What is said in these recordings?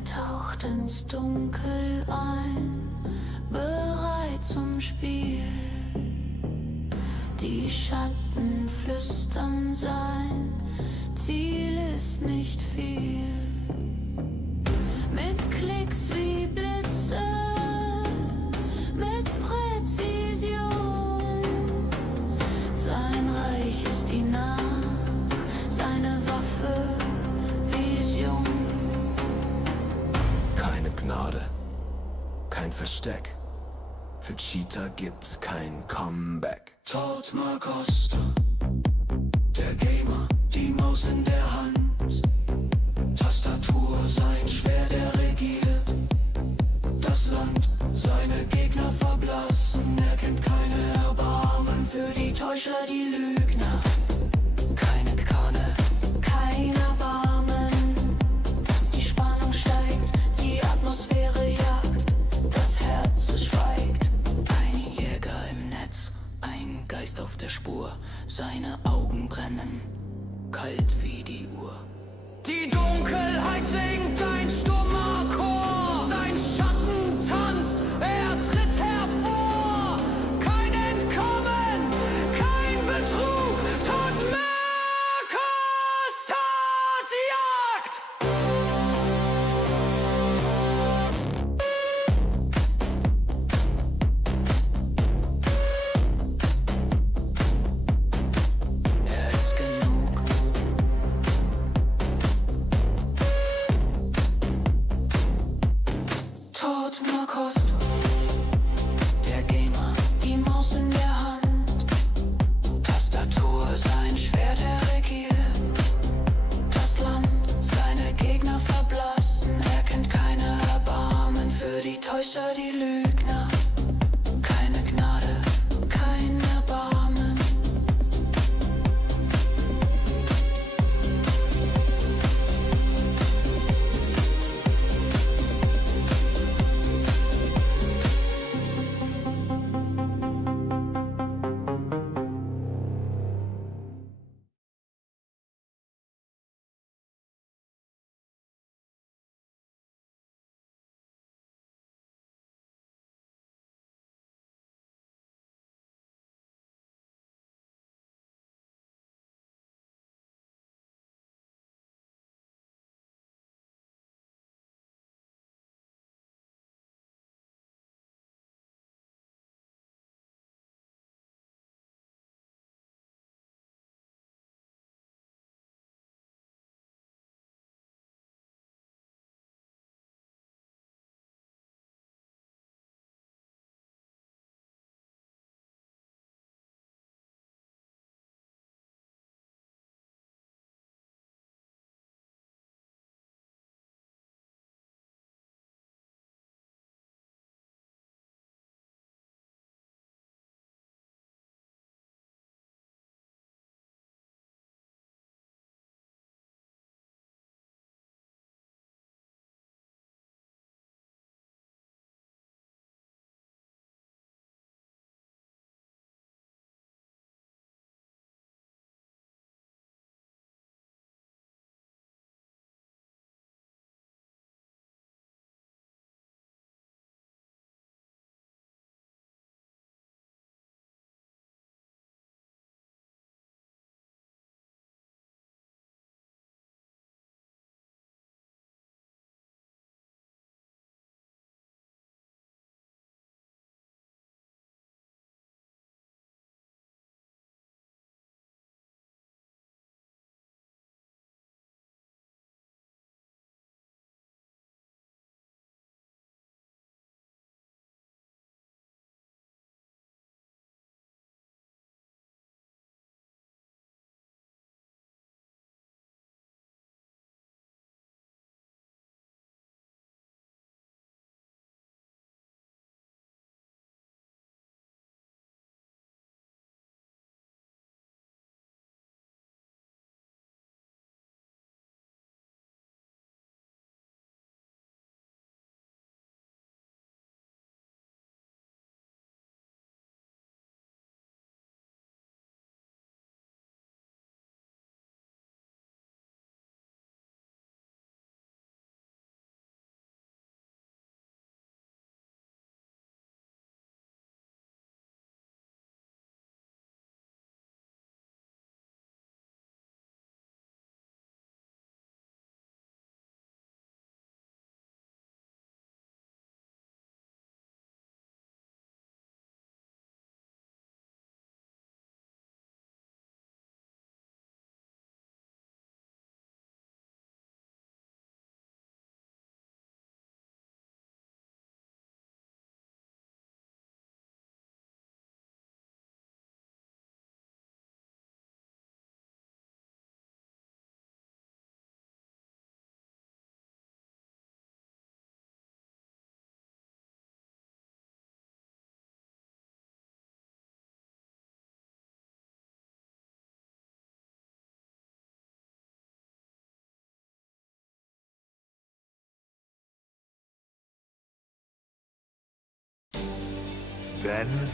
Er taucht ins Dunkel ein, bereit zum Spiel. Die Schatten flüstern, sein Ziel ist nicht viel. Mit Klicks wie Blitze, mit Präzision. Sein Reich ist die Nacht, seine Waffe Vision. Keine Gnade, kein Versteck. Für Cheater gibt's kein Comeback. Totma Kosten, der Gamer, die Maus in der Hand. Tastatur, sein Schwert, er regiert das Land. Seine Gegner verblassen, er kennt keine Erbarmen. Für die Täuscher, die Lügner, keine Kanne, kein Erbarmen. Die Spannung steigt, die Atmosphäre jagt, das Herz es schweigt. Ein Jäger im Netz, ein Geist auf der Spur, seine Augen brennen, kalt wie die Uhr. Die Dunkelheit singt, ein stummer Chor, sein Schatten tanzt, er tritt hervor. Kein Entkommen, kein Betrug, Todmerkos Tatjagd. Er ist genug. Totma Kosten, der Gamer, die Maus in der Hand. Tastatur, sein Schwert, er regiert das Land. Seine Gegner verblassen, er kennt keine Erbarmen. Für die Täuscher, die Lügner, keine Gnade, kein Erbarmen. Then...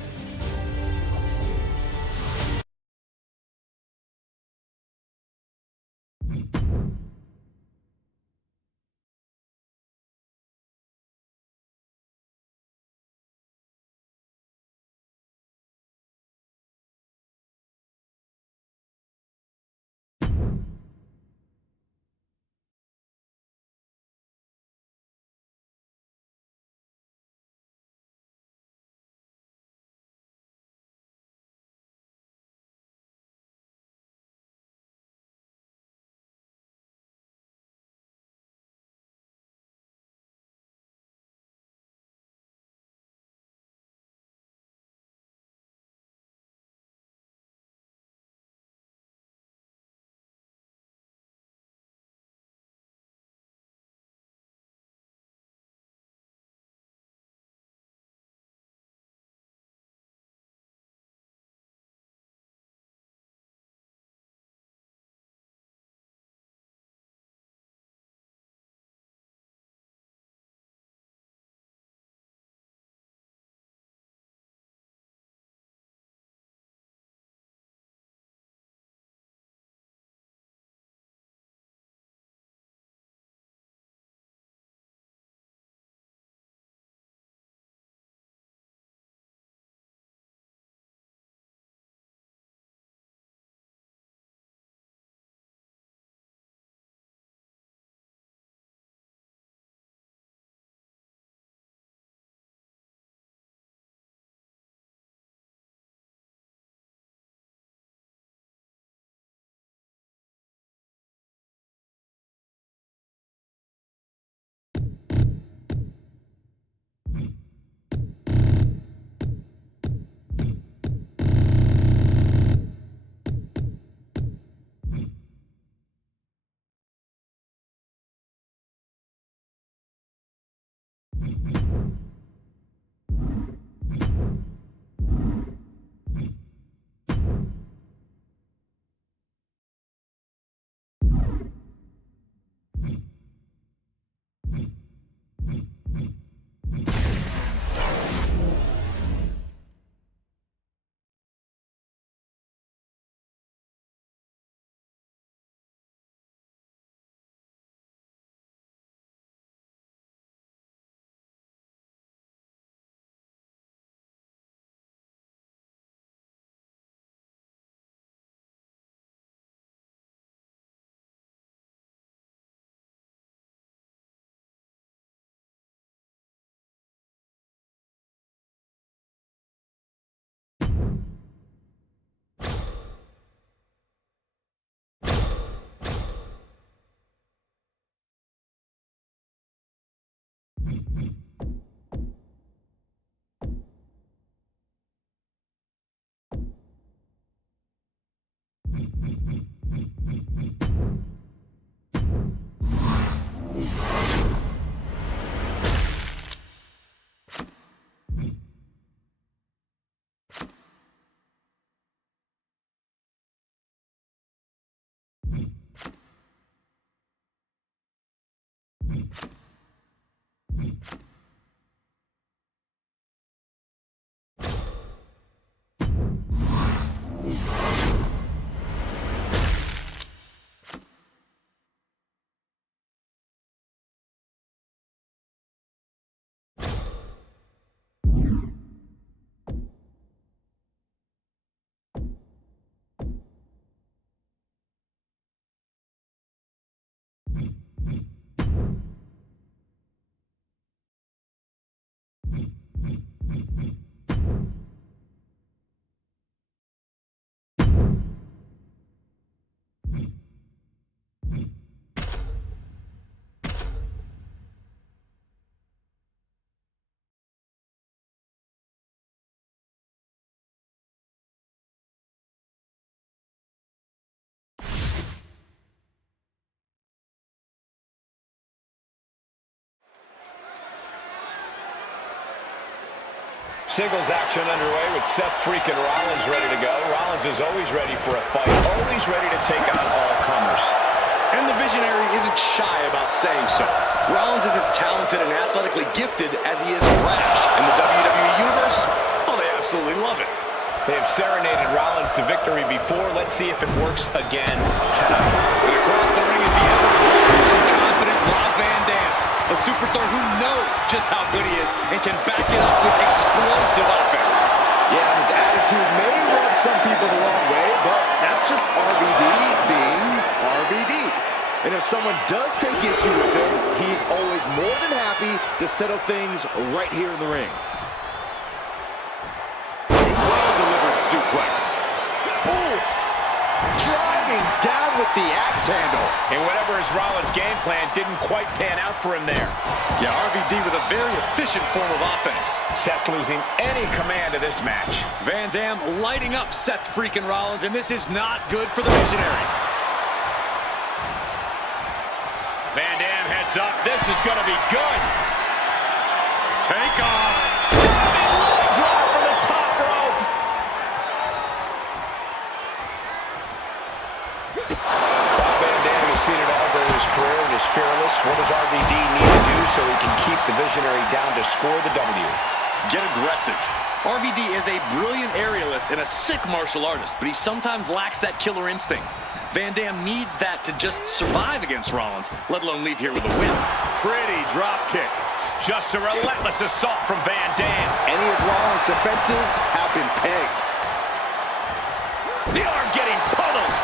Singles action underway with Seth freaking Rollins ready to go. Rollins is always ready for a fight, always ready to take on all comers. And the visionary isn't shy about saying so. Rollins is as talented and athletically gifted as he is brash. In the WWE Universe, well, they victory before. Let's see if it works again tonight. And across the ring is the ever-polished and confident Rob Van Dam, a superstar who knows just how good he is and can back it up with explosive offense. Yeah, his attitude may rub some people the wrong way, but that's just RVD being RVD. And if someone does take issue with him, he's always more than happy to settle things right here in the ring. Well-delivered suplex. Oof! Driving down with the axe handle. And whatever his Rollins' game plan didn't quite pan out for him there. Yeah, RVD with a very efficient form of offense. Seth losing any command of this match. Van Dam lighting up Seth freaking Rollins, and this is not good for the Visionary. Van Dam heads up. This is going to be good. Take off. Diving leg drop from the top rope. Rob Van Dam has seen it all during his career and is fearless. What does RVD need to do so he can keep the Visionary down to score the W? Get aggressive. RVD is a brilliant aerialist and a sick martial artist, but he sometimes lacks that killer instinct. Van Dam needs that to just survive against Rollins, let alone leave here with a win. Pretty drop kick. Just a relentless assault from Van Dam. Any of Rollins' defenses have been pegged. The arm getting pummeled.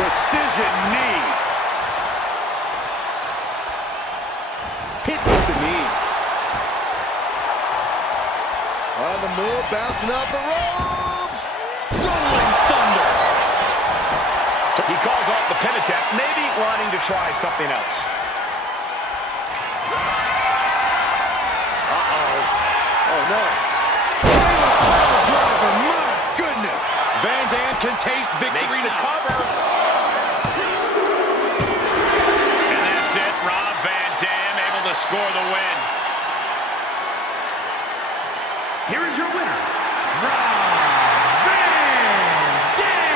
Precision knee. Hit with the knee. On the move, bouncing off the ropes. Rolling thunder. He calls off the pin attempt, maybe wanting to try something else. Oh no. Driver, my goodness. Van Dam can taste victory Makes the now. cover. And that's it. Rob Van Dam able to score the win. Here is your winner, Rob Van Dam.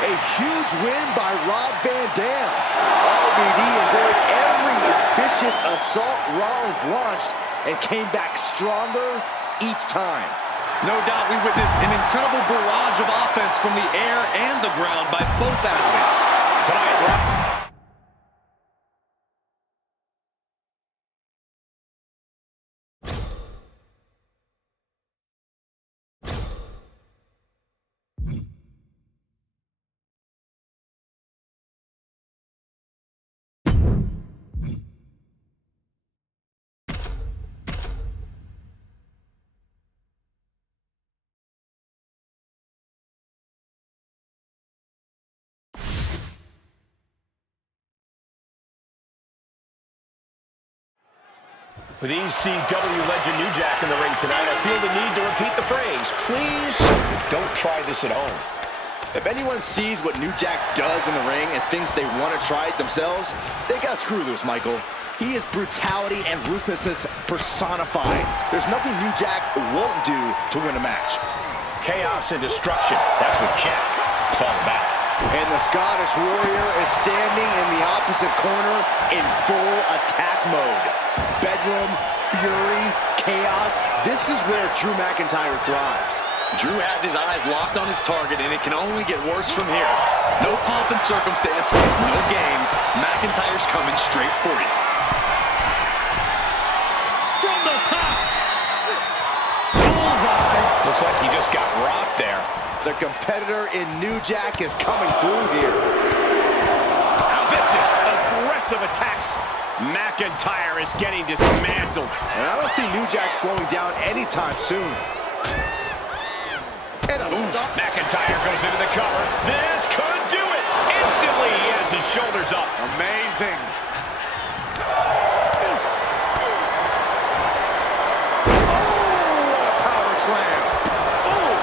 A huge win by Rob Van Dam. RVD endured every vicious assault Rollins launched and came back stronger each time. No doubt we witnessed an incredible barrage of offense from the air and the ground by both athletes. Tonight, Rob. With ECW legend New Jack in the ring tonight, I feel the need to repeat the phrase, please don't try this at home. If anyone sees what New Jack does in the ring and thinks they want to try it themselves, they got screw loose, Michael. He is brutality and ruthlessness personified. There's nothing New Jack won't do to win a match. Chaos and destruction, that's what Jack is all about. And the Scottish Warrior is standing in the opposite corner in full attack mode. Bedlam, fury, chaos. This is where Drew McIntyre thrives. Drew has his eyes locked on his target, and it can only get worse from here. No pomp and circumstance, no games. McIntyre's coming straight for you. From the top. Bullseye. Looks like he just got rocked there. The competitor in New Jack is coming through here. Vicious, aggressive attacks. McIntyre is getting dismantled. And I don't see New Jack slowing down anytime soon. And a stop. McIntyre goes into the cover. This could do it. Instantly, he has his shoulders up. Amazing. Oh, what a power slam. Oh.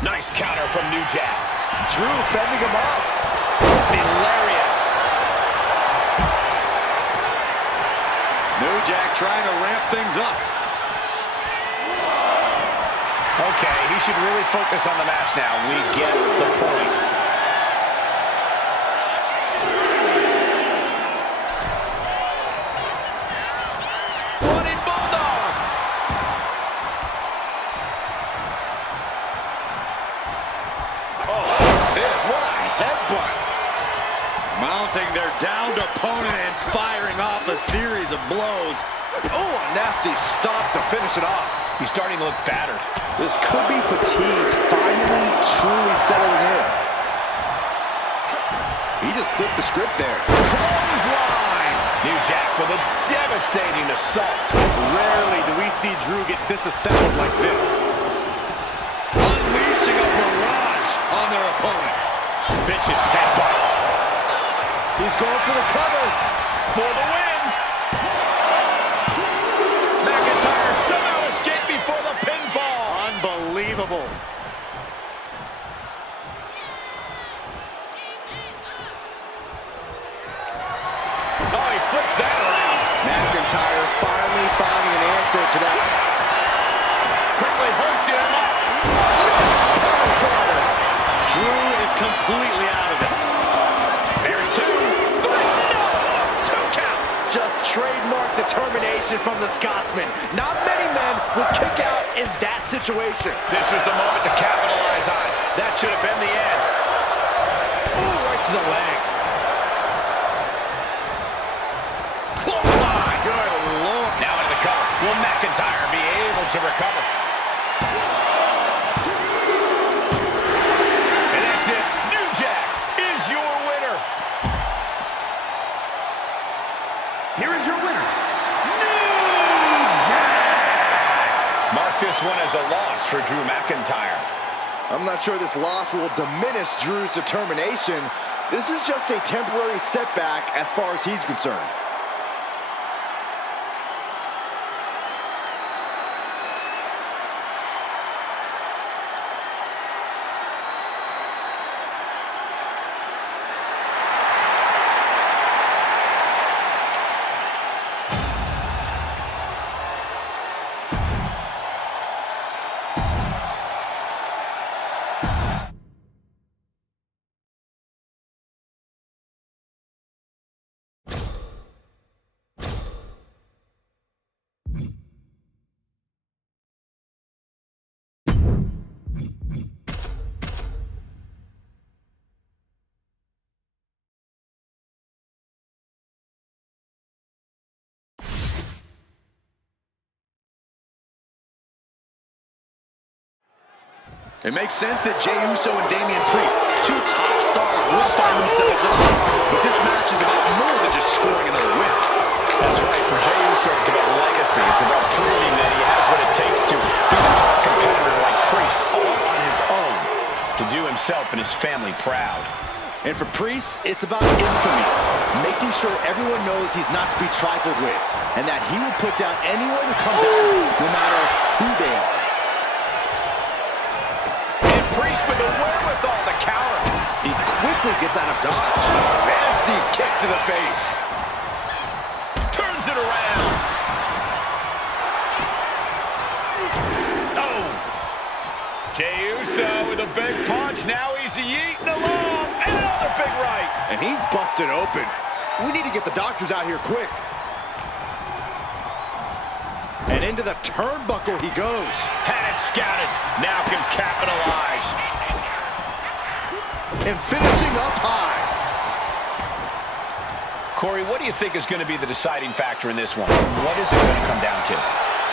Nice counter from New Jack. Drew fending him off. The lariat. New Jack trying to ramp things up. Okay, he should really focus on the match now. We get the point. headbutt. Mounting their downed opponent and firing off a series of blows. Oh, a nasty stop to finish it off. He's starting to look battered. This could be fatigue finally truly settling in. He just flipped the script there. Clothesline! New Jack with a devastating assault. Rarely do we see Drew get disassembled like this. Unleashing a barrage on their opponent. Vicious headbutt. He's going for the cover. For the win. McIntyre somehow escaped before the pinfall. Unbelievable. Oh, he flips that around. McIntyre finally finding an answer to that. Quickly hoisting him up. Drew is completely out of it. There's 2. 3. No! 2 count. Just trademark determination from the Scotsman. Not many men would kick out in that situation. This was the moment to capitalize on. That should have been the end. Ooh, right to the leg. Clothesline. Good Lord. Now into the cover. Will McIntyre be able to recover? And that's it. New Jack is your winner. Here is your winner, New Jack. Mark this one as a loss for Drew McIntyre. I'm not sure this loss will diminish Drew's determination. This is just a temporary setback as far as he's concerned. It makes sense that Jey Uso and Damian Priest, 2 top stars, will find themselves at odds. But this match is about more than just scoring another win. That's right. For Jey Uso, it's about legacy. It's about proving that he has what it takes to be the top competitor like Priest all on his own, to do himself and his family proud. And for Priest, it's about infamy. Making sure everyone knows he's not to be trifled with. And that he will put down anyone who comes out, no matter who they are. Priest with the wherewithal to counter. He quickly gets out of dodge. Nasty kick to the face. Turns it around. Oh. Jey Uso with a big punch. Now he's yeeting along. And another big right. And he's busted open. We need to get the doctors out here quick. And into the turnbuckle he goes. Had it scouted. Now can capitalize. And finishing up high. Corey, what do you think is going to be the deciding factor in this one? What is it going to come down to?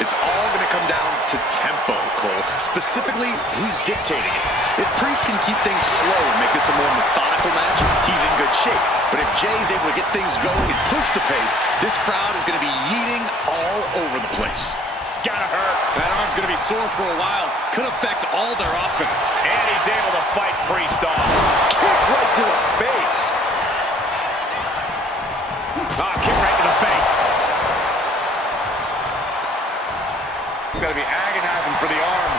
It's all going to come down to tempo, Cole. Specifically, who's dictating it. If Priest can keep things slow and make this a more methodical match, he's in good shape. But if Jay's able to get things going and push the pace, this crowd is going to be yeeting all over the place. Gotta hurt. That arm's going to be sore for a while. Could affect all their offense. And he's able to fight Priest off. Kick right to the face. Kick right to the face. Got to be agonizing for the arm.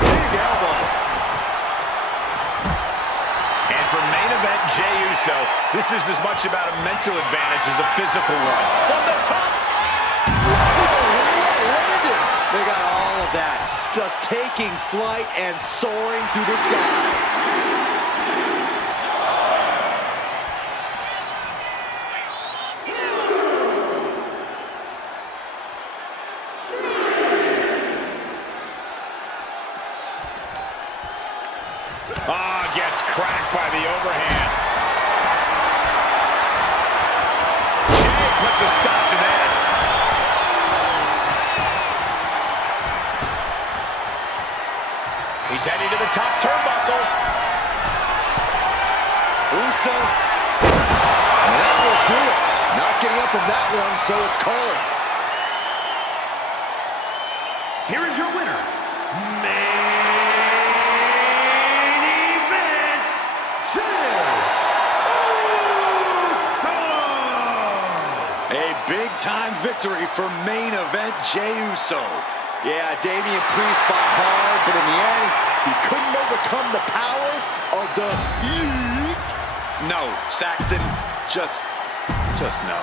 Big elbow. And for main event Jey Uso, this is as much about a mental advantage as a physical one. From the top. Landed. They got all of that. Just taking flight and soaring through the sky. Gets cracked by the overhand. Jay puts a stop to that. He's heading to the top turnbuckle. Uso. And that will do it. Not getting up from that one, so it's called. Here is your winner, a big-time victory for main event Jey Uso. Yeah, Damian Priest fought hard, but in the end, he couldn't overcome the power of the... No, Saxton, just no.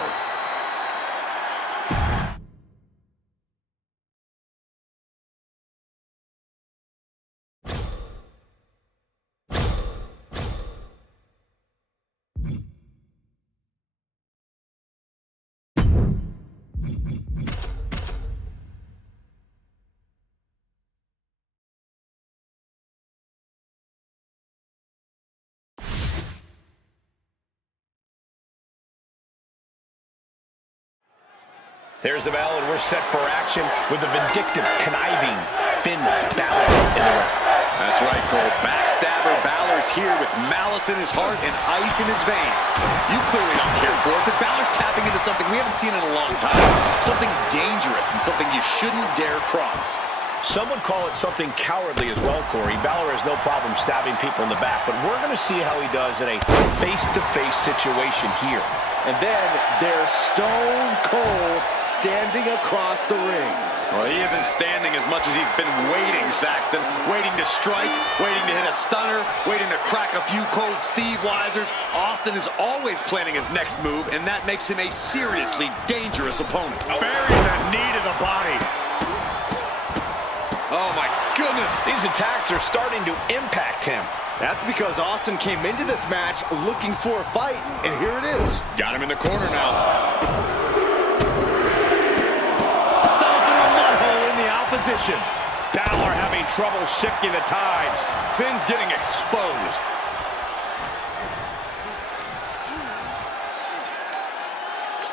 There's the bell, and we're set for action with the vindictive, conniving Finn Balor in the ring. That's right, Cole. Backstabber Balor's here with malice in his heart and ice in his veins. You clearly don't care for it, but Balor's tapping into something we haven't seen in a long time. Something dangerous and something you shouldn't dare cross. Some would call it something cowardly as well, Corey. Balor has no problem stabbing people in the back, but we're going to see how he does in a face-to-face situation here. And then there's Stone Cold standing across the ring. Well, he isn't standing as much as he's been waiting, Saxton. Waiting to strike, waiting to hit a stunner, waiting to crack a few cold Steve Weisers. Austin is always planning his next move, and that makes him a seriously dangerous opponent. Buries a knee to the body. Oh, my goodness. These attacks are starting to impact him. That's because Austin came into this match looking for a fight, and here it is. Got him in the corner now. Stomping a mud hole in the opposition. Balor having trouble shifting the tides. Finn's getting exposed.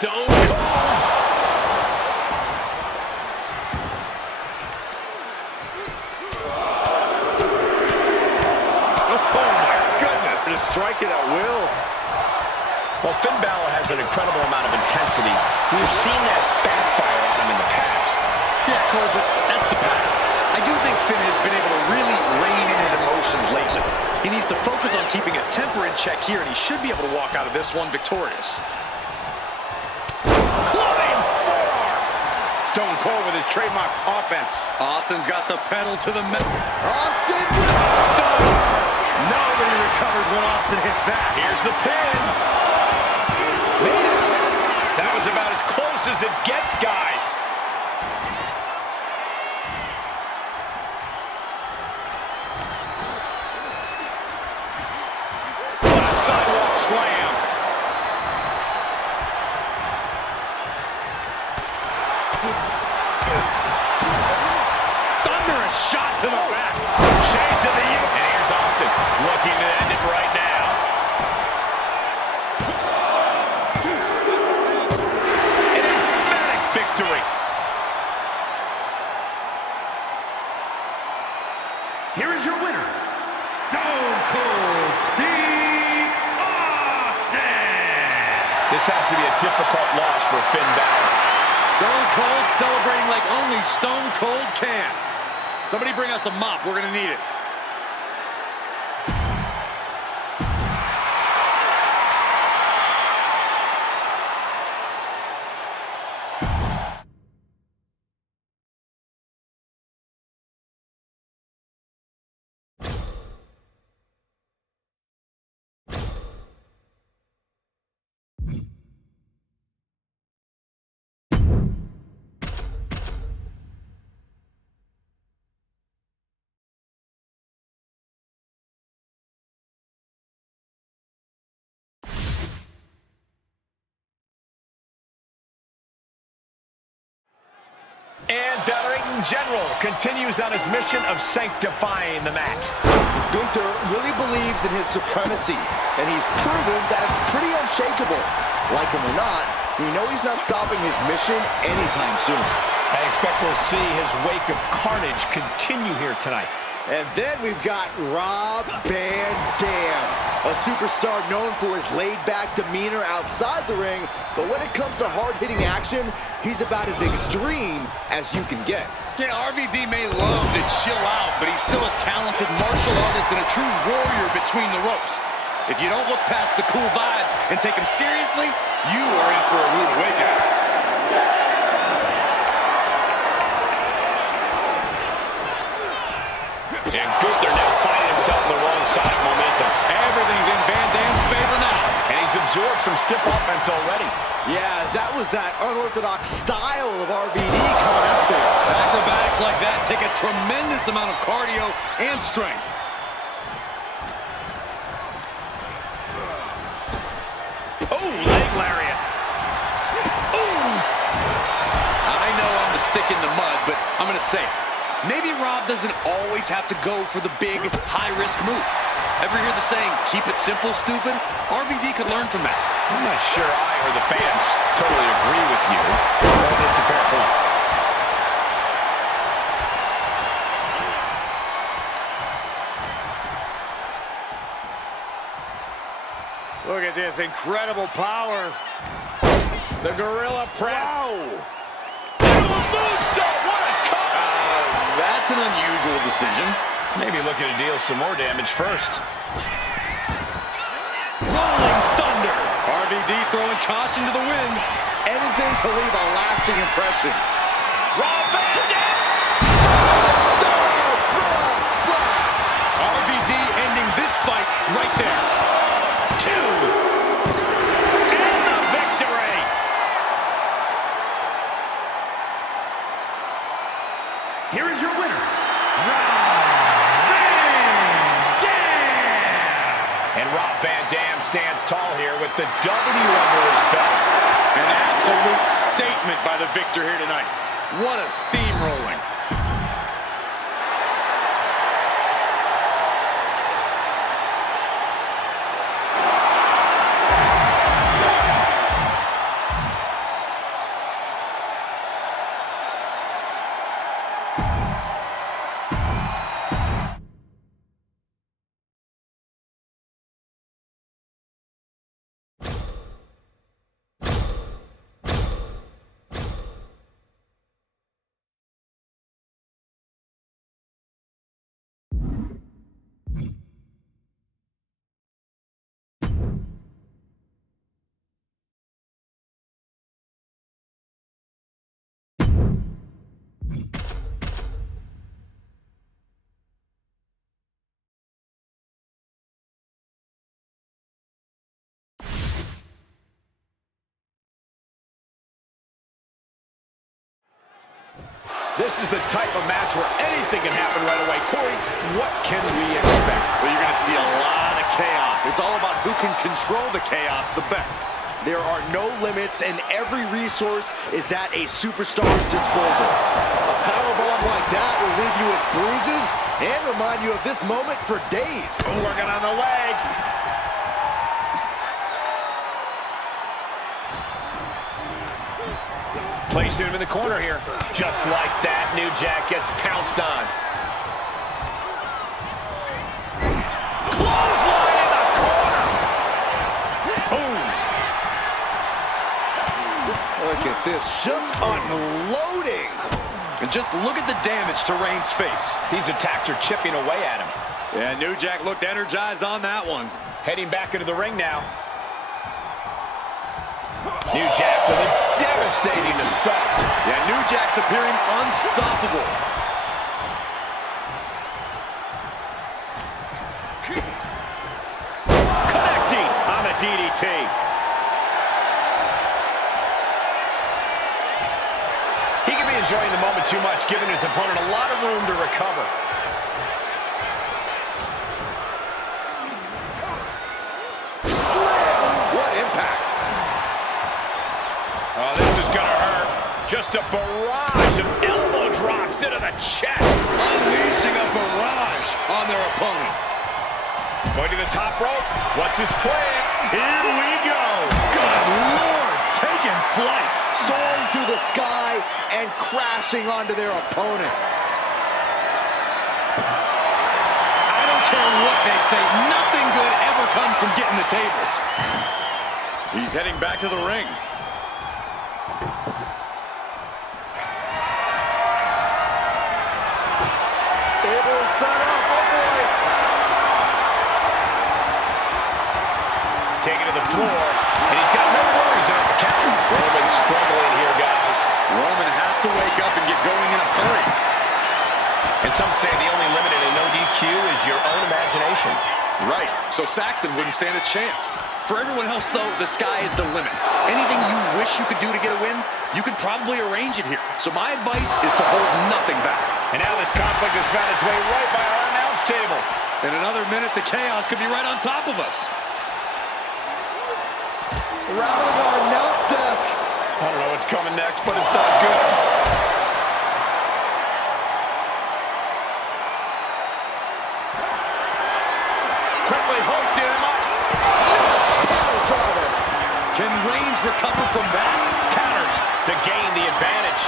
Stone Cold. Strike it at will. Well, Finn Balor has an incredible amount of intensity. We've seen that backfire on him in the past. Yeah, Cole, but that's the past. I do think Finn has been able to really rein in his emotions lately. He needs to focus on keeping his temper in check here, and he should be able to walk out of this one victorious. Clubbing forearm. Stone Cold with his trademark offense. Austin's got the pedal to the metal. Austin! Stone! Nobody recovers when Austin hits that. Here's the pin. Made it. That was about as close as it gets, guys. What a sidewalk slam. Thunderous shot to the back. Shades of the U. And here's Austin looking to end it right now. An emphatic victory. Here is your winner, Stone Cold Steve Austin. This has to be a difficult loss for Finn Balor. Stone Cold celebrating like only Stone Cold can. Somebody bring us a mop. We're going to need it. And battering General continues on his mission of sanctifying the mat. Gunther really believes in his supremacy, and he's proven that it's pretty unshakable. Like him or not, we know he's not stopping his mission anytime soon. I expect we'll see his wake of carnage continue here tonight. And then we've got Rob Van Dam, a superstar known for his laid-back demeanor outside the ring, but when it comes to hard-hitting action, he's about as extreme as you can get. Yeah, RVD may love to chill out, but he's still a talented martial artist and a true warrior between the ropes. If you don't look past the cool vibes and take him seriously, you are in for a rude awakening. And Gunther now finding himself on the wrong side of momentum. Everything's in Van Dam's favor now. And he's absorbed some stiff offense already. Yeah, that was that unorthodox style of RVD coming out there. Acrobatics like that take a tremendous amount of cardio and strength. Oh, leg lariat. Ooh. I know I'm the stick in the mud, but I'm going to say it. Maybe Rob doesn't always have to go for the big, high-risk move. Ever hear the saying, keep it simple, stupid? RVD could learn from that. I'm not sure I or the fans totally agree with you, but it's a fair point. Look at this incredible power. The gorilla press. Wow. Moonsault, what a cut! That's an unusual decision. Maybe looking to deal some more damage first. Rolling Thunder. RVD throwing caution to the wind. Anything to leave a lasting impression. Rob Van Dam! Star frog splash. RVD ending this fight right there. 2. And the victory! Here is your winner, Rob Van Dam! And Rob Van Dam stands tall here with the W under his belt. An absolute statement by the victor here tonight. What a steamrolling. This is the type of match where anything can happen right away. Corey, what can we expect? Well, you're going to see a lot of chaos. It's all about who can control the chaos the best. There are no limits, and every resource is at a superstar's disposal. A powerbomb like that will leave you with bruises and remind you of this moment for days. Working on the leg. Placing him in the corner here. Just like that, New Jack gets pounced on. Clothesline in the corner. Boom. Look at this, just unloading. And just look at the damage to Reigns' face. These attacks are chipping away at him. Yeah, New Jack looked energized on that one. Heading back into the ring now. New Jack with a devastating assault. Yeah, New Jack's appearing unstoppable. Connecting on the DDT. He could be enjoying the moment too much, giving his opponent a lot of room to recover. Slam! What impact! Oh, this is gonna hurt. Just a barrage of elbow drops into chest. Unleashing a barrage on their opponent. Going to the top rope. What's his plan? Here we go. Good Lord, taking flight. Soaring through the sky and crashing onto their opponent. I don't care what they say, nothing good ever comes from getting the tables. He's heading back to the ring. Table is set up, oh boy. Taken to the floor, and he's got no worries about the count. Roman's struggling here, guys. Roman has to wake up and get going in a hurry. And some say the only limit in a no DQ is your own imagination. Right, so Saxton wouldn't stand a chance. For everyone else, though, the sky is the limit. Anything you wish you could do to get a win, you could probably arrange it here. So my advice is to hold nothing back. And now this conflict has found its way right by our announce table. In another minute, the chaos could be right on top of us. Rattling our announce desk. I don't know what's coming next, but it's not good. Quickly hoisting him up. Power driver. Can Reigns recover from that? Counters to gain the advantage.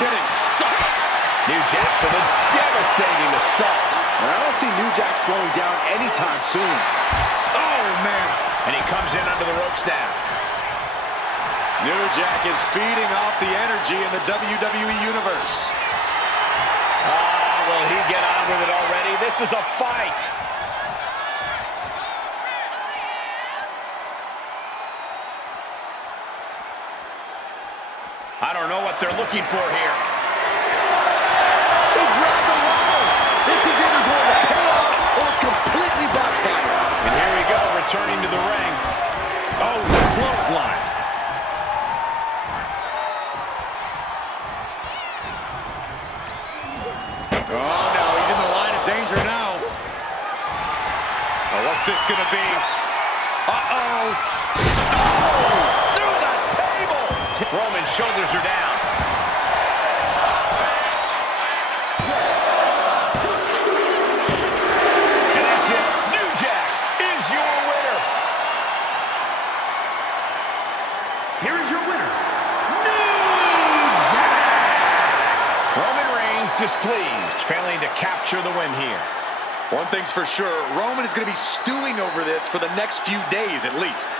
Getting sucked. New Jack with a devastating assault. And I don't see New Jack slowing down anytime soon. Oh, man. And he comes in under the ropes now. New Jack is feeding off the energy in the WWE Universe. Will he get on with it already? This is a fight. I don't know what they're looking for here. He grabbed the ladder. This is either going to pay off or completely backfire. And here we go, returning to the ring. Oh, clothesline. Oh, no, he's in the line of danger now. Oh, what's this going to be? Uh-oh. Oh, through the table. Roman's shoulders are down. And that's it. New Jack is your winner. Here is your winner, New Jack. Roman Reigns displeased, failing to capture the win here. One thing's for sure, Roman is going to be stewing over this for the next few days at least.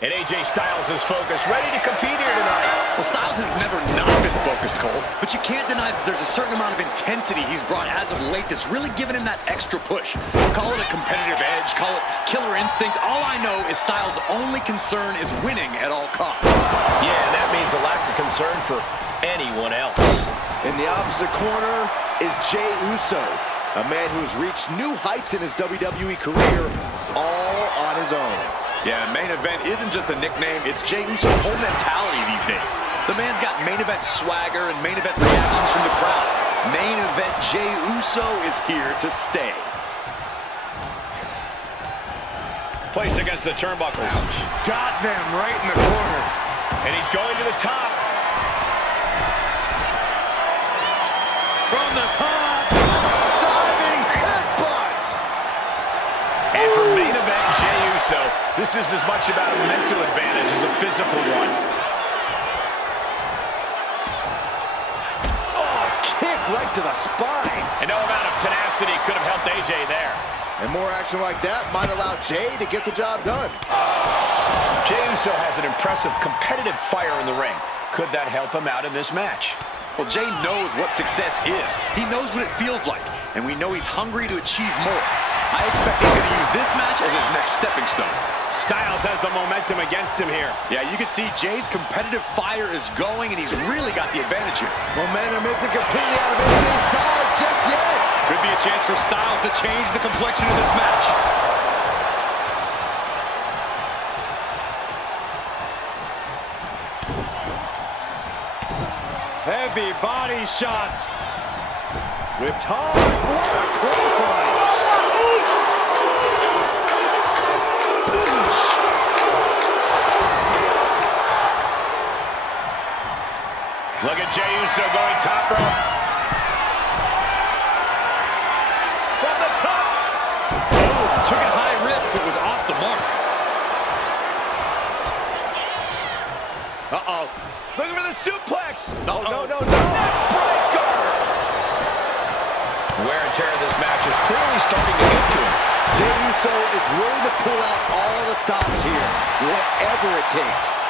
And AJ Styles is focused, ready to compete here tonight. Well, Styles has never not been focused, Cole, but you can't deny that there's a certain amount of intensity he's brought as of late that's really given him that extra push. Call it a competitive edge, call it killer instinct. All I know is Styles' only concern is winning at all costs. Yeah, and that means a lack of concern for anyone else. In the opposite corner is Jey Uso, a man who has reached new heights in his WWE career all on his own. Yeah, main event isn't just a nickname, it's Jey Uso's whole mentality these days. The man's got main event swagger and main event reactions from the crowd. Main event Jey Uso is here to stay. Placed against the turnbuckles. Got them right in the corner. And he's going to the top. From the top. Diving headbutt. And for main event Jey Uso, this is as much about a mental advantage as a physical one. Oh, kick right to the spine. And no amount of tenacity could have helped AJ there. And more action like that might allow Jey to get the job done. Jey Uso has an impressive competitive fire in the ring. Could that help him out in this match? Well, Jay knows what success is. He knows what it feels like, and we know he's hungry to achieve more. I expect he's going to use this match as his next stepping stone. Styles has the momentum against him here. Yeah, you can see Jay's competitive fire is going, and he's really got the advantage here. Momentum isn't completely out of AJ's side just yet. Could be a chance for Styles to change the complexion of this match. Heavy body shots. Whipped hard. What a clothesline. Look at Jey Uso going top rope. From the top. Oh, took it high risk, but was off the mark. Uh-oh. Looking for the suplex. No. Neckbreaker. Wear and tear of this match is clearly starting to get to him. Jey Uso is willing to pull out all the stops here, whatever it takes.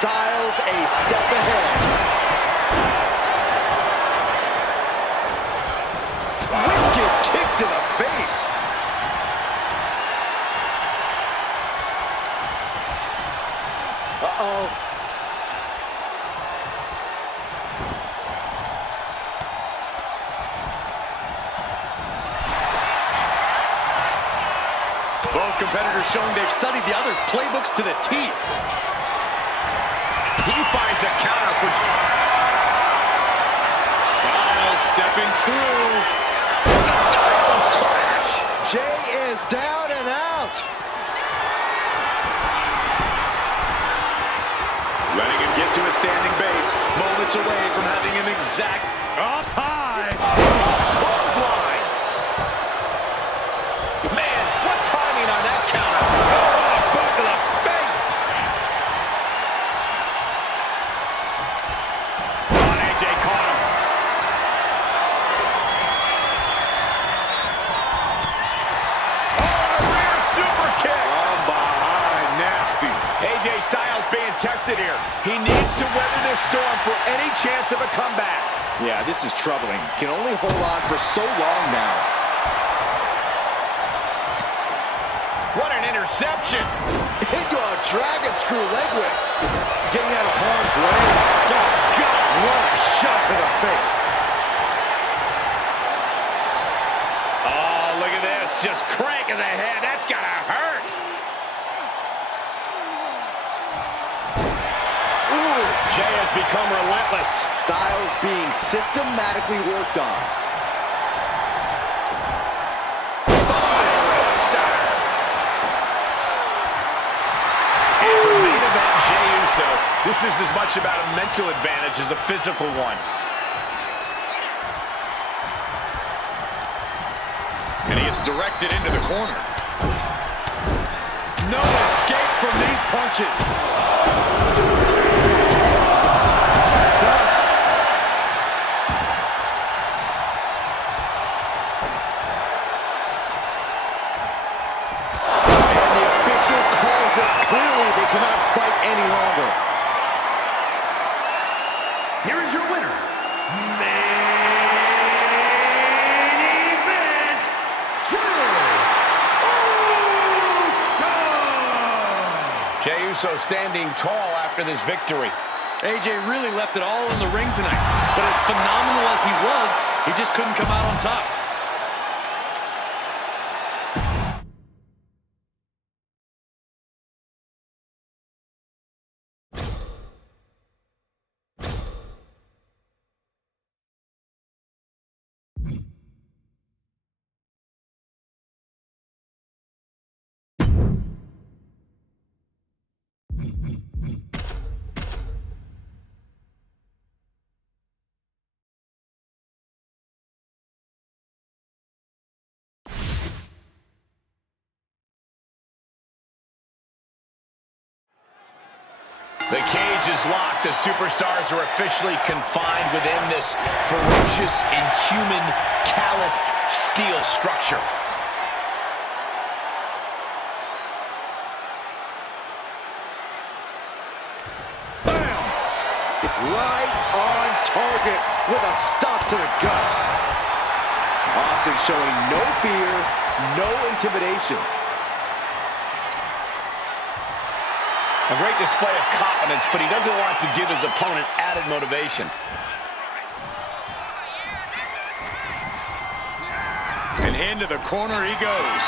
Styles a step ahead. Wicked kick to the face. Uh-oh. Both competitors showing they've studied the other's playbooks to the T. He finds a counter for Styles stepping through. the Styles clash. Jey is down and out. Letting him get to a standing base. Moments away from having him exact up high. Clothesline. Man, what timing on that counter. Oh, a boot to the face. AJ caught him. Oh, a rear super kick. From behind, nasty. AJ Styles being tested here. He needs to weather this storm for any chance of a comeback. Yeah, this is troubling. Can only hold on for so long now. What an interception. Into a dragon screw leg whip. Getting out of harm's way. Oh, God, what a shot to the face. Oh, look at this. Just cranking the head. That's got to hurt. Ooh, Jey has become relentless. Styles being systematically worked on. And for main event Jey Uso, this is as much about a mental advantage as a physical one. And he gets directed into the corner. No escape from these punches. Stunts. And the official calls it. Clearly, they cannot fight any longer. Here is your winner, main event, Jey Uso standing tall after this victory. AJ really left it all in the ring tonight. But as phenomenal as he was, he just couldn't come out on top. The cage is locked. the superstars are officially confined within this ferocious, inhuman, callous steel structure. Bam! Right on target with a stop to the gut. Austin showing no fear, no intimidation. A great display of confidence, but he doesn't want to give his opponent added motivation. And into the corner he goes.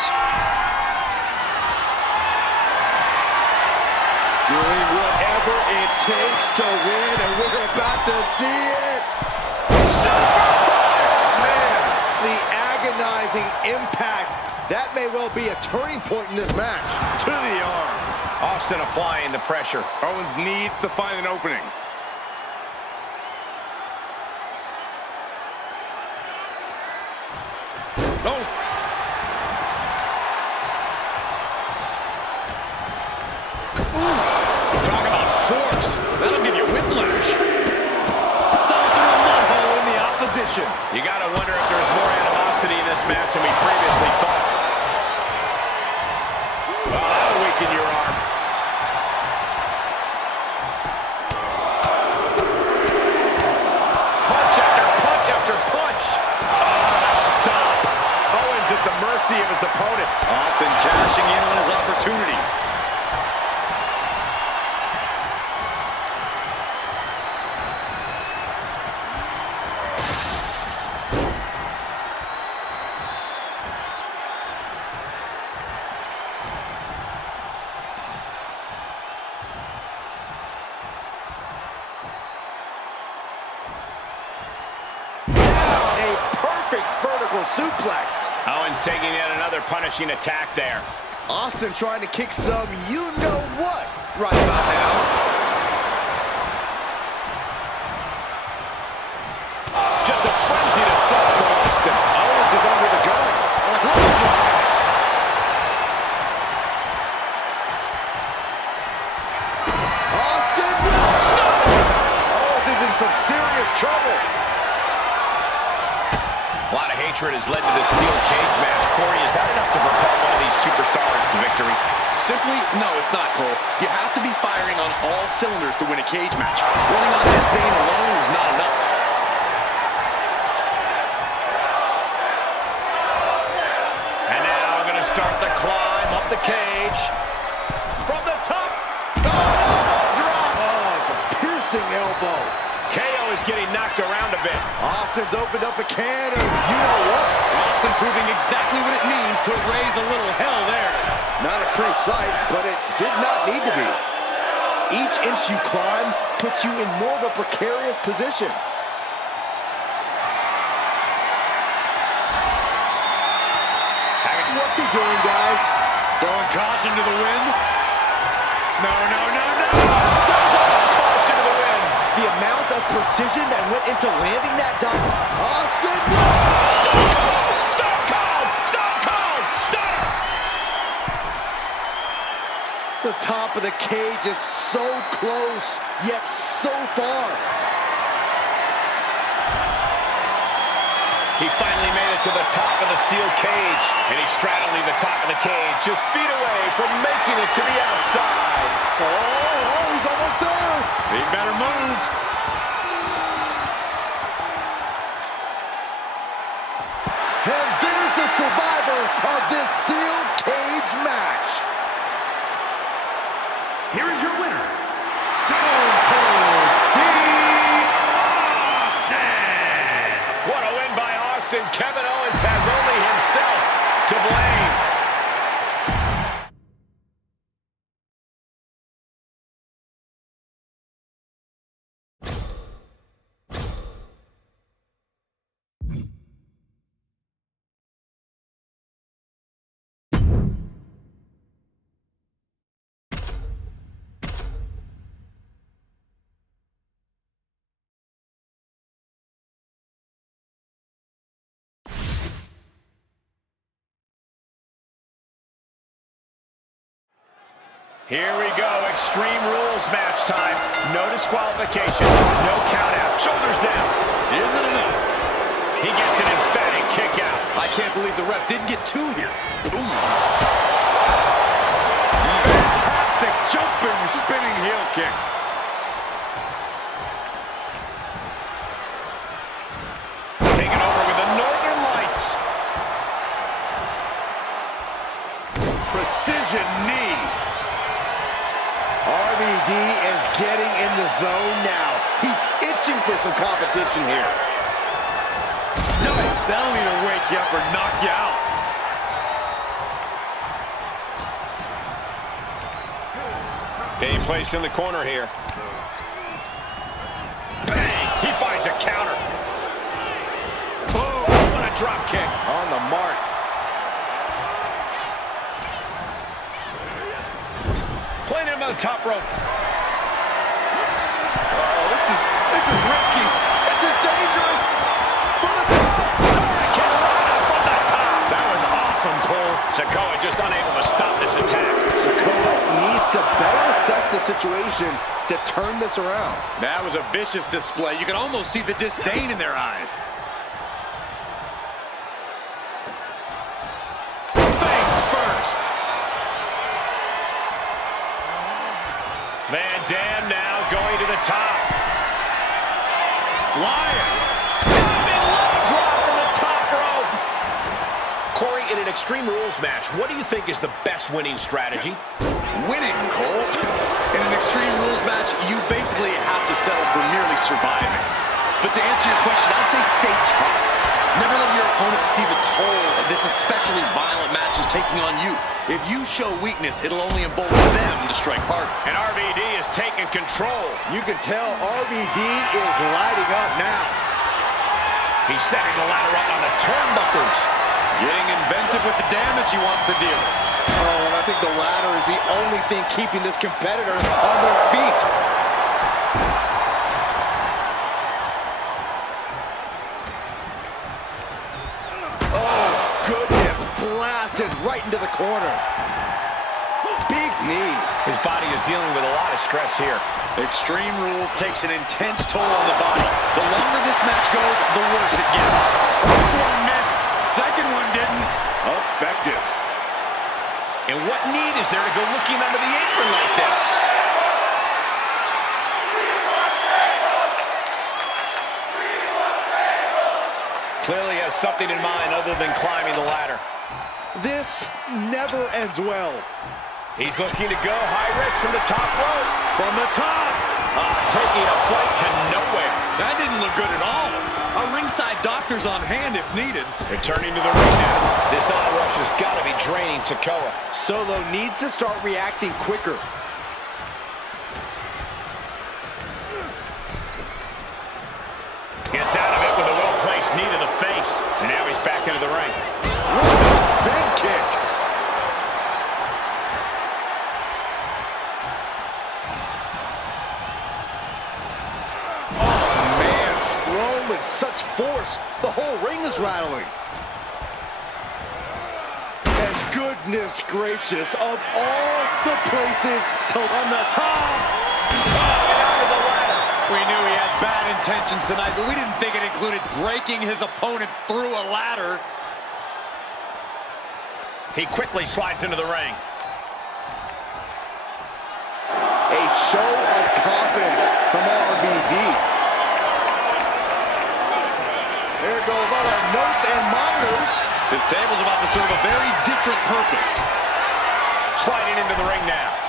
Doing whatever it takes to win, and we're about to see it. Superplex! Man, the agonizing impact. That may well be a turning point in this match. To the arm. Austin applying the pressure. Owens needs to find an opening. Oh! Talk about force. That'll give you whiplash. Stomping a mud hole in the opposition. You gotta wonder if there's more animosity in this match than we previously thought. Well, that'll weaken your arm. Punch after punch after punch. Stop. Owens at the mercy of his opponent. Austin cashing in on his opportunities. Suplex. Owens taking yet another punishing attack there. Austin trying to kick some you-know-what right about now. Just a frenzied assault from Austin. Owens is under the gun. Austin, stop! Owens is in some serious trouble. A lot of hatred has led to this steel cage match. Corey, is that enough to propel one of these superstars to victory? Simply, no, it's not, Cole. You have to be firing on all cylinders to win a cage match. Running on disdain alone is not enough. And now going to start the climb up the cage. From the top. Drop. Oh, it's a piercing elbow. KO is getting knocked around a bit. Austin's opened up a can of you-know-what. Austin proving exactly what it means to raise a little hell there. Not a pretty sight, but it did not need to be. Each inch you climb puts you in more of a precarious position. What's he doing, guys? Throwing caution to the wind. No, no, no, no. Caution to the wind. The amount of precision that went into landing that dot. Austin! Stop cold! Stop cold! Stop cold! Stop! The top of the cage is so close, yet so far. He finally made it to the top of the steel cage, and he's straddling the top of the cage, just feet away from making it to the outside. Oh, he's almost there. He better move. And there's the survivor of this steel cage match. Here is your winner, Stone Cold Steve Austin. What a win by Austin. Kevin Owens has only himself to blame. Here we go, Extreme Rules match time. No disqualification, no count out. Shoulders down. Isn't enough. He gets an emphatic kick out. I can't believe the ref didn't get two here. Ooh. Fantastic jumping, spinning heel kick. Taking over with the Northern Lights. Precision knee. RVD is getting in the zone now. He's itching for some competition here. Yikes, that'll either wake you up or knock you out. Being placed in the corner here. Bang! He finds a counter. Boom! What a drop kick. On the mark. Playing him on the top rope. Oh, this is risky. This is dangerous. From the top. Carolina from the top. That was awesome, Cole. Sikoa just unable to stop this attack. Sikoa needs to better assess the situation to turn this around. That was a vicious display. You can almost see the disdain in their eyes. Face first. Van Dam now going to the top. Flying. Diving low drop from the top rope. Corey, in an Extreme Rules match, what do you think is the best winning strategy? Winning, Cole. In an Extreme Rules match, you basically have to settle for merely surviving. But to answer your question, I'd say stay tough. Never let your opponent see the toll this especially violent match is taking on you. If you show weakness, it'll only embolden them to strike harder. And RVD is taking control. You can tell RVD is lighting up now. He's setting the ladder up on the turnbuckles. Getting inventive with the damage he wants to deal. Oh, and I think the ladder is the only thing keeping this competitor on their feet. Oh, goodness. Blasted right into the corner. Big knee. His body is dealing with a lot of stress here. Extreme Rules takes an intense toll on the body. The longer this match goes, the worse it gets. First one missed, second one didn't. Effective. And what need is there to go looking under the apron like this? Clearly has something in mind other than climbing the ladder. This never ends well. He's looking to go high risk from the top rope. From the top. Taking a flight to nowhere. That didn't look good at all. A ringside doctor's on hand if needed. Returning to the ring now. This onrush has got to be draining Sikoa. Solo needs to start reacting quicker. Gets out of it with a well-placed knee to the face. And now he's back into the ring. What a spin kick. Oh, man, thrown with such force. The whole ring is rattling. And goodness gracious, of all the places to on the top. We knew he had bad intentions tonight, but we didn't think it included breaking his opponent through a ladder. He quickly slides into the ring. A show of confidence from RVD. There goes all our notes and monitors. This table's about to serve a very different purpose. Sliding into the ring now.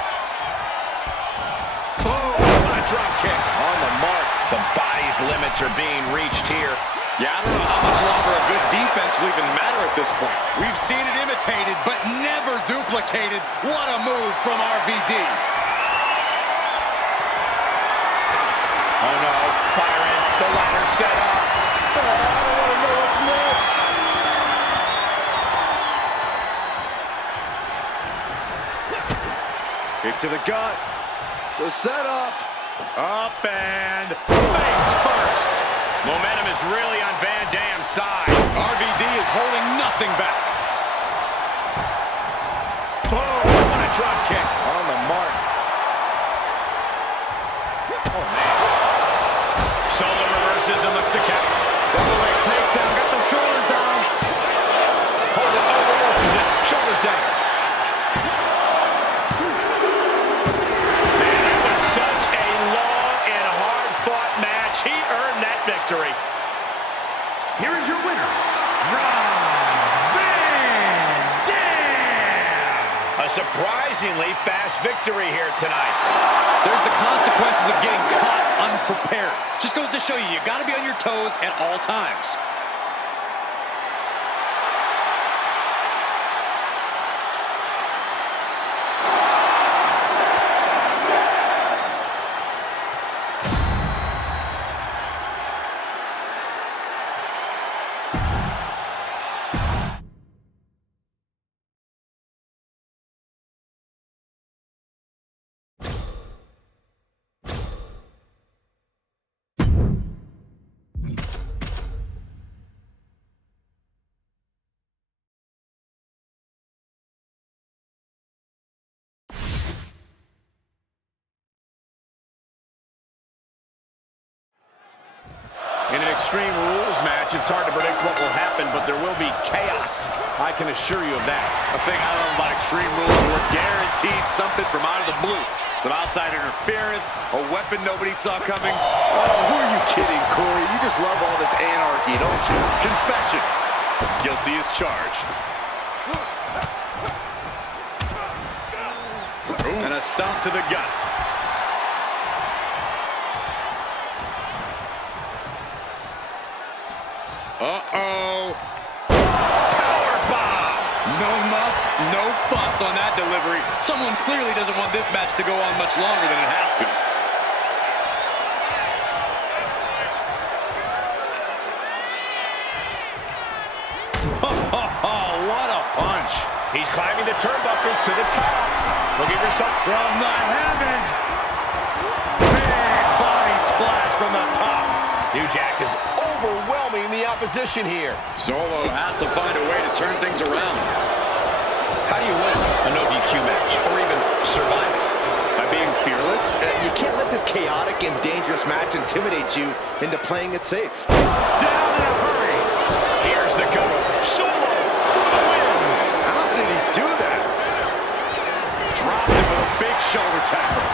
Drop kick on the mark. The body's limits are being reached here. Yeah, I don't know how much longer a good defense will even matter at this point. We've seen it imitated, but never duplicated. What a move from RVD. Oh no, firing. The ladder set up. Oh, I don't want to know what's next. Kick to the gut. The setup. Up and face first. Momentum is really on Van Dam's side. RVD is holding nothing back. Boom! What a drop kick. On the mark. surprisingly fast victory here tonight. There's the consequences of getting caught unprepared. Just goes to show you, you got to be on your toes at all times. In an Extreme Rules match, it's hard to predict what will happen, but there will be chaos. I can assure you of that. The thing I love about Extreme Rules, we're guaranteed something from out of the blue. Some outside interference, a weapon nobody saw coming. Oh, who are you kidding, Corey? You just love all this anarchy, don't you? Confession. Guilty as charged. Ooh. And a stomp to the gut. Uh-oh. Powerbomb. No muss, no fuss on that delivery. Someone clearly doesn't want this match to go on much longer than it has to. What a punch. He's climbing the turnbuckles to the top. Looking for something from the heavens. Big body splash from the top. New Jack is overwhelming the opposition here. Solo has to find a way to turn things around. How do you win a no DQ match or even survive it? By being fearless, you can't let this chaotic and dangerous match intimidate you into playing it safe. Down in a hurry. Here's the cover. Solo for the win. How did he do that? Dropped him with a big shoulder tackle.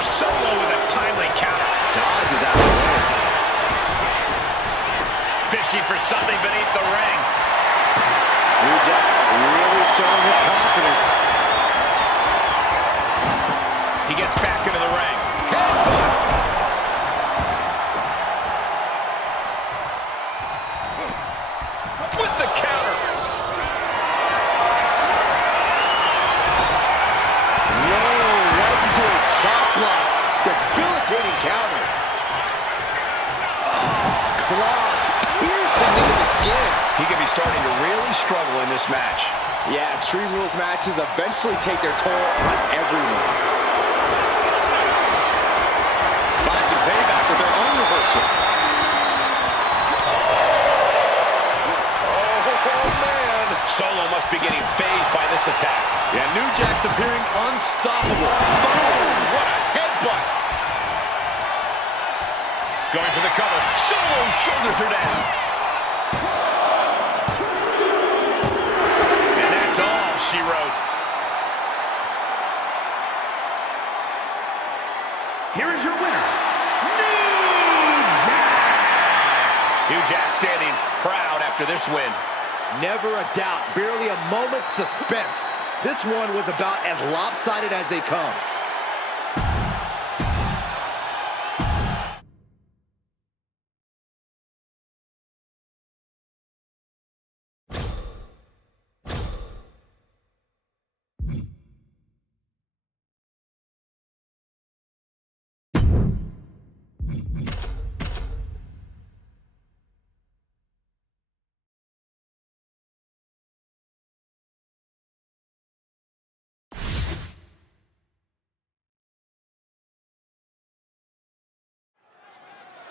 Solo with a timely counter. Dodges out of the way. Fishing for something beneath the ring. New Jack really showing his confidence. He gets back into the ring. With the counter. Right into a chop block. Debilitating counter. Claws piercing into the skin. He could be starting to really struggle in this match. Yeah, Extreme Rules matches eventually take their toll on everyone. Find some payback with their own reversal. Oh, man. Solo must be getting phased by this attack. Yeah, New Jack's appearing unstoppable. Boom! What a headbutt! Going for the cover. Solo shoulders her down. And that's all she wrote. Here is your winner, New Jack. New Jack standing proud after this win. Never a doubt, barely a moment's suspense. This one was about as lopsided as they come.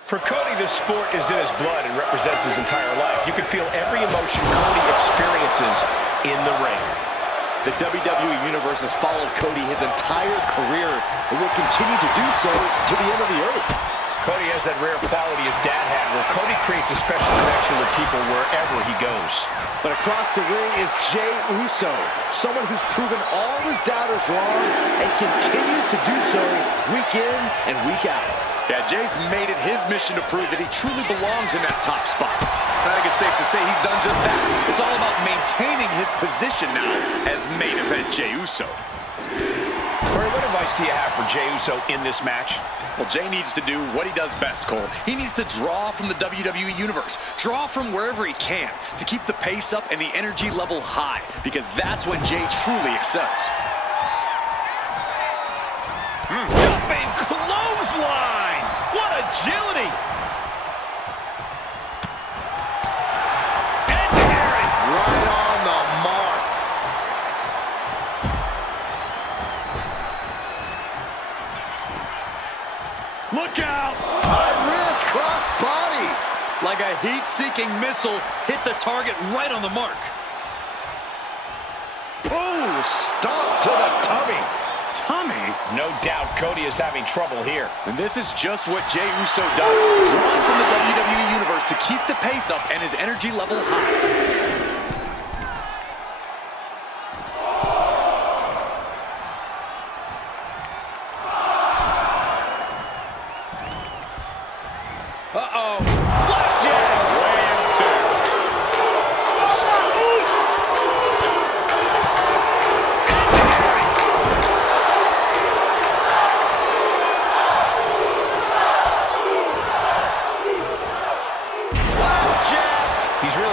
For Cody, this sport is in his blood and represents his entire life. You can feel every emotion Cody experiences in the ring. The WWE Universe has followed Cody his entire career and will continue to do so to the end of the earth. Cody has that rare quality his dad had, where Cody creates a special connection with people wherever he goes. But across the ring is Jey Uso, someone who's proven all his doubters wrong and continues to do so week in and week out. Yeah, Jay's made it his mission to prove that he truly belongs in that top spot. I think it's safe to say he's done just that. It's all about maintaining his position now as main event Jey Uso. Corey, what advice do you have for Jey Uso in this match? Well, Jey needs to do what he does best, Cole. He needs to draw from the WWE Universe. Draw from wherever he can to keep the pace up and the energy level high, because that's when Jey truly excels. Jumping clothesline! What agility! Right on the mark. Look out! High risk cross body. Like a heat-seeking missile, hit the target right on the mark. Ooh, stop to the tummy. Tummy? No doubt Cody is having trouble here. And this is just what Jey Uso does. Drawing from the WWE Universe to keep the pace up and his energy level high.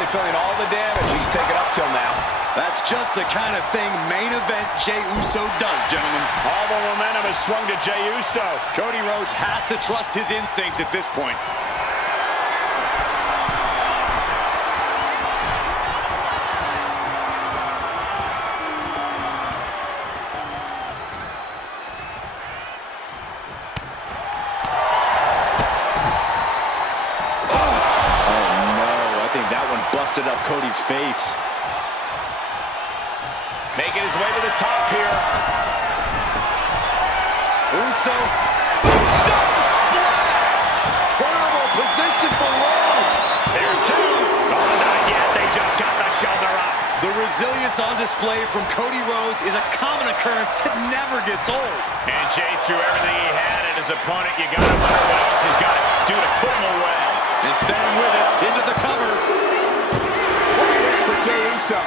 Feeling all the damage he's taken up till now. That's just the kind of thing main event Jey Uso does, gentlemen. All the momentum has swung to Jey Uso. Cody Rhodes has to trust his instinct at this point. Busted up Cody's face. Making his way to the top here. Uso splash! Terrible position for Rhodes. There's two. Oh, not yet. They just got the shoulder up. The resilience on display from Cody Rhodes is a common occurrence that never gets old. And Jey threw everything he had at his opponent. You got to wonder what else he's got to do to put him away. And staying with it, into the cover. For Jey Uso.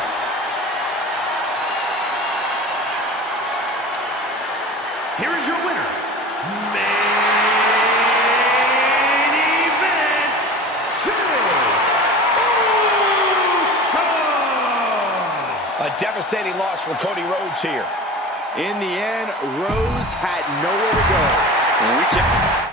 Here is your winner, main event, Jey Uso. A devastating loss for Cody Rhodes here. In the end, Rhodes had nowhere to go. We can...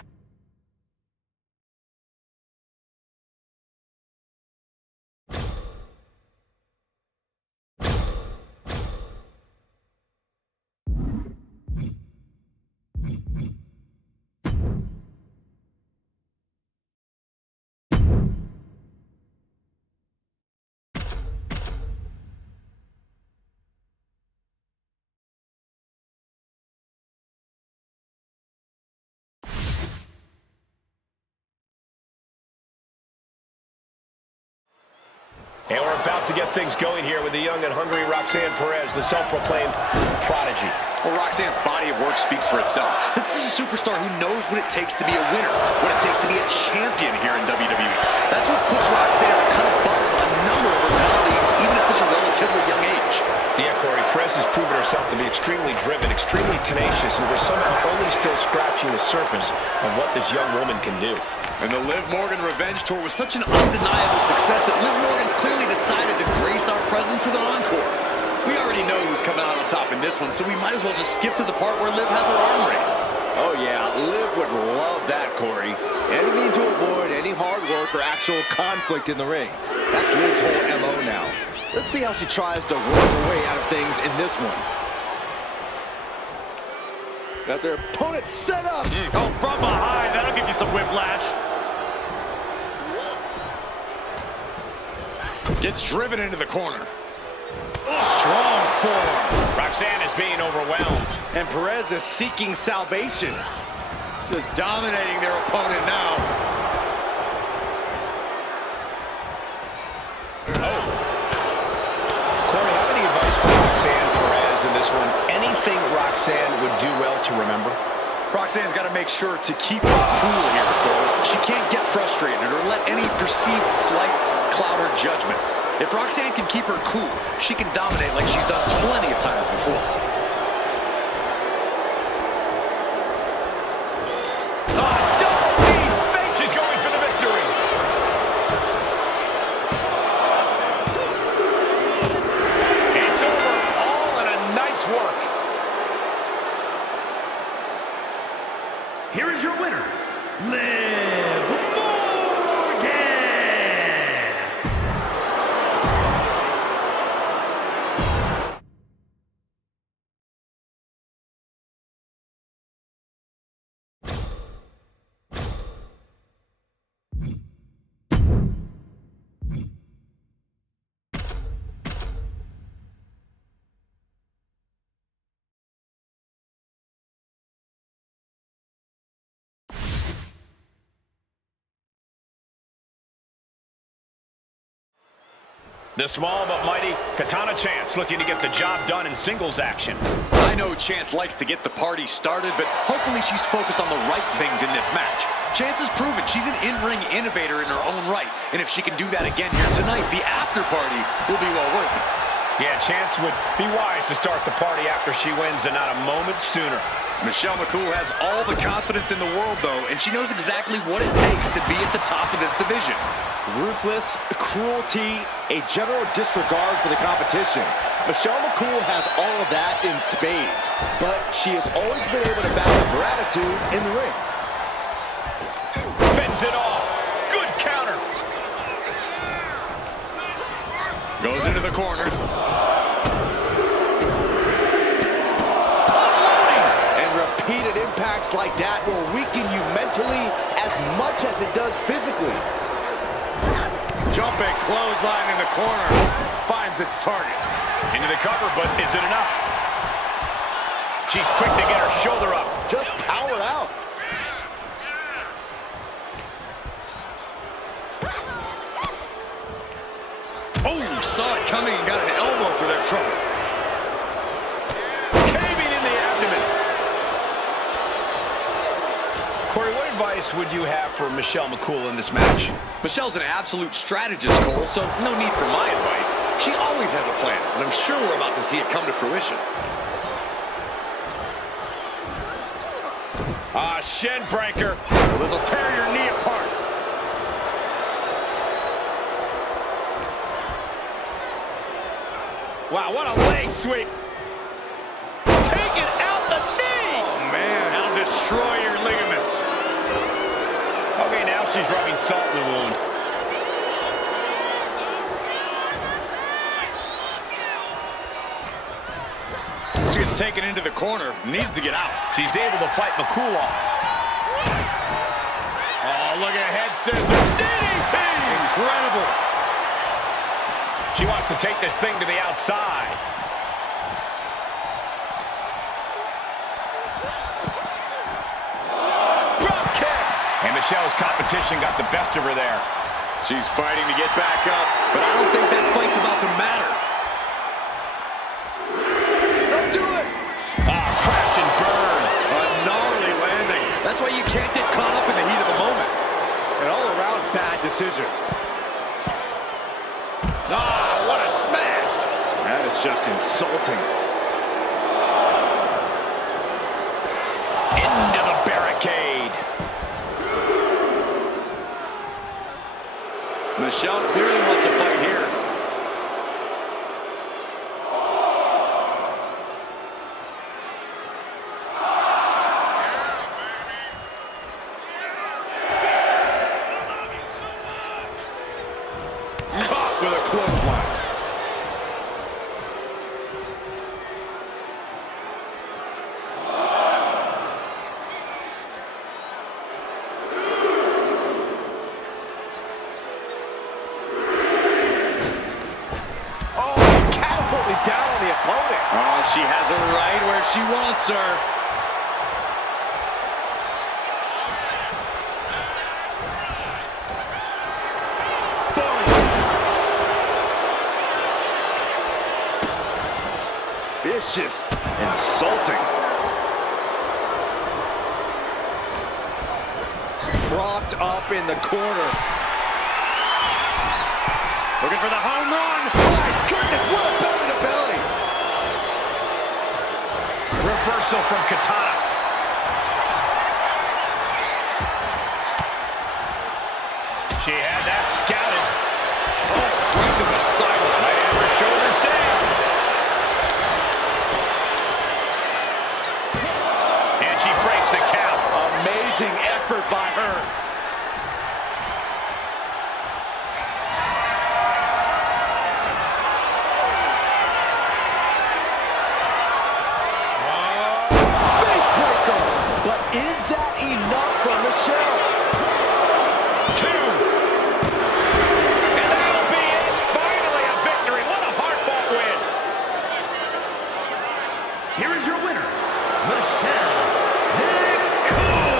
And we're about to get things going here with the young and hungry Roxanne Perez, the self-proclaimed prodigy. Well, Roxanne's body of work speaks for itself. This is a superstar who knows what it takes to be a winner, what it takes to be a champion here in WWE. That's what puts Roxanne a cut above a number of her colleagues, even at such a relatively young age. Yeah, Corey, Perez has proven herself to be extremely driven, extremely tenacious, and we're somehow only still scratching the surface of what this young woman can do. And the Liv Morgan Revenge Tour was such an undeniable success that Liv Morgan's clearly decided to grace our presence with an encore. We already know who's coming out on top in this one, so we might as well just skip to the part where Liv has her arm raised. Oh yeah, Liv would love that, Corey. Anything to avoid any hard work or actual conflict in the ring. That's Liv's whole MO now. Let's see how she tries to work her way out of things in this one. Got their opponent set up. Oh, from behind, that'll give you some whiplash. Gets driven into the corner. Strong forearm. Roxanne is being overwhelmed. And Perez is seeking salvation. Just dominating their opponent now. Oh. Corey, have any advice for Roxanne Perez in this one? Anything Roxanne would do well to remember? Roxanne's got to make sure to keep her cool here, Cole. She can't get frustrated or let any perceived slight cloud her judgment. If Roxanne can keep her cool, she can dominate like she's done plenty of times before. She's going for the victory. It's over. All in a night's work. Here is your winner, Liv Morgan. The small but mighty Katana Chance looking to get the job done in singles action. I know Chance likes to get the party started, but hopefully she's focused on the right things in this match. Chance has proven she's an in-ring innovator in her own right, and if she can do that again here tonight, the after party will be well worth it. Yeah, Chance would be wise to start the party after she wins and not a moment sooner. Michelle McCool has all the confidence in the world, though, and she knows exactly what it takes to be at the top of this division. Ruthless, cruelty, a general disregard for the competition. Michelle McCool has all of that in spades, but she has always been able to battle gratitude in the ring. Fends it off. Good counter. Goes into the corner. And repeated impacts like that will weaken you mentally as much as it does physically. Jumping clothesline in the corner. Finds its target. Into the cover, but is it enough? She's quick to get her shoulder up. Just power out. Oh, saw it coming and got an elbow for their trouble. Caving in the abdomen. Corey, what advice would you have for Michelle McCool in this match? Michelle's an absolute strategist, Cole, so no need for my advice. She always has a plan, and I'm sure we're about to see it come to fruition. Shin breaker. Well, this'll tear your knee apart. Wow, what a leg sweep. Taking out the knee. Oh, man. That'll destroy your ligaments. Okay, now she's rubbing salt in the wound. She gets taken into the corner, needs to get out. She's able to fight McCool off. Oh, look at head scissors. DDT! Incredible. She wants to take this thing to the outside. Drop kick! And Michelle's competition got the best of her there. She's fighting to get back up, but I don't think that fight's about to matter. Don't do it! Crash and burn. A gnarly landing. That's why you can't get caught up in the heat of the moment. An all-around bad decision. What a smash! That is just insulting. Into the barricade. Michelle clearly wants a fight here. Caught with a clothesline. She has her right where she wants her. Vicious, insulting. Propped up in the corner. Looking for the home run. My goodness, what a belly to belly. Reversal from Katana. She had that scouted. Oh, right to the sideline. Right over her shoulders down. And she breaks the count. Amazing effort by her. Fake breaker. But is that enough from Michelle? 2. And that'll be it. Finally a victory. What a hard-fought win. Here is your winner, Michelle Nicole.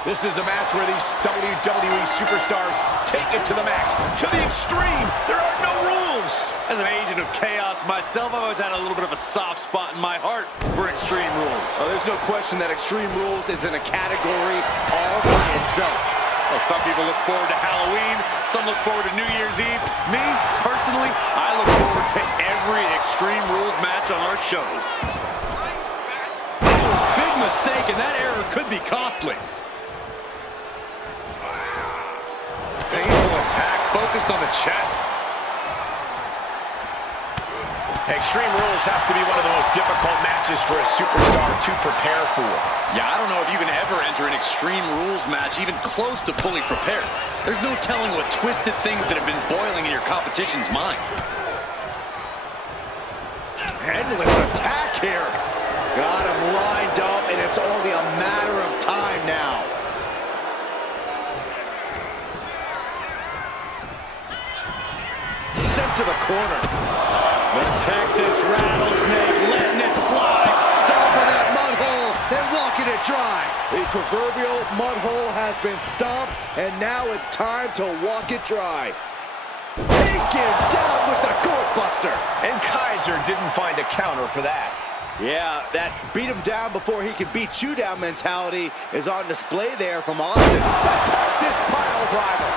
This is a match where these WWE superstars take it to the max, to the extreme. There are no rules. As an agent of chaos myself, I've always had a little bit of a soft spot in my heart for Extreme Rules. There's no question that Extreme Rules is in a category all by itself. Well, some people look forward to Halloween, some look forward to New Year's Eve. Me, personally, I look forward to every Extreme Rules match on our shows. Big mistake, and that error could be costly. Painful attack, focused on the chest. Extreme Rules has to be one of the most difficult matches for a superstar to prepare for. Yeah, I don't know if you can ever enter an Extreme Rules match even close to fully prepared. There's no telling what twisted things that have been boiling in your competition's mind. Endless attack here. Got him lined up, and it's only a matter of time now. Sent to the corner. The Texas Rattlesnake letting it fly. Stomping that mud hole and walking it dry. The proverbial mud hole has been stomped, and now it's time to walk it dry. Taken down with the goat buster. And Kaiser didn't find a counter for that. Yeah, that beat him down before he could beat you down mentality is on display there from Austin. The Texas pile driver.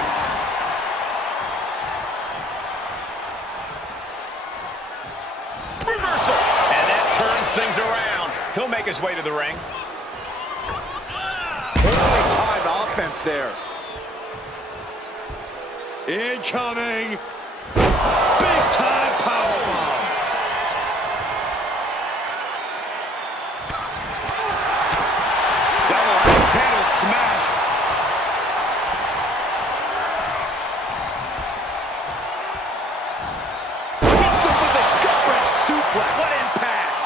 Reversal. And that turns things around. He'll make his way to the ring. Poorly timed offense there. Incoming. Big time powerbomb. Double axe handle smash. Hits him with a gut-wrench suplex. What impact.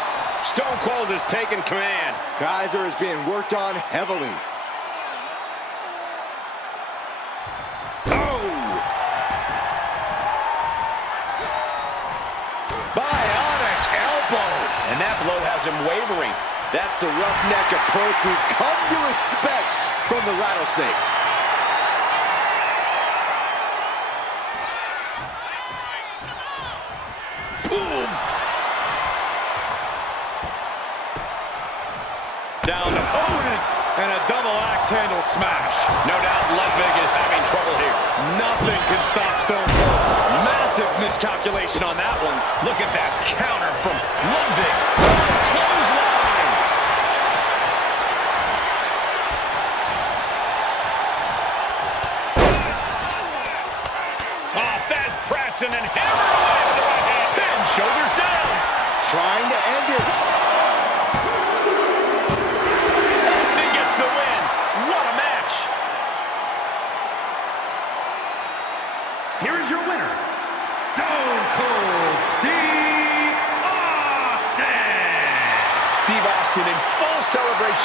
Stone Cold has taken command. Kaiser is being worked on heavily. Bionic elbow. And that blow has him wavering. That's the roughneck approach we've come to expect from the Rattlesnake. Boom. Down to opponent and a double axe handle smash. No doubt Ludwig is having trouble here. Nothing can stop Stone Cold. Massive miscalculation on that one. Look at that counter from Ludwig. Clothesline. Fast press and then hammer away with the right hand. Pin, shoulders down. Trying to end it. Austin gets the win. What a match. Here is your winner, Stone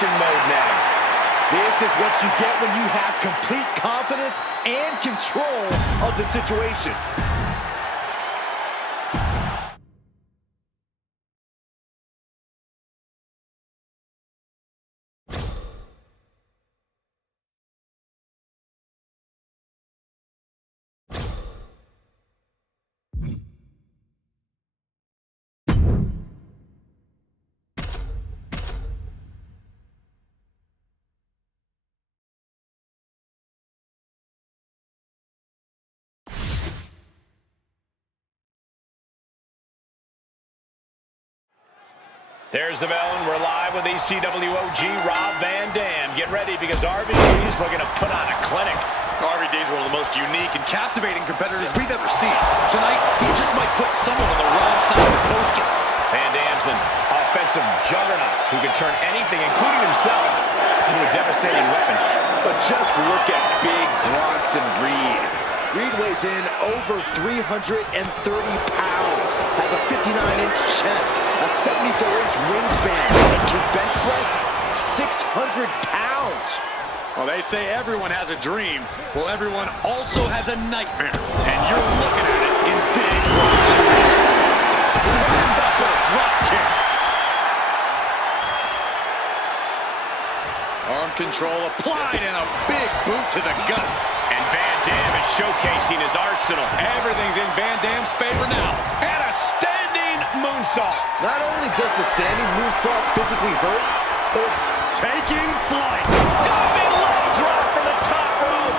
submission mode now. This is what you get when you have complete confidence and control of the situation. There's the bell, and we're live with ECWOG Rob Van Dam. Get ready, because RVD is looking to put on a clinic. RVD is one of the most unique and captivating competitors we've ever seen. Tonight, he just might put someone on the wrong side of the poster. Van Dam's an offensive juggernaut who can turn anything, including himself, into a devastating weapon. But just look at big Bronson Reed. Reed weighs in over 330 pounds, has a 59-inch chest, a 74-inch wingspan, and can bench press 600 pounds. Well, they say everyone has a dream. Well, everyone also has a nightmare. And you're looking at it in big Bronson Reed. Turnbuckle drop kick. Arm control applied and a big boot to the guts. And Van Dam is showcasing his arsenal. Everything's in Van Dam's favor now. And a standing moonsault. Not only does the standing moonsault physically hurt, but it's Taking flight. Diving low drop from the top rope.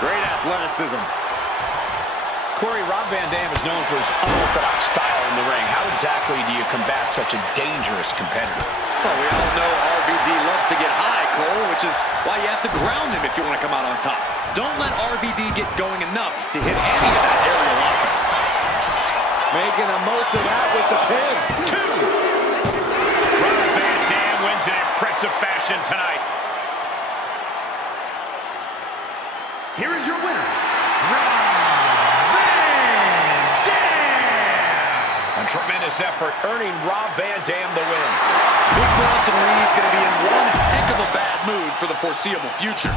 Great athleticism. Corey, Rob Van Dam is known for his unorthodox style in the ring. How exactly do you combat such a dangerous competitor? Well, we all know RVD loves to get high, Cole, which is why you have to ground him if you want to come out on top. Don't let RVD get going enough to hit any of that aerial offense. making the most of that with the pin. Two. Rob Van Dam wins in impressive fashion tonight. Here is your winner, Rob Van Dam. A tremendous effort, earning Rob Van Dam the win. Big Bronson Reed's going to be in one heck of a bad mood for the foreseeable future.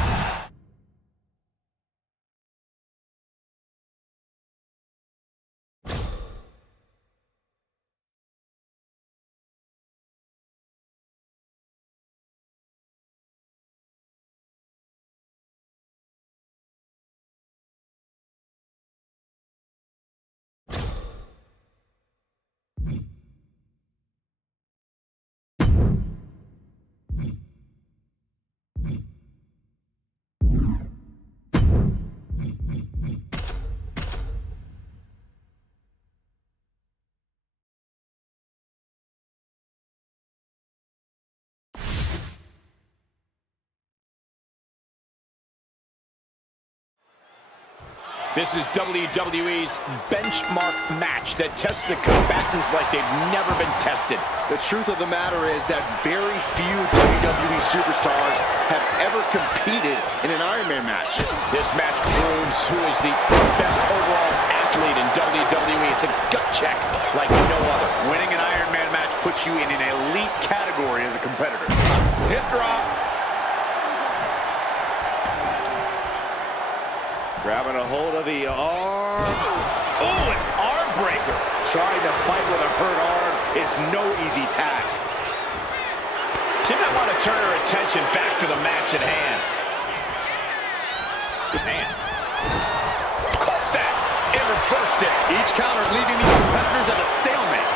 This is WWE's benchmark match that tests the combatants like they've never been tested. The truth of the matter is that very few WWE superstars have ever competed in an Iron Man match. This match proves who is the best overall athlete in WWE. It's a gut check like no other. Winning an Iron Man match puts you in an elite category as a competitor. Hip drop. Grabbing a hold of the arm. Oh, an arm breaker. Trying to fight with a hurt arm is no easy task. She might want to turn her attention back to the match at hand. Man. Caught that. And reversed it. Each counter leaving these competitors at a stalemate.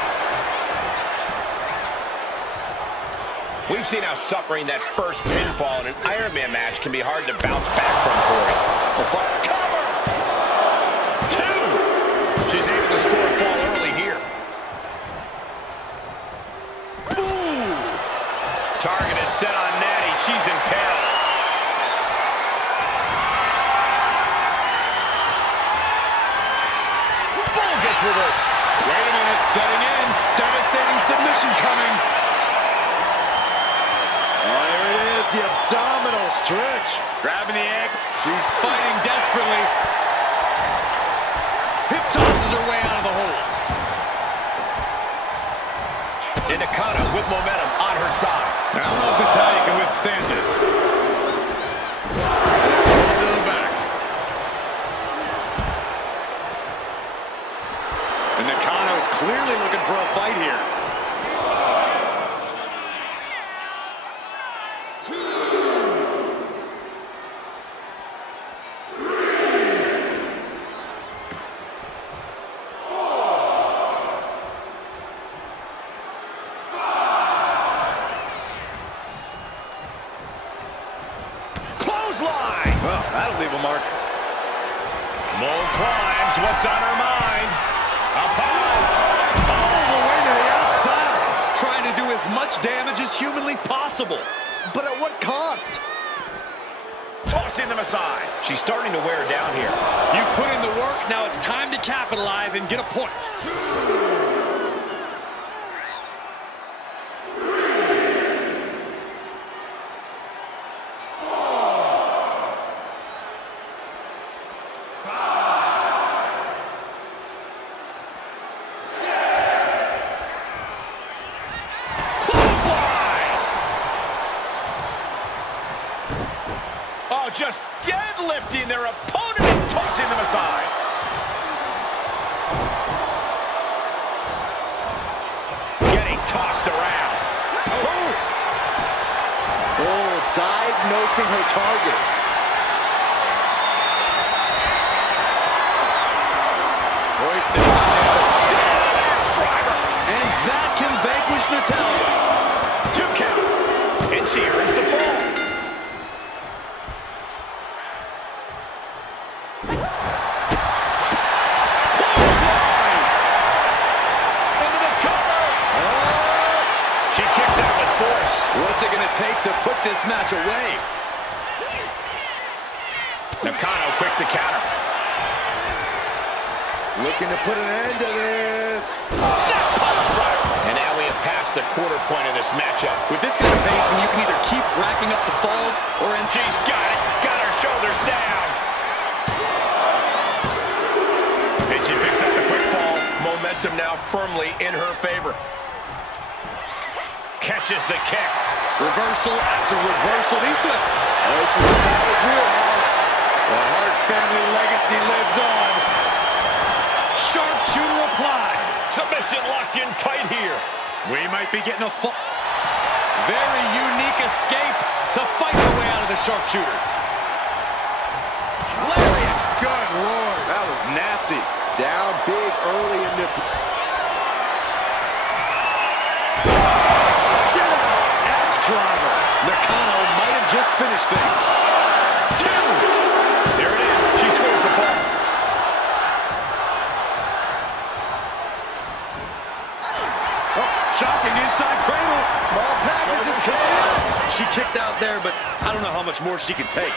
We've seen how suffering that first pinfall in an Iron Man match can be hard to bounce back from, Corey. Cover! Two! She's able to score a fall early here. Ooh! Target is set on Natty. She's impaled. Boom! Gets reversed. Wait a minute, setting in. Devastating submission coming. Oh, here it is, the abdominal stretch. Grabbing the egg. She's fighting desperately. Hip tosses her way out of the hole. Indicata with momentum on her her side. I don't know if Natalia can withstand this. Roll to the back. And Nakano is clearly looking for a fight here. Clothesline! Well, that'll leave a mark. Mo climbs. What's on her mind? Up high. All the way to the outside. Trying to do as much damage as humanly possible. But at what cost? Tossing them aside. She's starting to wear down here. You put in the work, now it's time to capitalize and get a point. Oh, just deadlifting their opponent and tossing them aside. Getting tossed around. Oh, diagnosing her target. Hoisted high. Axe driver. And that can vanquish Natalia. 2 count. And she earns the fall. What's it going to take to put this match away? Nakano quick to counter. Looking to put an end to this. Snap pile driver. And now we have passed the quarter point of this matchup. With this kind of pacing, you can either keep racking up the falls or in. She's got it. Got her shoulders down. And she picks up the quick fall. Momentum now firmly in her favor. Catches the kick. Reversal after reversal. These two. This is Natalia's wheelhouse. The Hart family legacy lives on. Sharpshooter applied. Submission locked in tight here. We might be getting a fall. Very unique escape to fight her way out of the sharpshooter. Lariat. Good Lord. That was nasty. Down big early in this. Driver. Nakano might have just finished things. There it is. She scores the fall. Oh, shocking inside cradle. Small package is coming. She kicked out there, but I don't know how much more she can take.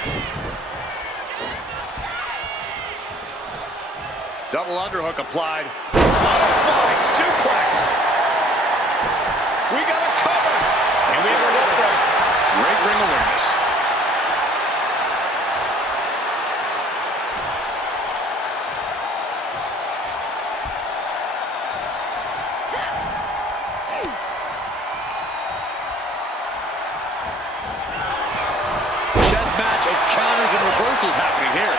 Double underhook applied. Butterfly suplex. We got a cover. And we have a rope break. Great ring awareness. Chess match of counters and reversals happening here.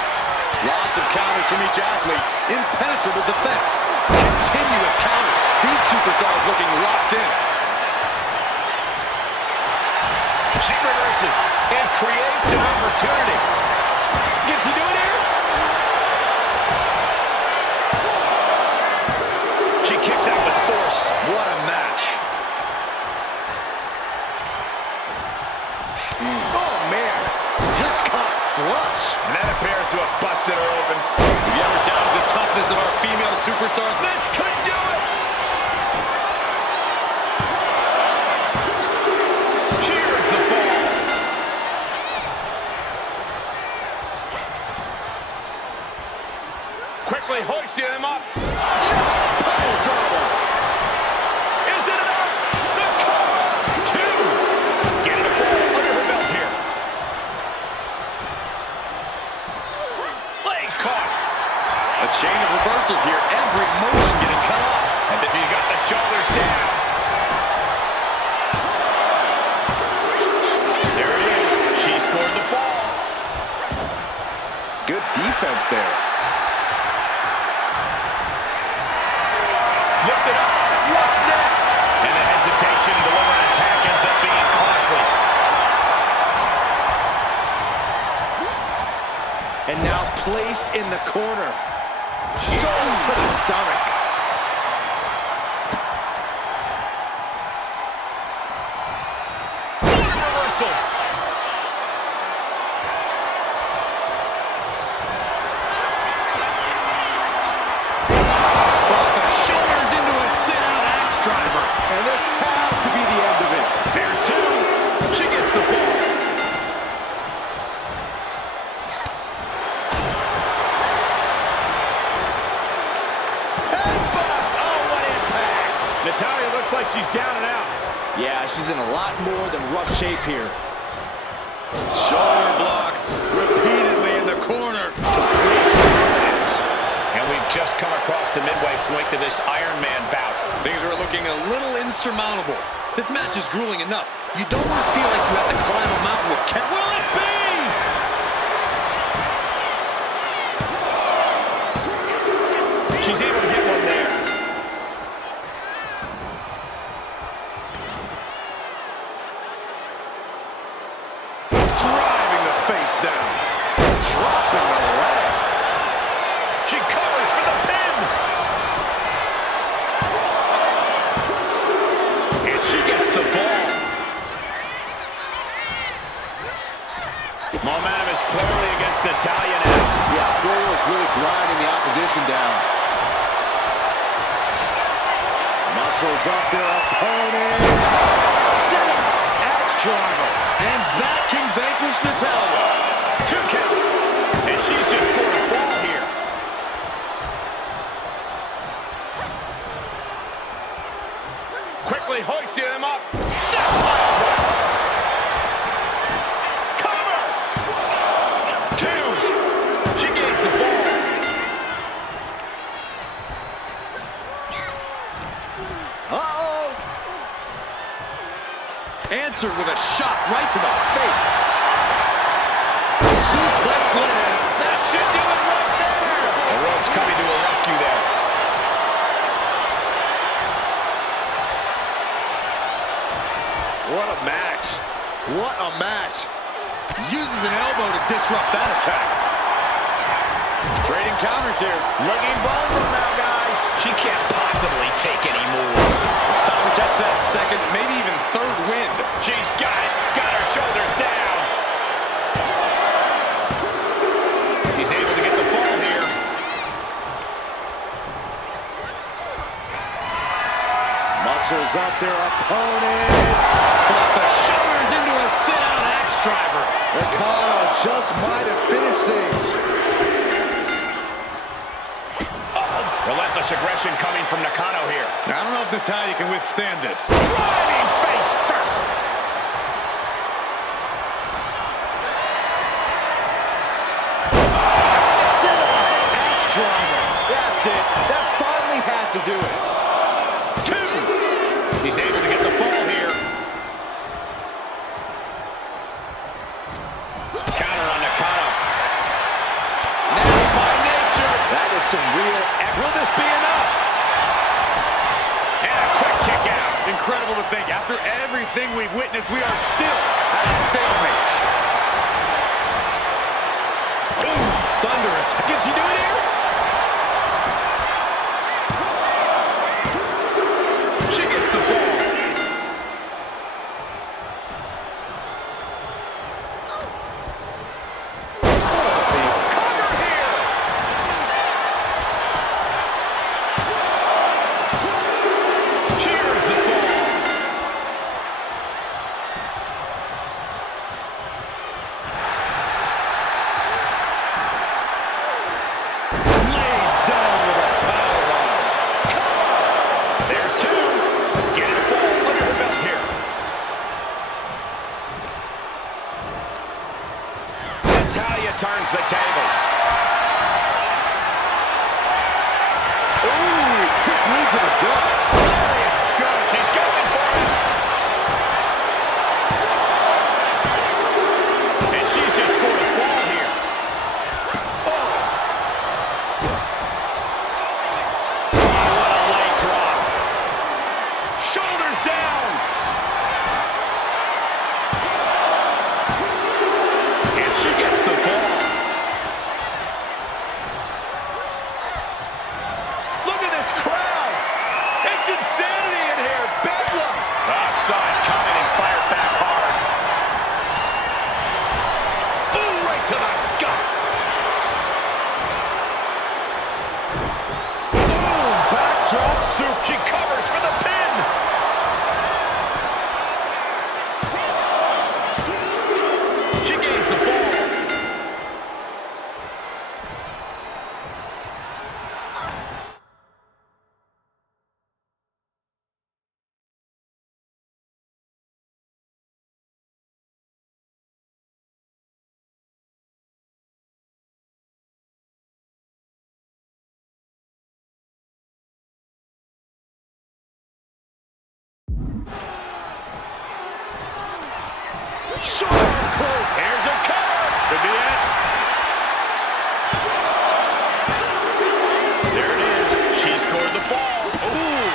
Lots of counters from each athlete. Impenetrable defense. Continuous counters. These superstars looking locked in. She reverses and creates an opportunity. Can she do it here? She kicks out with force. What a match. Oh, man. Just caught flush. And that appears to have busted her open. Have you ever doubted the toughness of our female superstars? This could do it. Cheers the fall. And now placed in the corner. Shoulder to the stomach. Reversal. Cross the shoulders into a sit-out axe driver. And this has to be the end of it. There's two. She gets the fall. Headbutt! Oh, what impact! Natalya looks like she's down and out. Yeah, she's in a lot more than rough shape here. Shoulder blocks repeatedly in the corner. And we've just come across the midway point to this Iron Man bout. Things are looking a little insurmountable. This match is grueling enough. You don't want to feel like you have to climb a mountain with Ken. Will it be? She's able to get one there. Driving the face down. Dropping the leg. She covers for the pin. And she gets the ball. Momentum is clearly against Natalya now. Yeah, Boyle is really grinding the opposition down. Muscles up their opponent. Set up. Axe driver. And that can vanquish Natalya. 2 count. And she's just scored a fall here. Quickly hoisting him up. Step pile driver. Cover. 2. She gains the ball. Uh-oh. Answered with a shot right to the face. Suplex lands. That should do it right there. The rope's coming to a rescue there. What a match. What a match. Uses an elbow to disrupt that attack. Trading counters here. Looking vulnerable now, guys. She can't possibly take any more. It's time to catch that second, maybe even third wind. She's got it. Got her shoulders down. She's able to get the fall here. Muscles up their opponent. Cross the shoulders into a sit-out axe driver. Nakano just might have finished things. Relentless aggression coming from Nakano here. I don't know if Natalya can withstand this. Driving face first. Sit-up. Axe driver. That's it. That finally has to do it. 2. He's able to get the fall here. Counter on Nakano. Now by nature. That is some real. Will this be enough? And a quick kick out. Incredible to think, after everything we've witnessed, we are still at a stalemate. Ooh, thunderous. Can she do it here? She gets the ball. Cover here. Cheers the ball. Laid down with a powerbomb. There's 2. Getting a fall under the belt here. Natalya turns the tables. Ooh, quick knee to the gut. Good. She's going for it. And she's just scored a fall here. Oh, what a leg drop. Shoulders down. And she gets the ball. soup. She covers for the pin. She gains the fall. So close. Here's a cover. Could be it. There it is. She scored the fall. Ooh.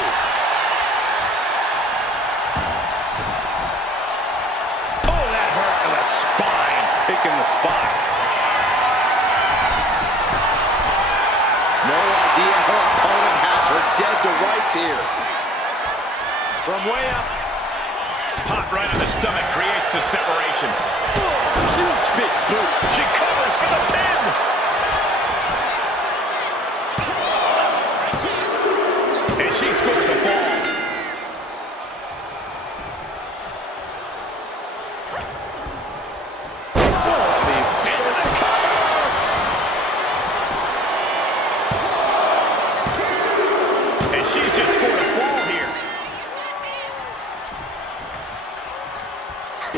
Oh, that hurt to the spine. Picking the spot. No idea her opponent has her dead to rights here. From way up. Pop right on the stomach creates the separation. Oh, huge big boot. She covers for the pin. And she scores the fall. Into the cover. And she's just scored a fall here.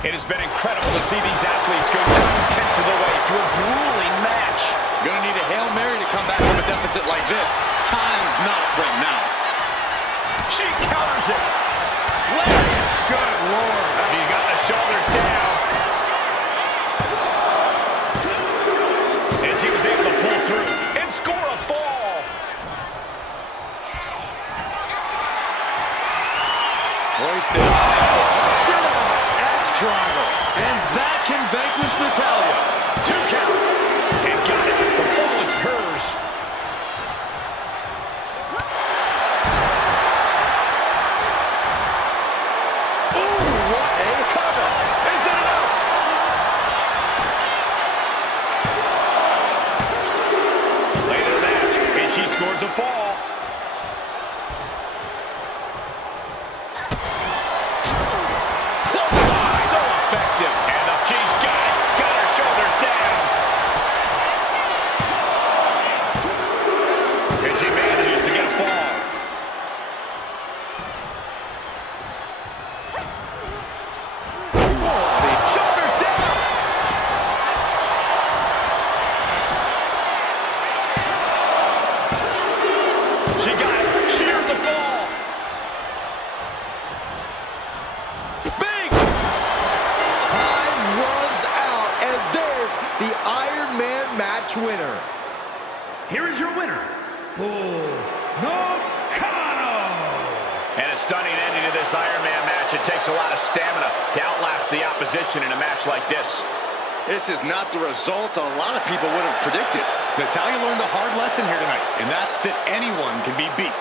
It has been incredible to see these athletes go 9/10 of the way through a grueling match. Gonna need a Hail Mary to come back from a deficit like this. Time's not a friend now. She counters it. Lariat. Good Lord. He got the shoulders down. And she was able to pull through and score a fall. Hoisted high. Sit on axe driver. And that can vanquish Natalya. 2 count. And got it. The fall is hers. Ooh, what a cover. Is it enough? Late in the match, and she scores a fall. Clothesline. So effective. And she's got it. Got her shoulders down. And she manages to get a fall. Shoulders down. She got it. She earned the fall. Big. Time runs out, and there's the Iron Man match winner. Here is your winner, Bull Nakano. And a stunning ending to this Iron Man match. It takes a lot of stamina to outlast the opposition in a match like this. This is not the result a lot of people would have predicted. Natalya learned a hard lesson here tonight, and that's that anyone can be beat.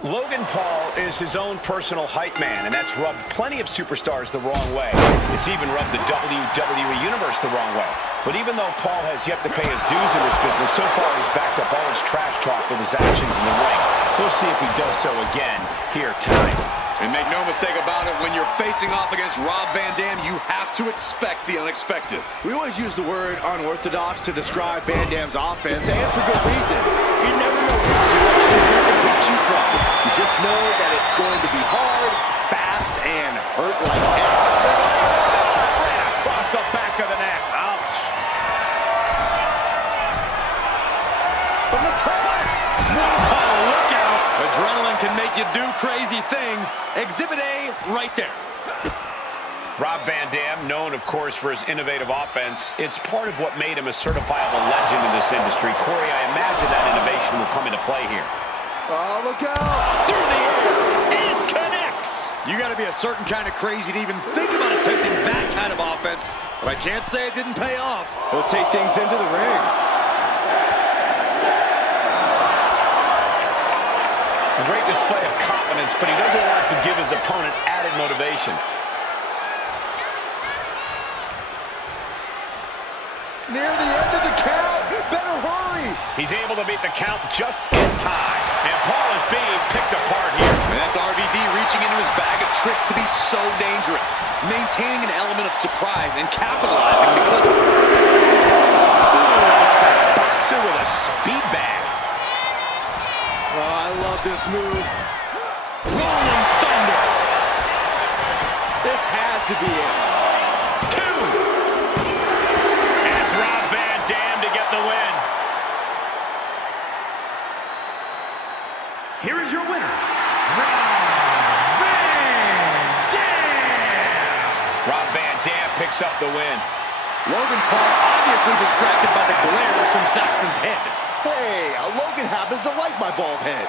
Logan Paul is his own personal hype man, and that's rubbed plenty of superstars the wrong way. It's even rubbed the WWE Universe the wrong way. But even though Paul has yet to pay his dues in this business, so far he's backed up all his trash talk with his actions in the ring. We'll see if he does so again here tonight. And make no mistake about it, when you're facing off against Rob Van Dam, you have to expect the unexpected. We always use the word unorthodox to describe Van Dam's offense, and for good reason. You never know which direction he's going to hit you from. You just know that it's going to be hard, fast, and hurt like heck. Right across the back of the neck. Ouch. From the top. Oh, look out. Adrenaline can make you do crazy things. Exhibit A right there. Rob Van Dam, known, of course, for his innovative offense. It's part of what made him a certifiable legend in this industry. Corey, I imagine that innovation will come into play here. Oh, look out. Through the air. It connects. You got to be a certain kind of crazy to even think about attempting that kind of offense. But I can't say it didn't pay off. He'll take things into the ring. A great display of confidence, but he doesn't want to give his opponent added motivation. Near the end of the count. Better hurry. He's able to beat the count just in time. And Paul is being picked apart here. And that's RVD reaching into his bag of tricks to be so dangerous. Maintaining an element of surprise and capitalizing because... Boxer with a speed bag. Oh, I love this move. Rolling Thunder. This has to be it. Two. And it's Rob Van Dam to get the win. Here is your winner, Rob Van Dam. Rob Van Dam picks up the win. Logan Paul obviously distracted by the glare from Saxton's head. Hey, Logan happens to like my bald head.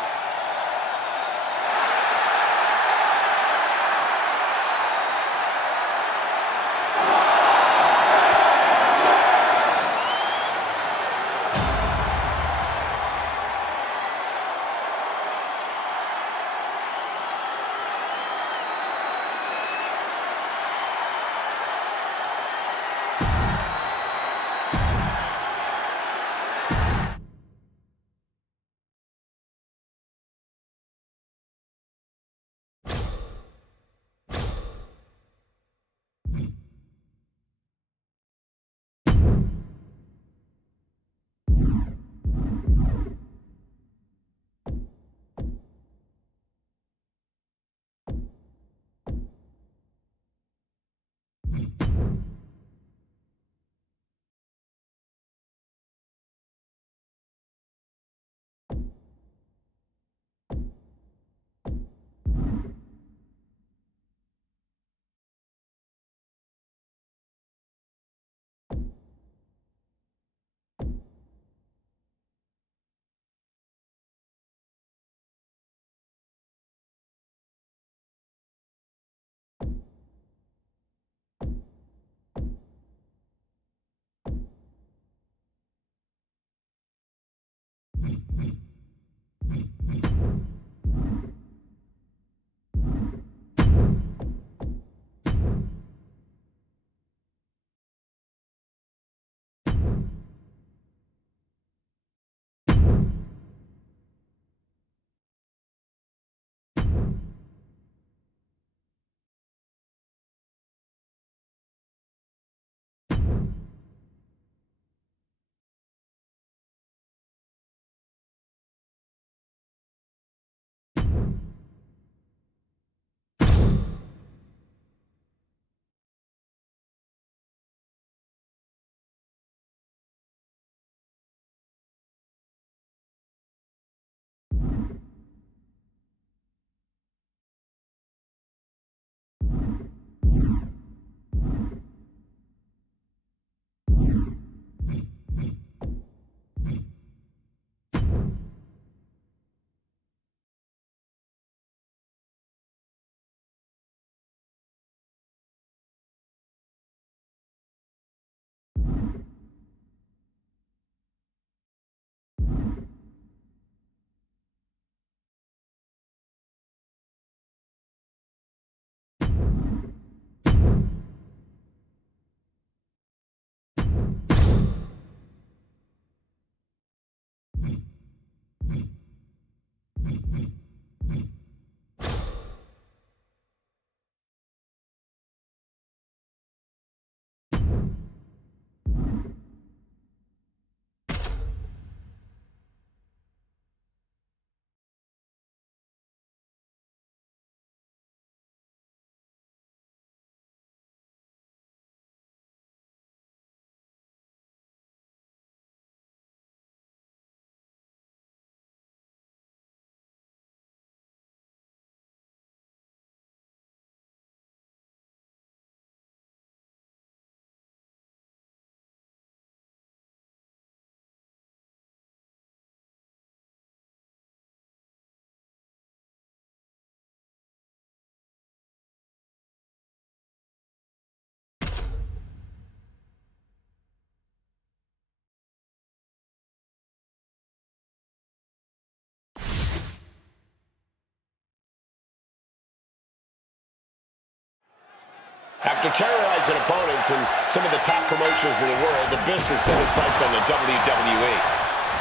After terrorizing opponents in some of the top promotions in the world, Abyss has set his sights on the WWE.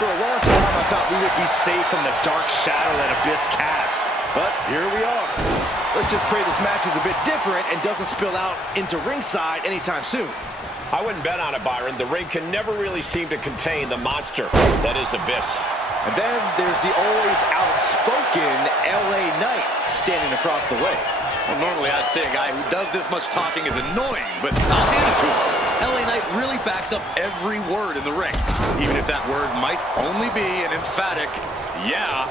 For a long time, I thought we would be safe from the dark shadow that Abyss casts. But here we are. Let's just pray this match is a bit different and doesn't spill out into ringside anytime soon. I wouldn't bet on it, Byron. The ring can never really seem to contain the monster that is Abyss. And then there's the always outspoken LA Knight standing across the way. Well, normally I'd say a guy who does this much talking is annoying, but I'll hand it to him. LA Knight really backs up every word in the ring, even if that word might only be an emphatic, yeah.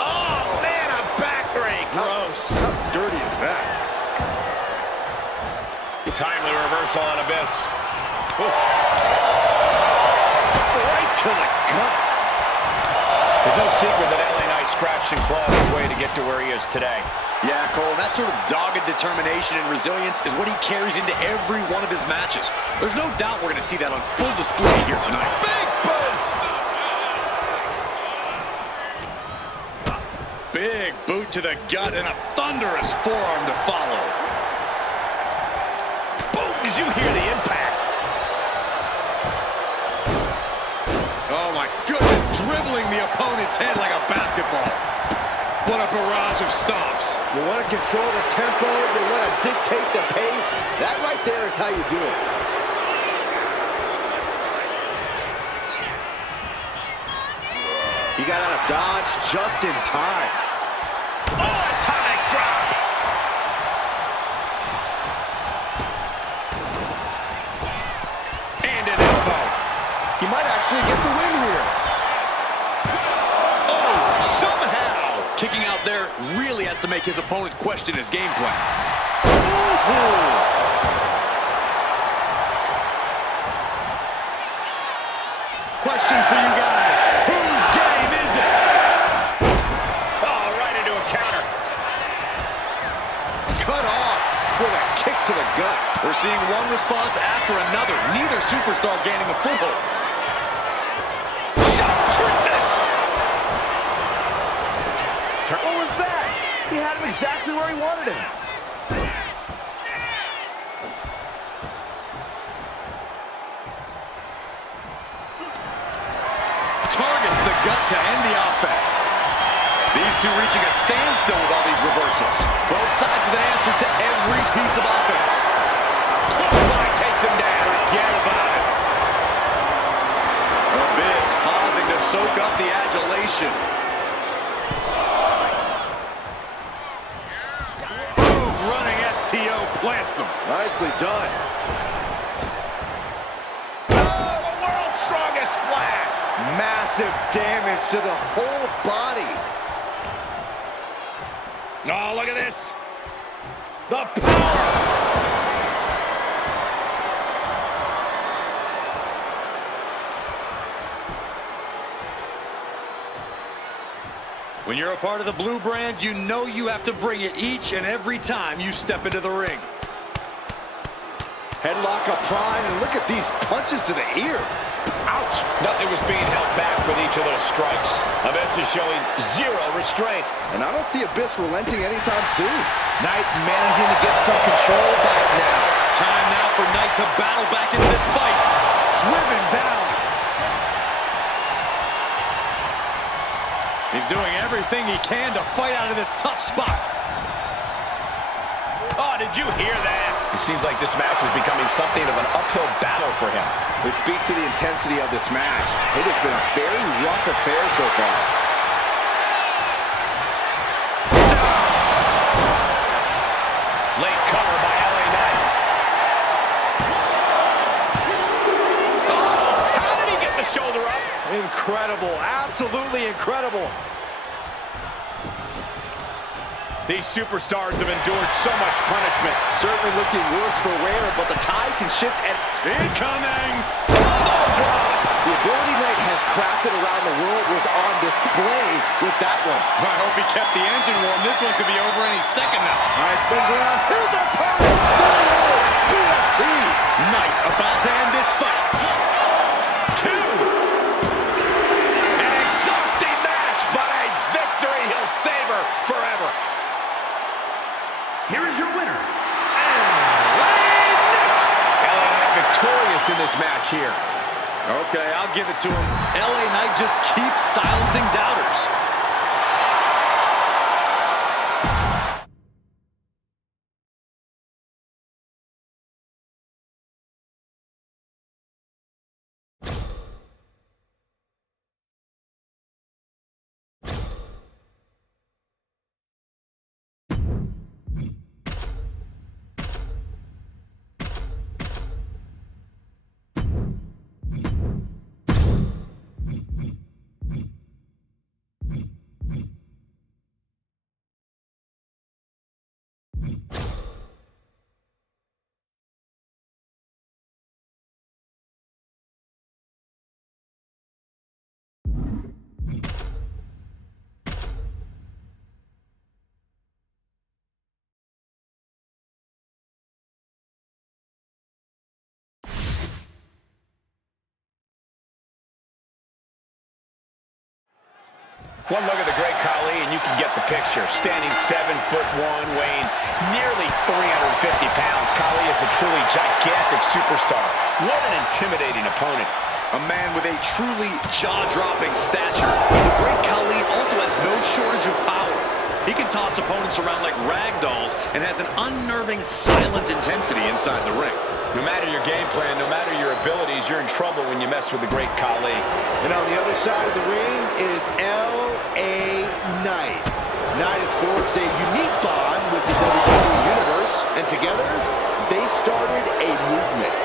Oh, man, a back break. Gross. How dirty is that? Timely reversal on Abyss. Oof. Right to the gut. There's no secret that LA Knight scratched and clawed his way to get to where he is today. Yeah, Cole, that sort of dogged determination and resilience is what he carries into every one of his matches. There's no doubt we're going to see that on full display here tonight. Big boot! Big boot to the gut and a thunderous forearm to follow. Boom! Did you hear the impact? Oh my goodness, dribbling the opponent's head like a basketball. What a barrage of stomps. You want to control the tempo, you want to dictate the pace. That right there is how you do it. He got out of dodge just in time. Oh, atomic drop! And an elbow. He might actually get the win here. Oh, somehow! Kicking out there really has to make his opponent question his game plan. Question for you guys. Whose game is it? Oh, right into a counter. Cut off with a kick to the gut. We're seeing one response after another. Neither superstar gaining a foothold. What was that? He had him exactly where he wanted him. Targets the gut to end the offense. These two reaching a standstill with all these reversals. Both sides with an answer to every piece of offense. Clothesline takes him down. Forget about it. Abyss pausing to soak up the adulation. Boom, running STO plants him. Nicely done. Oh, the world's strongest flat. Massive damage to the whole body. Oh, look at this. The power. When you're a part of the blue brand, you know you have to bring it each and every time you step into the ring. Headlock up prime, and look at these punches to the ear. Ouch. Nothing was being held back with each of those strikes. Abyss is showing zero restraint. And I don't see Abyss relenting anytime soon. Knight managing to get some control back now. Time now for Knight to battle back into this fight. Driven down. He's doing everything he can to fight out of this tough spot. Oh, did you hear that? It seems like this match is becoming something of an uphill battle for him. It speaks to the intensity of this match. It has been a very rough affair so far. Late cover by LA Knight. Oh, how did he get the shoulder up? Incredible, absolutely incredible. These superstars have endured so much punishment. Certainly looking worse for wear, but the tide can shift at Incoming! Elbow drop. the ability Knight has crafted around the world was on display with that one. I hope he kept the engine warm. This one could be over any second now. Nice spins around. Here's the opponent. There it is. BFT. Knight about to end this fight. An exhausting match, but a victory he'll savor forever. here is your winner, LA Knight victorious in this match here. Okay, I'll give it to him. LA Knight just keeps silencing doubters. One look at the great Khali and you can get the picture. Standing 7'1", weighing nearly 350 pounds, Khali is a truly gigantic superstar. What an intimidating opponent. A man with a truly jaw-dropping stature. The great Khali also has no shortage of power. He can toss opponents around like rag dolls and has an unnerving, silent intensity inside the ring. No matter your game plan, no matter your abilities, you're in trouble when you mess with the great Khali. And on the other side of the ring is LA Knight. Knight has forged a unique bond with the WWE Universe, and together, they started a movement.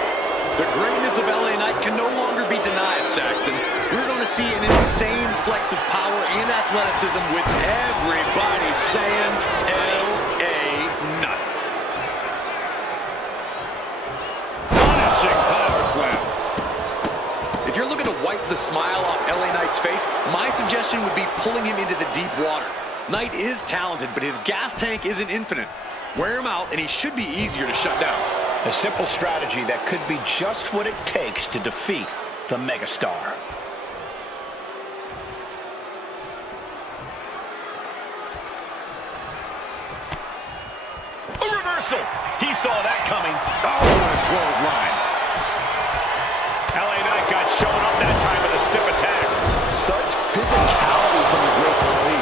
The greatness of LA Knight can no longer be denied, Saxton. We're going to see an insane flex of power and athleticism with everybody saying LA Knight. Punishing power slam. If you're looking to wipe the smile off LA Knight's face, my suggestion would be pulling him into the deep water. Knight is talented, but his gas tank isn't infinite. Wear him out, and he should be easier to shut down. A simple strategy that could be just what it takes to defeat the megastar. A reversal. He saw that coming. Oh, what a clothesline. LA Knight got shown up that time with a stiff attack. Such physicality from the great Khali.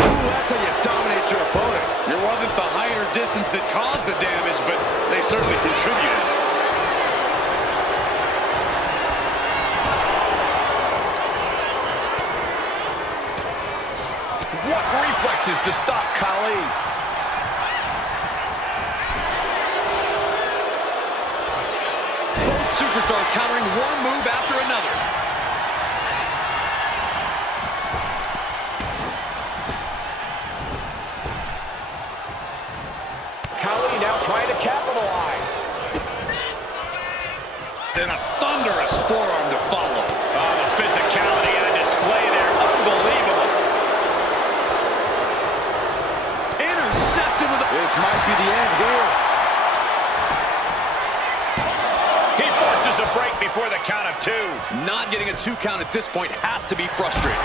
Ooh, that's how you dominate your opponent. It wasn't the height or distance that caused the damage, but they certainly contributed. What reflexes to stop Khali? Both superstars countering one move after another. Khali now trying to capitalize. Then a thunderous forearm to follow. Oh, the physicality on display there. Unbelievable. Intercepted with a... This might be the end here. He forces a break before the count of 2. Not getting a 2 count at this point has to be frustrating.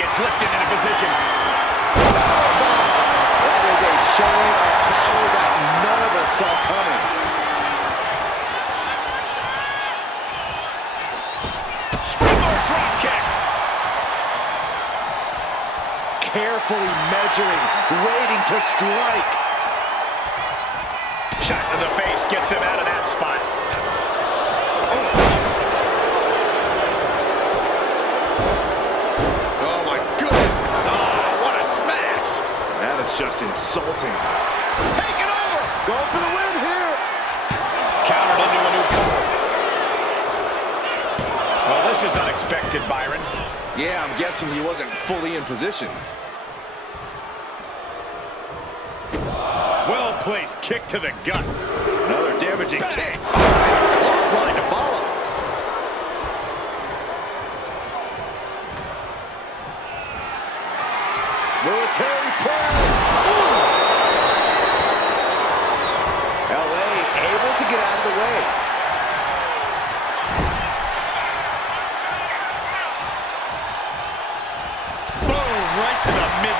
Gets lifted into position. That is a showing of power that none of us saw coming. Springboard drop kick. Carefully measuring, waiting to strike. Shot to the face gets him out of that spot. Oh my goodness. Oh, what a smash. That is just insulting. Take it over! Going for the win here! Countered into a new cover. Well, this is unexpected, Byron. Yeah, I'm guessing he wasn't fully in position. Well-placed kick to the gut. Another damaging Bang. kick. Oh, and a clothesline to follow. Military press. Ooh. LA able to get out of the way.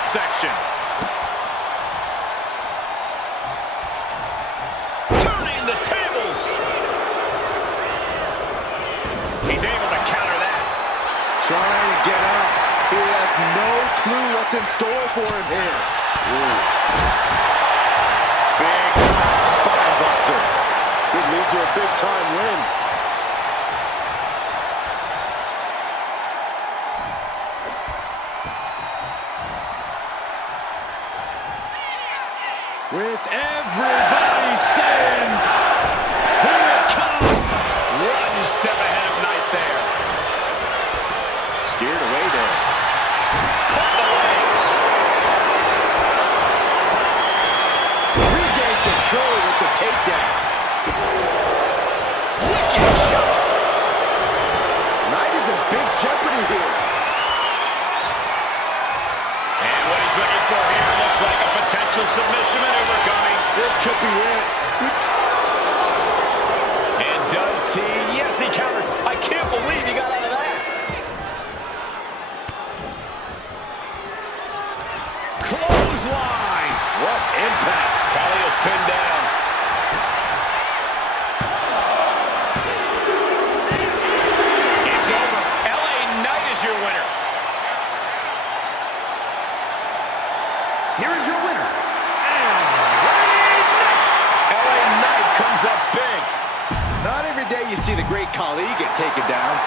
midsection. Turning the tables. He's able to counter that. Trying to get up. He has no clue what's in store for him here. Ooh. Big time spine buster. Could lead to a big time win. With everybody saying, here it comes. One step ahead of Knight there. Steered away there. Caught the leg. Regained control with the takedown. Wicked shot. Knight is in big jeopardy here. And what he's looking for here looks like a potential submission maneuver coming. This could be it. And does he? Yes, he counters. I can't believe he got out of that. Clothesline. What impact. Khali is pinned down. It's over. LA Knight is your winner. Here is your winner, LA Knight comes up big. Not every day you see the great Khali get taken down.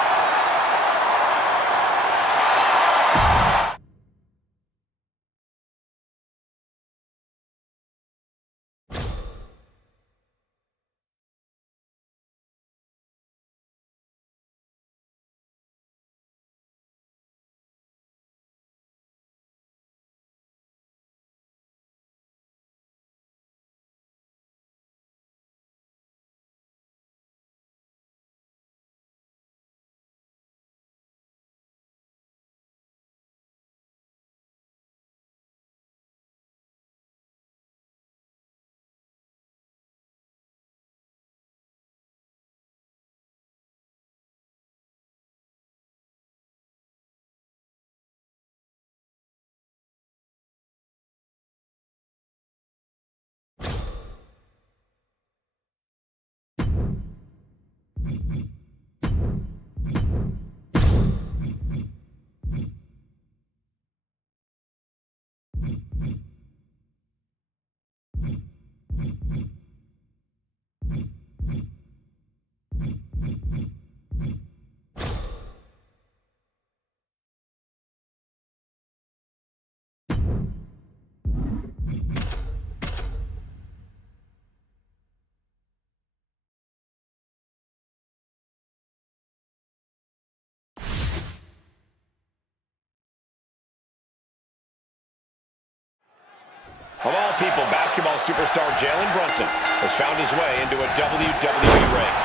Of all people, basketball superstar Jalen Brunson has found his way into a WWE ring.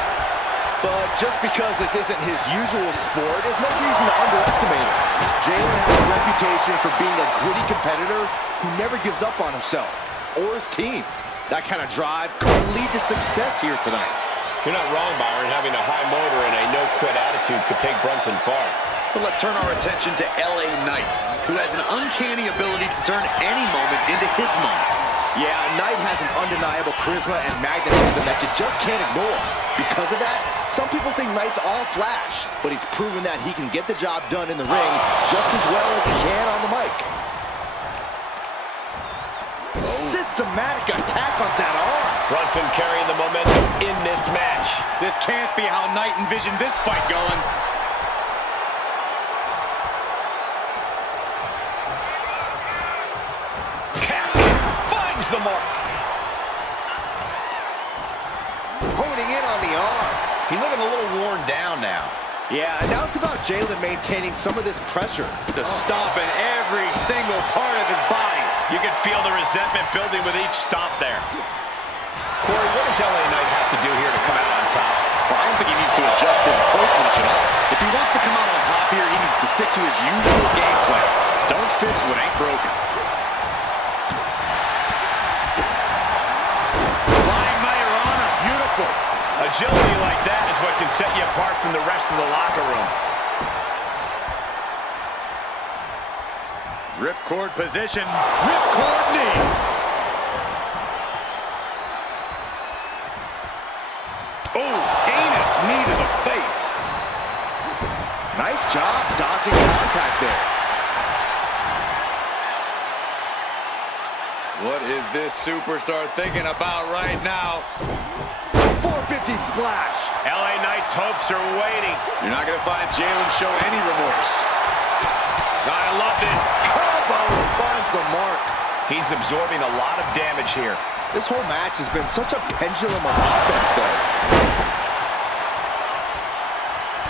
But just because this isn't his usual sport is no reason to underestimate him. Jalen has a reputation for being a gritty competitor who never gives up on himself or his team. That kind of drive could lead to success here tonight. You're not wrong, Byron. Having a high motor and a no-quit attitude could take Brunson far. But let's turn our attention to LA Knight, who has an uncanny ability to turn any moment into his moment. Yeah, Knight has an undeniable charisma and magnetism that you just can't ignore. Because of that, some people think Knight's all flash, but he's proven that he can get the job done in the ring just as well as he can on the mic. Systematic attack on that arm. Brunson carrying the momentum in this match. This can't be how Knight envisioned this fight going. Finds the mark. Honing in on the arm. He's looking a little worn down now. Yeah, and now it's about Jalen maintaining some of this pressure. Just stomping every single part of his body. You can feel the resentment building with each stomp there. Corey, what does LA Knight have to do here to come out on top? Well, I don't think he needs to adjust his approach much at all. If he wants to come out on top here, he needs to stick to his usual game plan. Don't fix what ain't broken. Flying Mayorana, beautiful. Agility like that is what can set you apart from the rest of the locker room. Ripcord position. Ripcord knee. Oh, heinous knee to the face. Nice job dodging contact there. What is this superstar thinking about right now? 450 splash. LA Knight's hopes are waiting. You're not going to find Jalen show any remorse. I love this. Elbow finds the mark. He's absorbing a lot of damage here. This whole match has been such a pendulum of offense, though.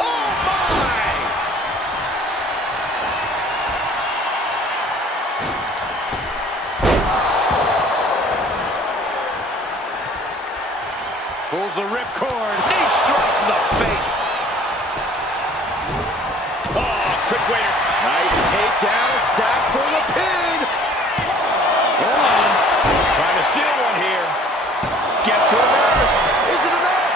Oh, my! Pulls the ripcord. Knee strike to the face. Oh, quick waiter. Nice takedown, stack for the pin. Hold on. Trying to steal one here. Gets reversed. Is it enough?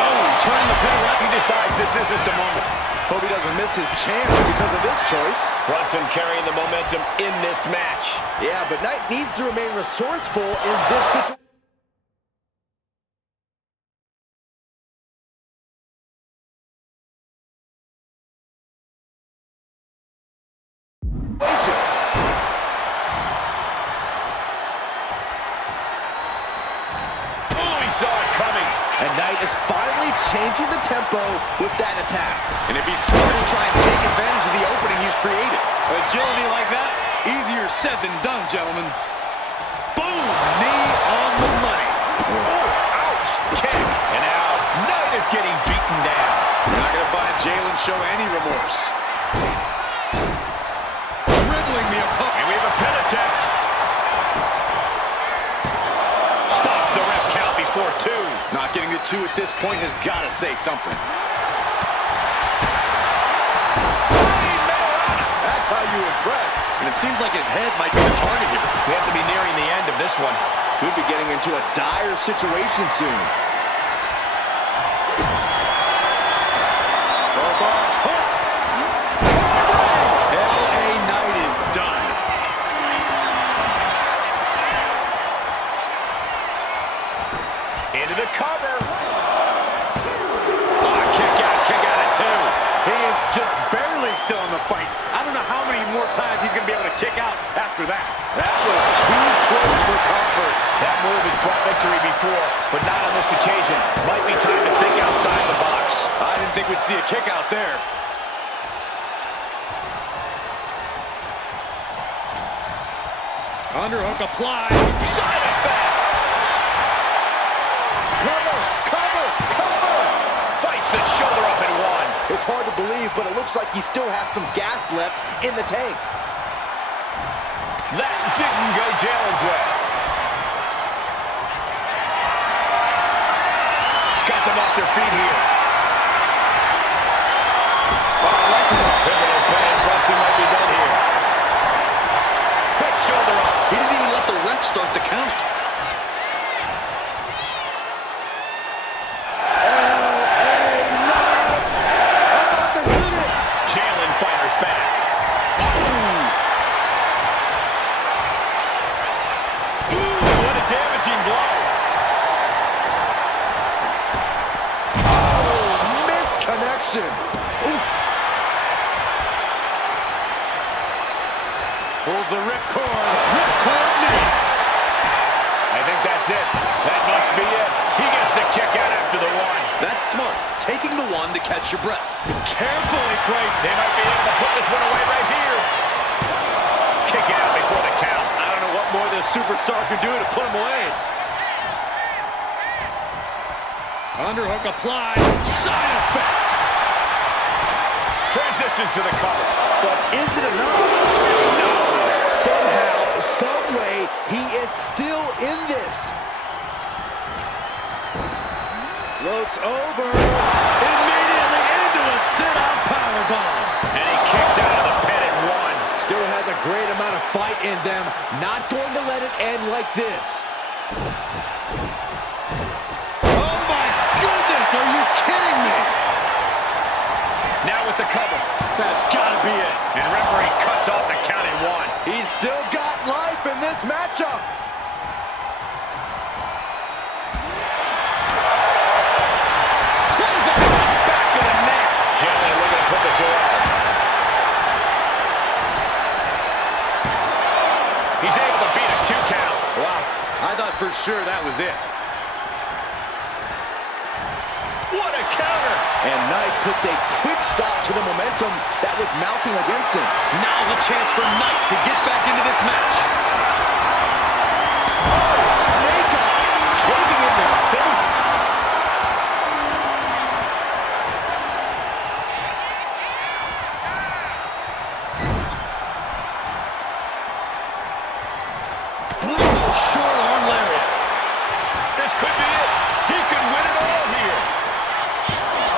Oh, turning the pin around. He decides this isn't the moment. Hope he doesn't miss his chance because of this choice. Brunson carrying the momentum in this match. Yeah, but Knight needs to remain resourceful in this situation. Saw it coming. And Knight is finally changing the tempo with that attack. And if he's smart, he'll try and take advantage of the opening he's created. Agility like that, easier said than done, gentlemen. Boom! Knee on the money. Oh, ouch! Kick. And now Knight is getting beaten down. You're not going to find Jalen show any remorse. Dribbling the opponent. And we have a pin attempt. Stops the ref count before 2. Not getting to 2 at this point has got to say something. That's how you impress. And it seems like his head might be the target here. We have to be nearing the end of this one. Could be getting into a dire situation soon. Both arms hooked. LA Knight is done. Into the cover. Oh, kick out at 2. He is just barely still in the fight. I don't know how many more times he's going to be able to kick out after that. That was too close for comfort. That move has brought victory before, but not on this occasion. Might be time to think outside the box. I didn't think we'd see a kick out there. Underhook applied. Side effect. Cover! Fights the shoulder up and 1. It's hard to believe, but it looks like he still has some gas left in the tank. That didn't go Jalen's way. Got them off their feet here. Pivotal pin. Brunson might be done here. Quick shoulder up. He didn't even let the ref start the count. Jalen fires back. Ooh, what a damaging blow. Oh, missed connection. Oof. Pulls the ripcord. Ripcord knee. I think that's it. That must be it. He gets the kick out after the 1. That's smart. Taking the 1 to catch your breath. Carefully placed. They might be able to put this one away right here. Kick out before the count. I don't know what more this superstar could do to put him away. Underhook applied. Side effect. Transitions to the cover. But is it enough? No. Somehow, some way, he is still in this. Floats over. Immediately into a sit-out powerbomb. And he kicks out of the pin at 1. Still has a great amount of fight in them. Not going to let it end like this. Oh my goodness, are you kidding me? Now with the cover. That's gotta be it. And referee cuts off the count in one. He's still got life in this matchup. Back to the neck. Gently looking to put this away. He's able to beat a 2 count. Wow, I thought for sure that was it. What a counter! And Knight puts a quick stop to the momentum that was mounting against him. Now's a chance for Knight to get back into this match. Oh, snake eyes caving in their face. Brutal short arm lariat. This could be it. He could win it all here.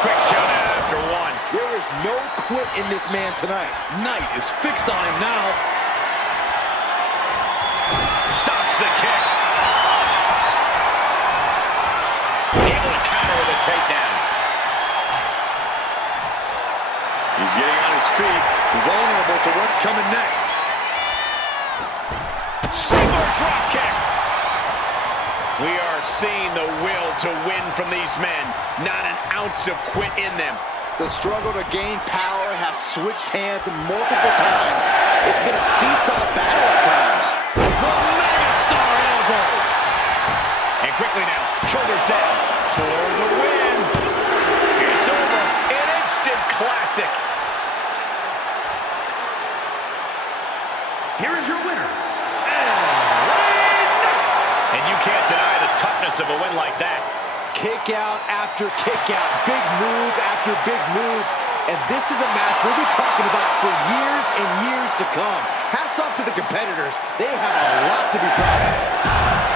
Quick count out after one. There is no quit in this man tonight. Knight is fixed on him now. Stops the kick. Able to counter with a takedown. He's getting on his feet, vulnerable to what's coming next. Springboard drop kick. We are seeing the will to win from these men. Not an ounce of quit in them. The struggle to gain power has switched hands multiple times. It's been a seesaw battle at times. The megastar elbow. And quickly now, shoulders down for the win. It's over. An instant classic. Here is your winner, And you can't deny the toughness of a win like that. Kick out after kick out, big move after big move, and this is a match we'll be talking about for years and years to come. Hats off to the competitors. They have a lot to be proud of.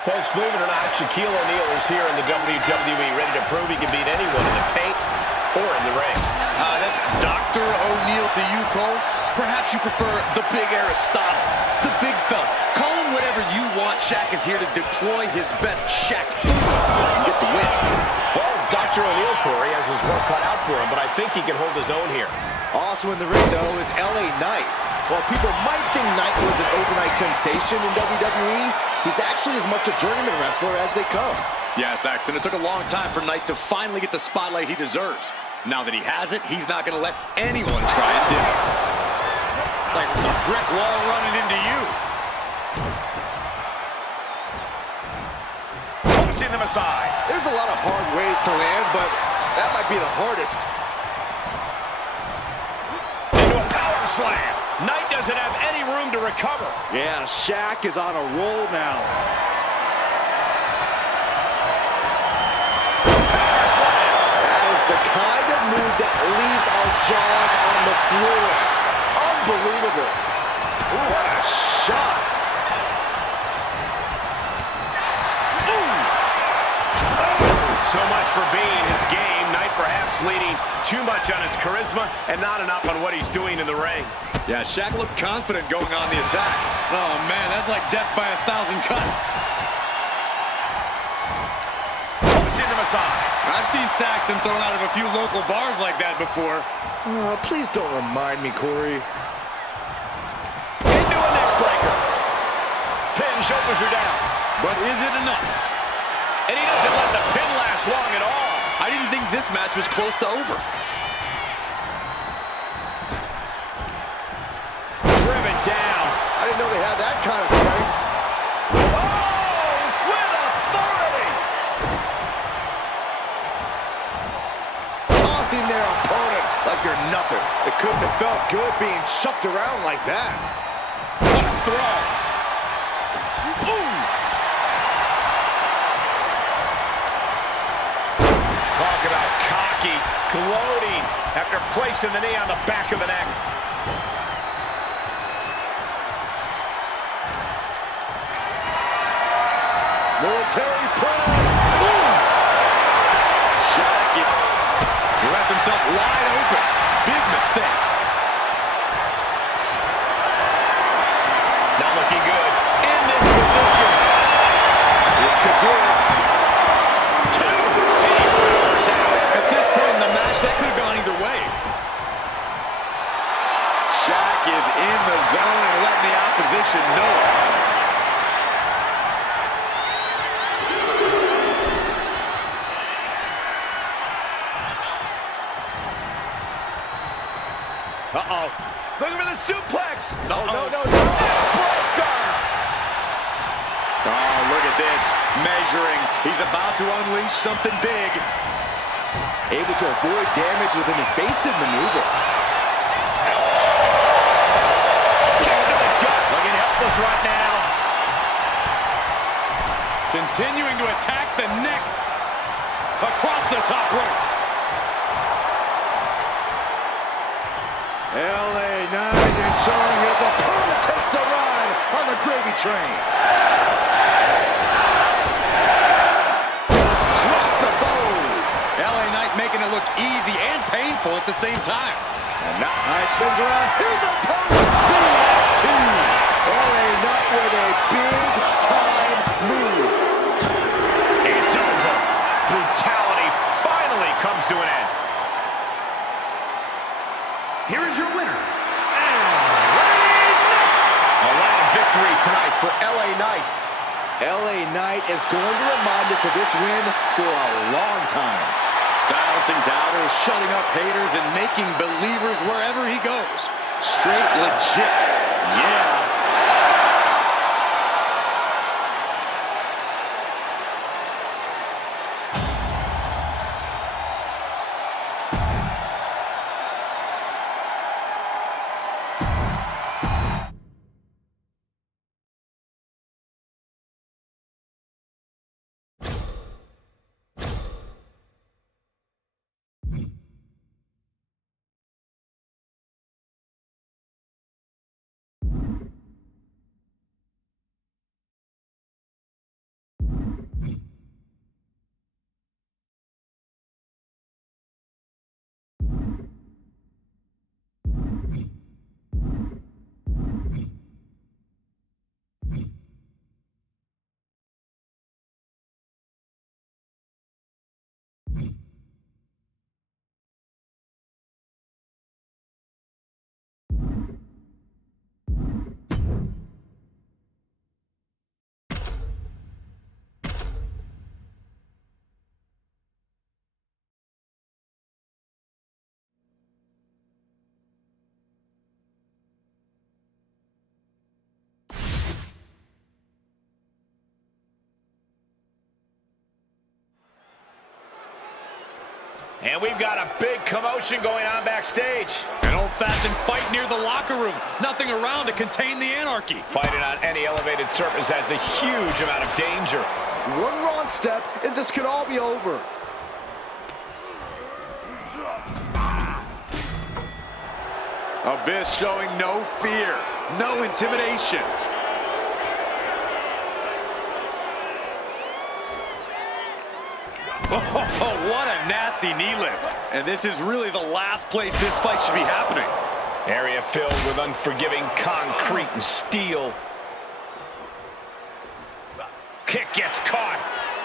Folks, believe it or not, Shaquille O'Neal is here in the WWE, ready to prove he can beat anyone in the paint or in the ring. That's Dr. O'Neal to you, Cole. Perhaps you prefer the big Aristotle, the big fella. Call him whatever you want. Shaq is here to deploy his best Shaq food and get the win. Well, Dr. O'Neal, Corey, has his work cut out for him, but I think he can hold his own here. Also in the ring, though, is LA Knight. While people might think Knight was an overnight sensation in WWE, he's actually as much a journeyman wrestler as they come. Yeah, Saxton, it took a long time for Knight to finally get the spotlight he deserves. Now that he has it, he's not going to let anyone try and dim it. Like a brick wall running into you. Tossing them aside. There's a lot of hard ways to land, but that might be the hardest. Into a power slam. Knight doesn't have any room to recover. Yeah, Shaq is on a roll now. Power slam. That is the kind of move that leaves our jaws on the floor. Unbelievable. Ooh, what a shot. So much for being his game. Knight perhaps leaning too much on his charisma and not enough on what he's doing in the ring. Yeah, Shaq looked confident going on the attack. Oh, man, that's like death by 1,000 cuts. Tossing them aside. I've seen Saxton thrown out of a few local bars like that before. Please don't remind me, Corey. Into a neck breaker. Pin, shoulders are down. But is it enough? And he doesn't let the pin last long at all. I didn't think this match was close to over. Driven down. I didn't know they had that kind of strength. Oh, with authority. Toss tossing their opponent like they're nothing. It couldn't have felt good being chucked around like that. What a throw. Ooh. Talk about cocky, gloating after placing the knee on the back of the neck. Military press. Ooh. Shaq, he left himself wide open. Big mistake. Not looking good in this position. This could do it. Two. And he powers out. At this point in the match, that could have gone either way. Shaq is in the zone and letting the opposition know it. Uh-oh. Looking for the suplex. No. Breaker. Oh, look at this. Measuring. He's about to unleash something big. Able to avoid damage with an evasive maneuver. Kick to the gut. Looking helpless right now. Continuing to attack the neck across the top rope. LA Knight is showing his opponent takes a ride on the gravy train. Drop the bow. LA Knight making it look easy and painful at the same time. And now Knight spins around. His opponent, BF2. LA Knight with a big-time move. It's over. Brutality finally comes to an end. Here is your winner, A loud victory tonight for LA Knight. LA Knight is going to remind us of this win for a long time. Silencing doubters, shutting up haters, and making believers wherever he goes. Straight legit. Yeah. And we've got a big commotion going on backstage. An old-fashioned fight near the locker room. Nothing around to contain the anarchy. Fighting on any elevated surface has a huge amount of danger. One wrong step, and this could all be over. Abyss showing no fear, no intimidation. Oh, what a nasty knee lift. And this is really the last place this fight should be happening. Area filled with unforgiving concrete and steel. Kick gets caught.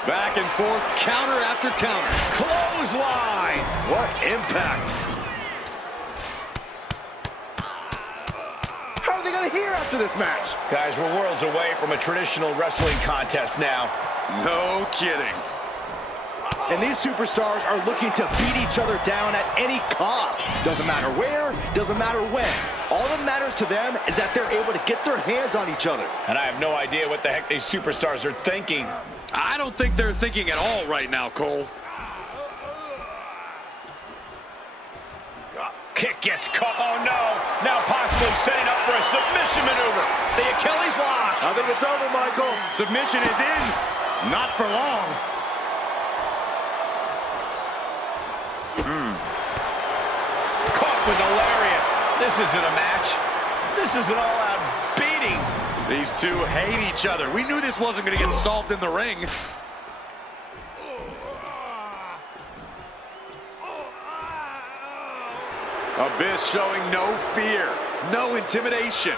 Back and forth, counter after counter. Clothesline! What impact! How are they going to hear after this match? Guys, we're worlds away from a traditional wrestling contest now. No kidding. And these superstars are looking to beat each other down at any cost. Doesn't matter where, doesn't matter when. All that matters to them is that they're able to get their hands on each other. And I have no idea what the heck these superstars are thinking. I don't think they're thinking at all right now, Cole. Kick gets caught. Oh, no. Now possibly setting up for a submission maneuver. The Achilles lock. I think it's over, Michael. Submission is in. Not for long. Caught with the lariat. This isn't a match. This is an all-out beating. These two hate each other. We knew this wasn't going to get solved in the ring. Abyss showing no fear, no intimidation.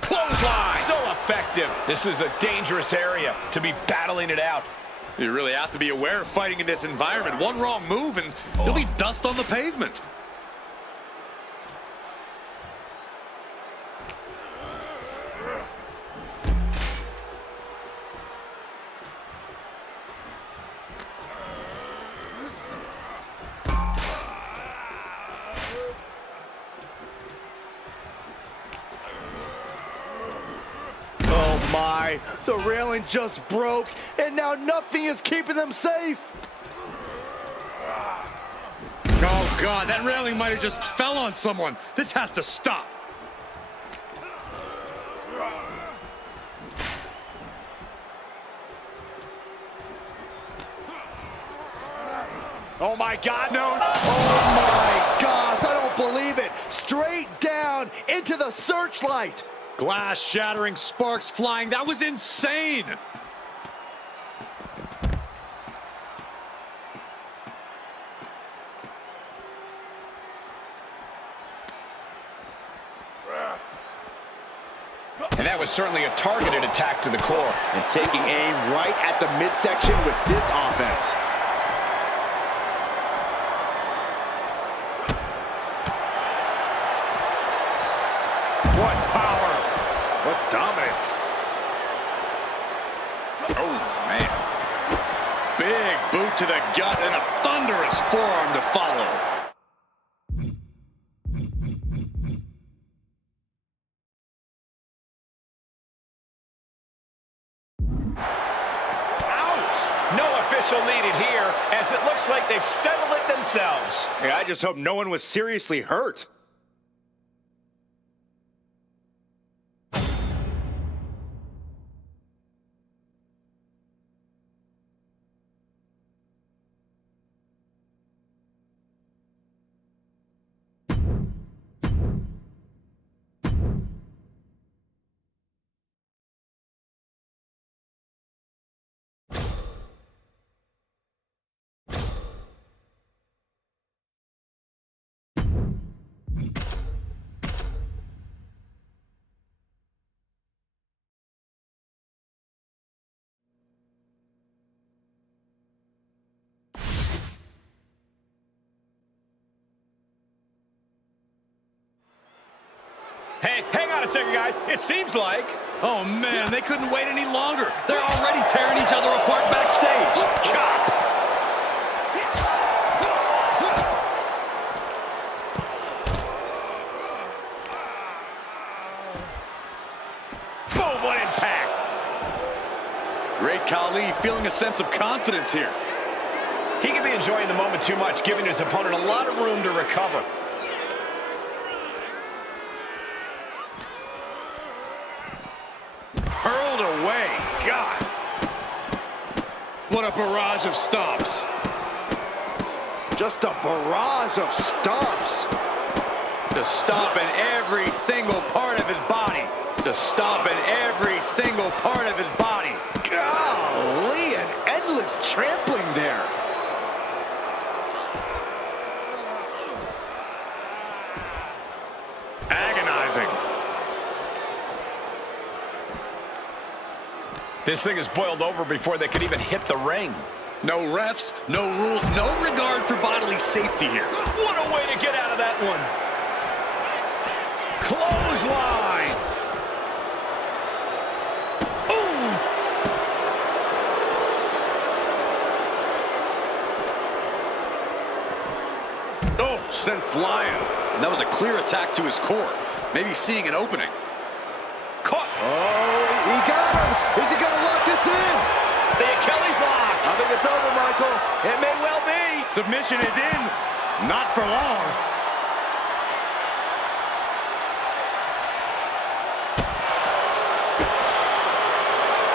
Clothesline. So effective. This is a dangerous area to be battling it out. You really have to be aware of fighting in this environment. One wrong move and you'll be dust on the pavement. Oh my, the railing just broke, and now nothing is keeping them safe. Oh God, that railing might have just fell on someone. This has to stop. Oh, my God, no. Oh my gosh, I don't believe it. Straight down into the searchlight. Glass shattering, sparks flying. That was insane. And that was certainly a targeted attack to the core. And taking aim right at the midsection with this offense. What power. What dominance. Oh, man. Big boot to the gut and a thunderous forearm to follow. Needed here, as it looks like they've settled it themselves. Yeah, I just hope no one was seriously hurt. Hey, hang on a second, guys. It seems like... Oh, man, they couldn't wait any longer. They're already tearing each other apart backstage. Chop! Boom, what impact! Great Khali feeling a sense of confidence here. He could be enjoying the moment too much, giving his opponent a lot of room to recover. Hurled away. God. What a barrage of stomps. Just a barrage of stomps. To stomp in every single part of his body. To stomp in every single part of his body. Golly, an endless trampling there. Agonizing. This thing is boiled over before they could even hit the ring. No refs, no rules, no regard for bodily safety here. What a way to get out of that one. Clothesline. Ooh. Oh, sent flying. And that was a clear attack to his core. Maybe seeing an opening. Caught. Oh, he got him. Is he Michael. It may well be. Submission is in. Not for long.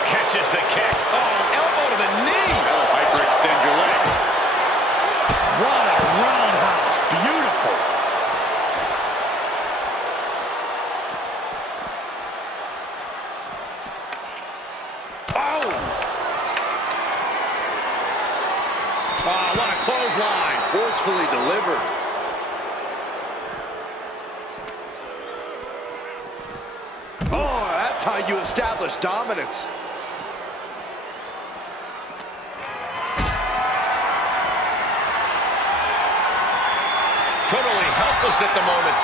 Catches the kick. Oh, elbow to the knee. That'll hyperextend your legs. What a roundhouse. Beautiful. Oh! Oh, what a clothesline. Forcefully delivered. Oh, that's how you establish dominance. Totally helpless at the moment.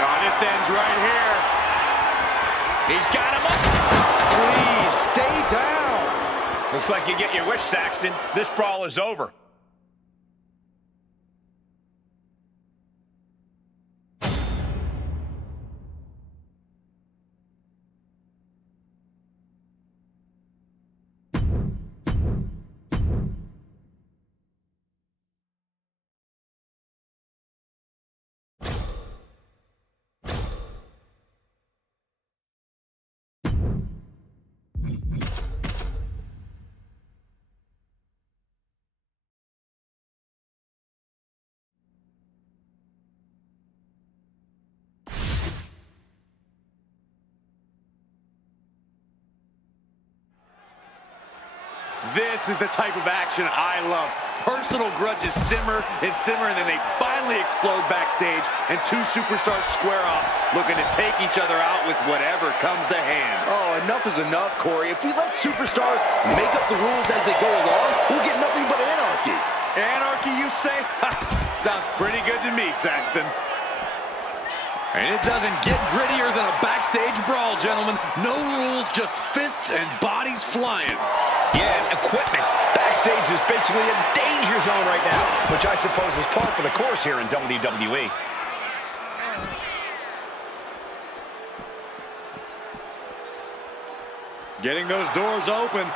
Oh, this ends right here. He's got him up. Please, stay down. Looks like you get your wish, Saxton. This brawl is over. This is the type of action I love. Personal grudges simmer, and then they finally explode backstage, and two superstars square off, looking to take each other out with whatever comes to hand. Oh, enough is enough, Corey. If we let superstars make up the rules as they go along, we'll get nothing but anarchy. Anarchy, you say? Sounds pretty good to me, Saxton. And it doesn't get grittier than a backstage brawl, gentlemen. No rules, just fists and bodies flying. Yeah, and equipment. Backstage is basically a danger zone right now, which I suppose is par for the course here in WWE. Getting those doors open.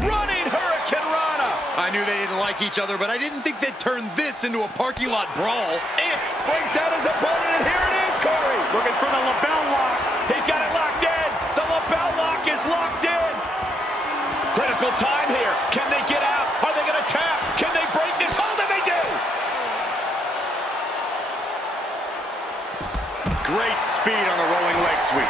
Running Hurricane Rana! I knew they didn't like each other, but I didn't think they'd turn this into a parking lot brawl. It brings down his opponent, and here it is, Corey. Looking for the lapel lock. He's got it locked in. The lapel lock is locked in. Critical time here. Can they get out? Are they going to tap? Can they break this hold? And they do. Great speed on the rolling leg sweep.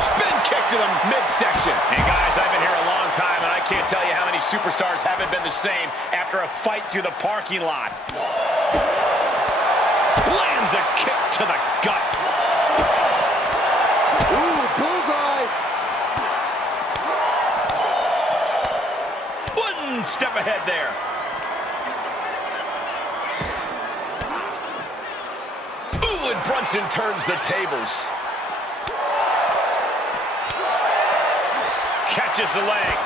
Spin kick to the midsection. Hey, guys, I've been here a long time, and I can't tell you how many superstars haven't been the same after a fight through the parking lot. Lands a kick to the gut. Ooh, bullseye. One step ahead there. Ooh, and Brunson turns the tables. Catches the leg.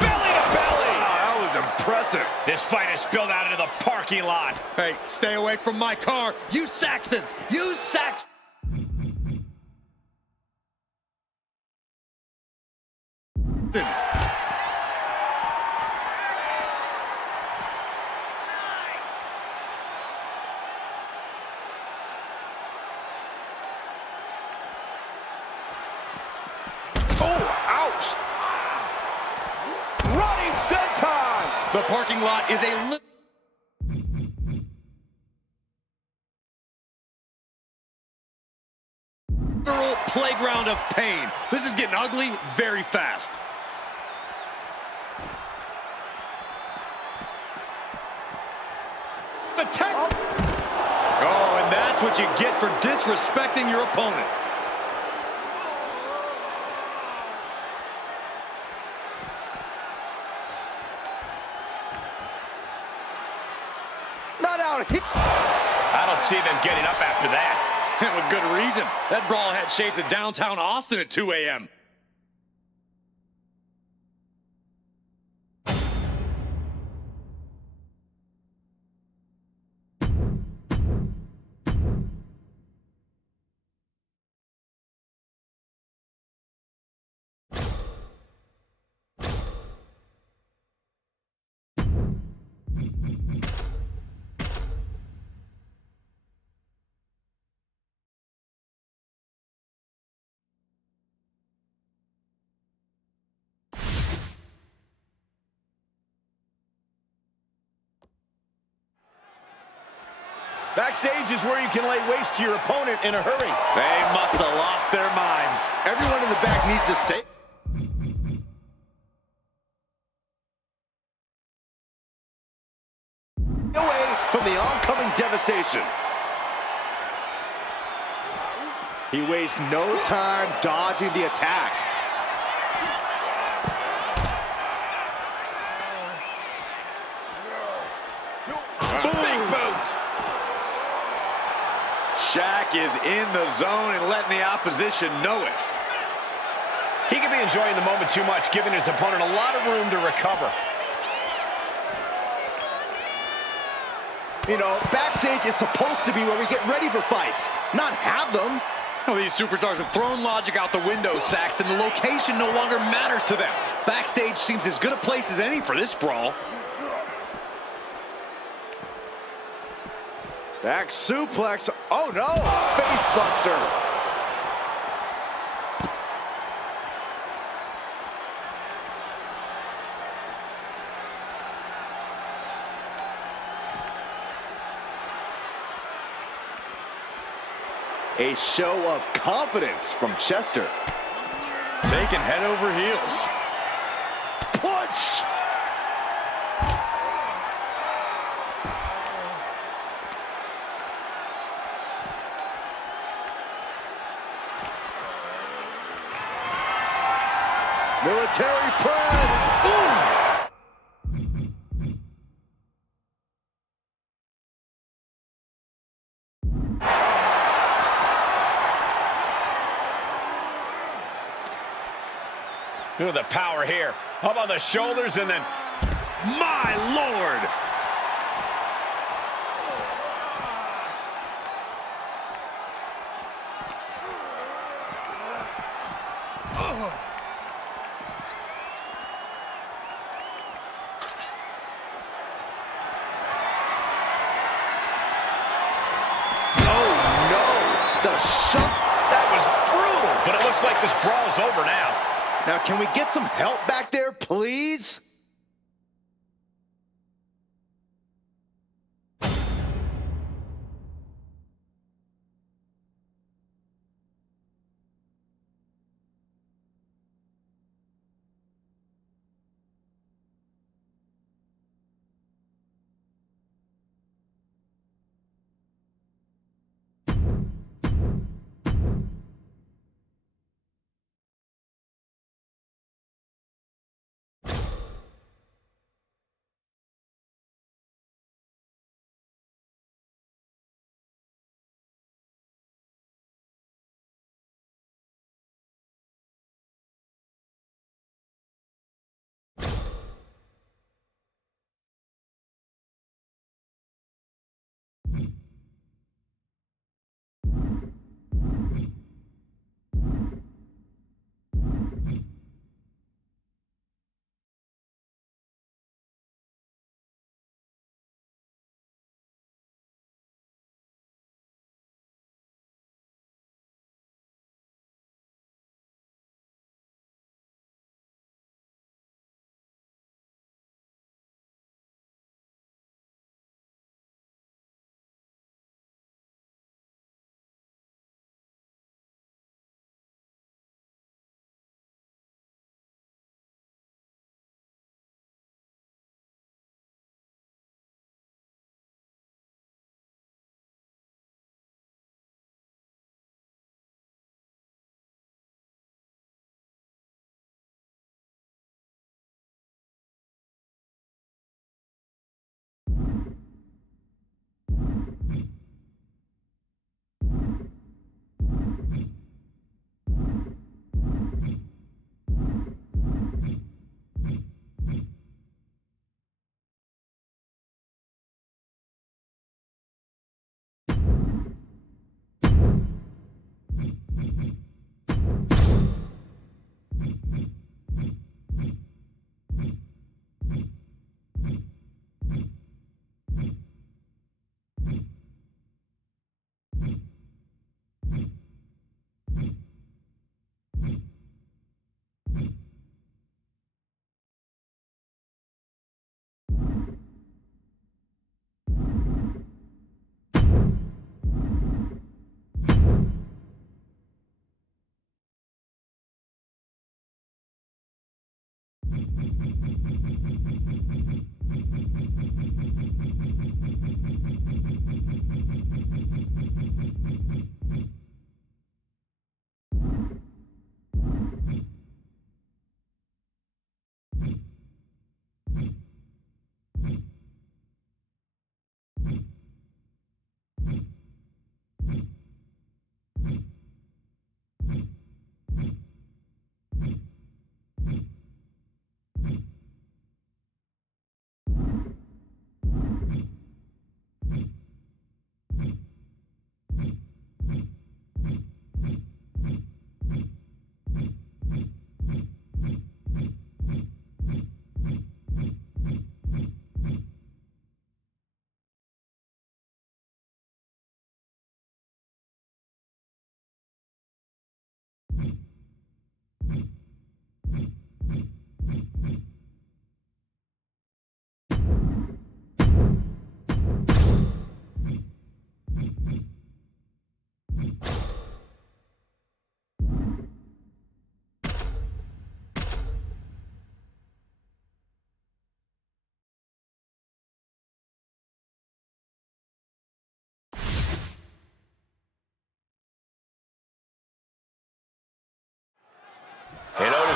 Belly to belly. That was impressive. This fight has spilled out into the parking lot. Hey, stay away from my car. You Saxtons! You Saxtons! Running senton. The parking lot is a literal playground of pain. This is getting ugly very fast. The tech. Oh, and that's what you get for disrespecting your opponent. Not out here. I don't see them getting up after that. And with good reason. That brawl had shades of downtown Austin at 2 a.m. Backstage is where you can lay waste to your opponent in a hurry. They must have lost their minds. Everyone in the back needs to stay away from the oncoming devastation. He wastes no time dodging the attack. Big boot. Shaq is in the zone and letting the opposition know it. He could be enjoying the moment too much, giving his opponent a lot of room to recover. You know, backstage is supposed to be where we get ready for fights, not have them. Oh, these superstars have thrown logic out the window, Saxton. The location no longer matters to them. Backstage seems as good a place as any for this brawl. Back suplex. Oh no! Face buster. A show of confidence from Chester. Taking head over heels. Punch! Military press! Ooh! Look at the power here. Up on the shoulders and then... My Lord! That was brutal, but it looks like this brawl's over now. Now, can we get some help back there, please?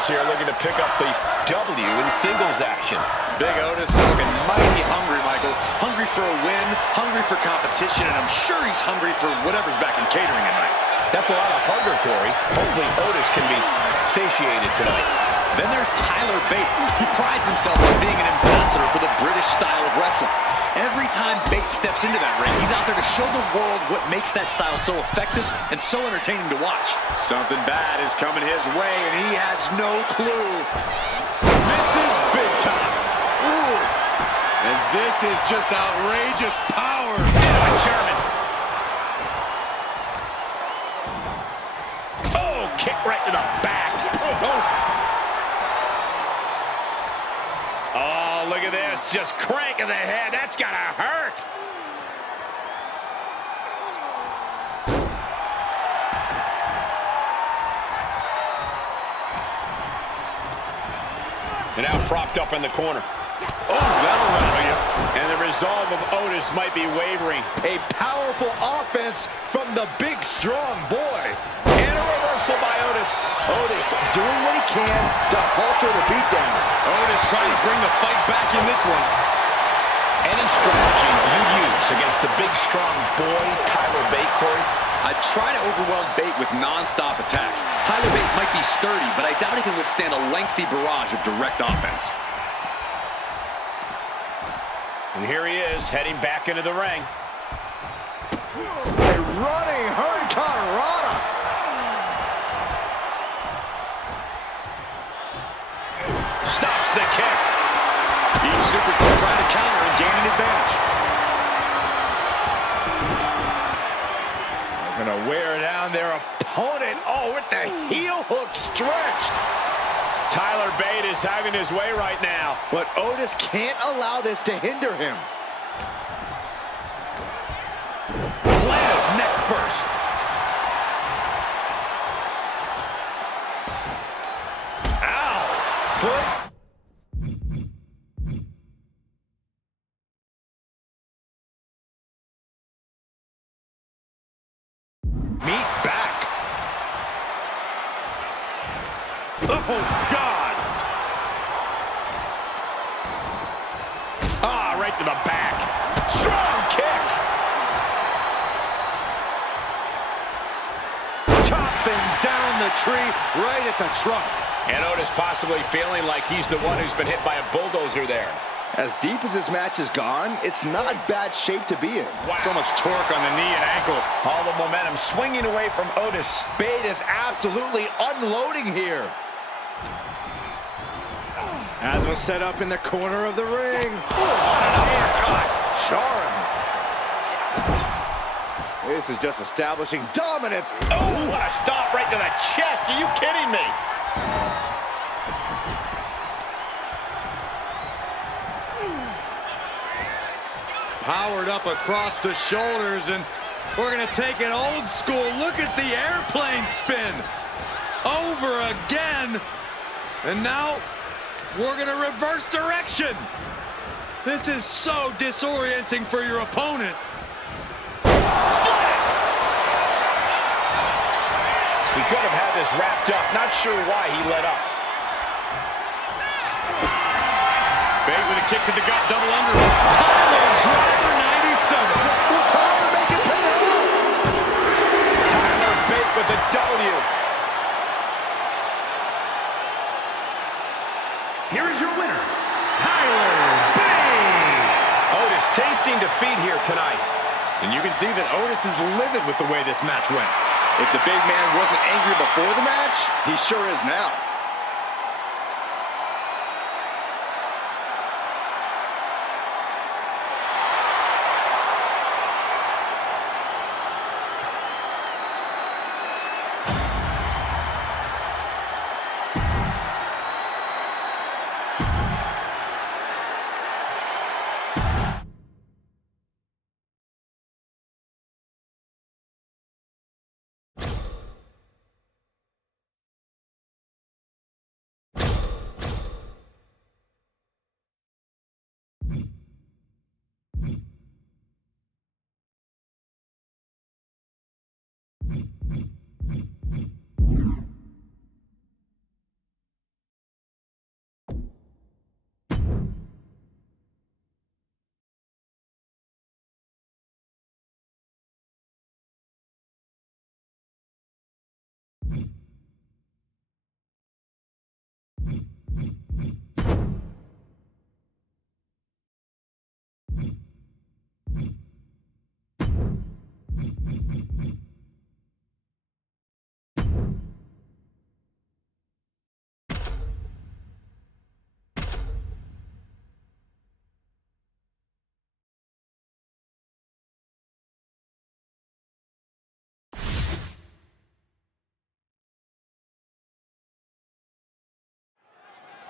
Otis here looking to pick up the W in singles action. Big Otis is looking mighty hungry, Michael. Hungry for a win, hungry for competition, and I'm sure he's hungry for whatever's back in catering tonight. That's a lot of hunger, Corey. Hopefully Otis can be satiated tonight. Then there's Tyler Bate. He prides himself on being an ambassador for the British style of wrestling. Every time Bate steps into that ring, he's out there to show the world what makes that style so effective and so entertaining to watch. Something bad is coming his way, and he has no clue. This is big time. Ooh. And this is just outrageous power. German. Oh, kick right to the back. Oh, look at this. Just cranking the head. That's gotta hurt. And now propped up in the corner. Oh, that'll rattle you. And the resolve of Otis might be wavering. A powerful offense from the big, strong boy. And a reversal by Otis. Otis doing what he can to halter the beatdown. Otis trying to bring the fight back in this one. Any strategy you use against the big, strong boy, Tyler Bate, Corey? I try to overwhelm Bate with non-stop attacks. Tyler Bate might be sturdy, but I doubt he can withstand a lengthy barrage of direct offense. And here he is, heading back into the ring. A running hurricanrana. Stops the kick. Each superstar trying to counter and gain an advantage. They're gonna wear down their opponent. Oh, with the heel hook stretch. Tyler Bate is having his way right now. But Otis can't allow this to hinder him. Landed neck first. Ow! Foot. Meet back. Oh, God. Ah, right to the back. Strong kick. Chopping down the tree right at the trunk. And Otis possibly feeling like he's the one who's been hit by a bulldozer there. As deep as this match has gone, it's not bad shape to be in. Wow. So much torque on the knee and ankle. All the momentum swinging away from Otis. Bate is absolutely unloading here. As was set up in the corner of the ring. Jarring. This is just establishing dominance. Oh, what a stop right to the chest. Are you kidding me? Powered up across the shoulders, and we're going to take it old school. Look at the airplane spin. Over again. And now we're going to reverse direction. This is so disorienting for your opponent. He could have had this wrapped up. Not sure why he let up. Bate with a kick to the gut, double under. Tyler Driver 97. Will Tyler make it pay off? Tyler Bate with a W. Here is your winner, Tyler Bate. Otis tasting defeat here tonight. And you can see that Otis is livid with the way this match went. If the big man wasn't angry before the match, he sure is now.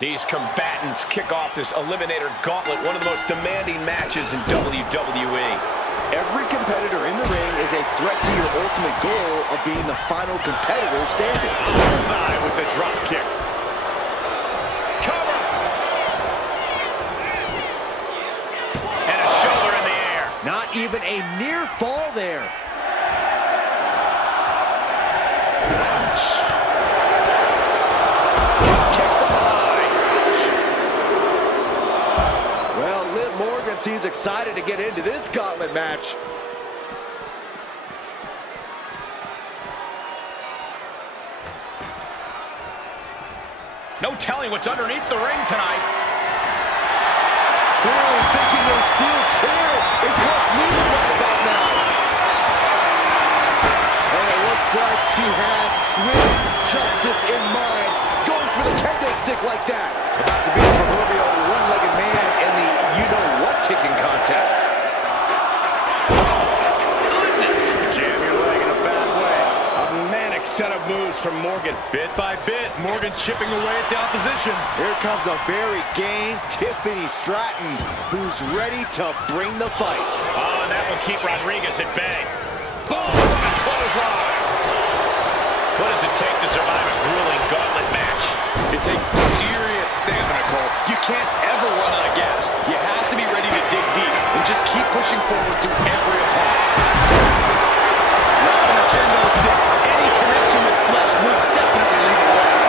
These combatants kick off this Eliminator Gauntlet, one of the most demanding matches in WWE. Every competitor in the ring is a threat to your ultimate goal of being the final competitor standing. Bullseye with the drop kick. Cover. And a shoulder in the air. Not even a near fall there. Seems excited to get into this gauntlet match. No telling what's underneath the ring tonight. Clearly thinking a steel chair is what's needed right about now. And it looks like she has swift justice in mind. Going for the kendo stick like that. About to be the proverbial one-legged man in the you-know-what kicking contest. Goodness! Jam your leg in a bad way. A manic set of moves from Morgan. Bit by bit, Morgan chipping away at the opposition. Here comes a very game Tiffany Stratton, who's ready to bring the fight. Oh, and that will keep Rodriguez at bay. Boom! Clothesline! What does it take to survive a grueling gauntlet match? It takes serious stamina, Cole. You can't ever run out of gas. You have to be ready to dig deep and just keep pushing forward through every opponent. Dropping the kendo stick. Any connection with flesh will definitely leave a mark.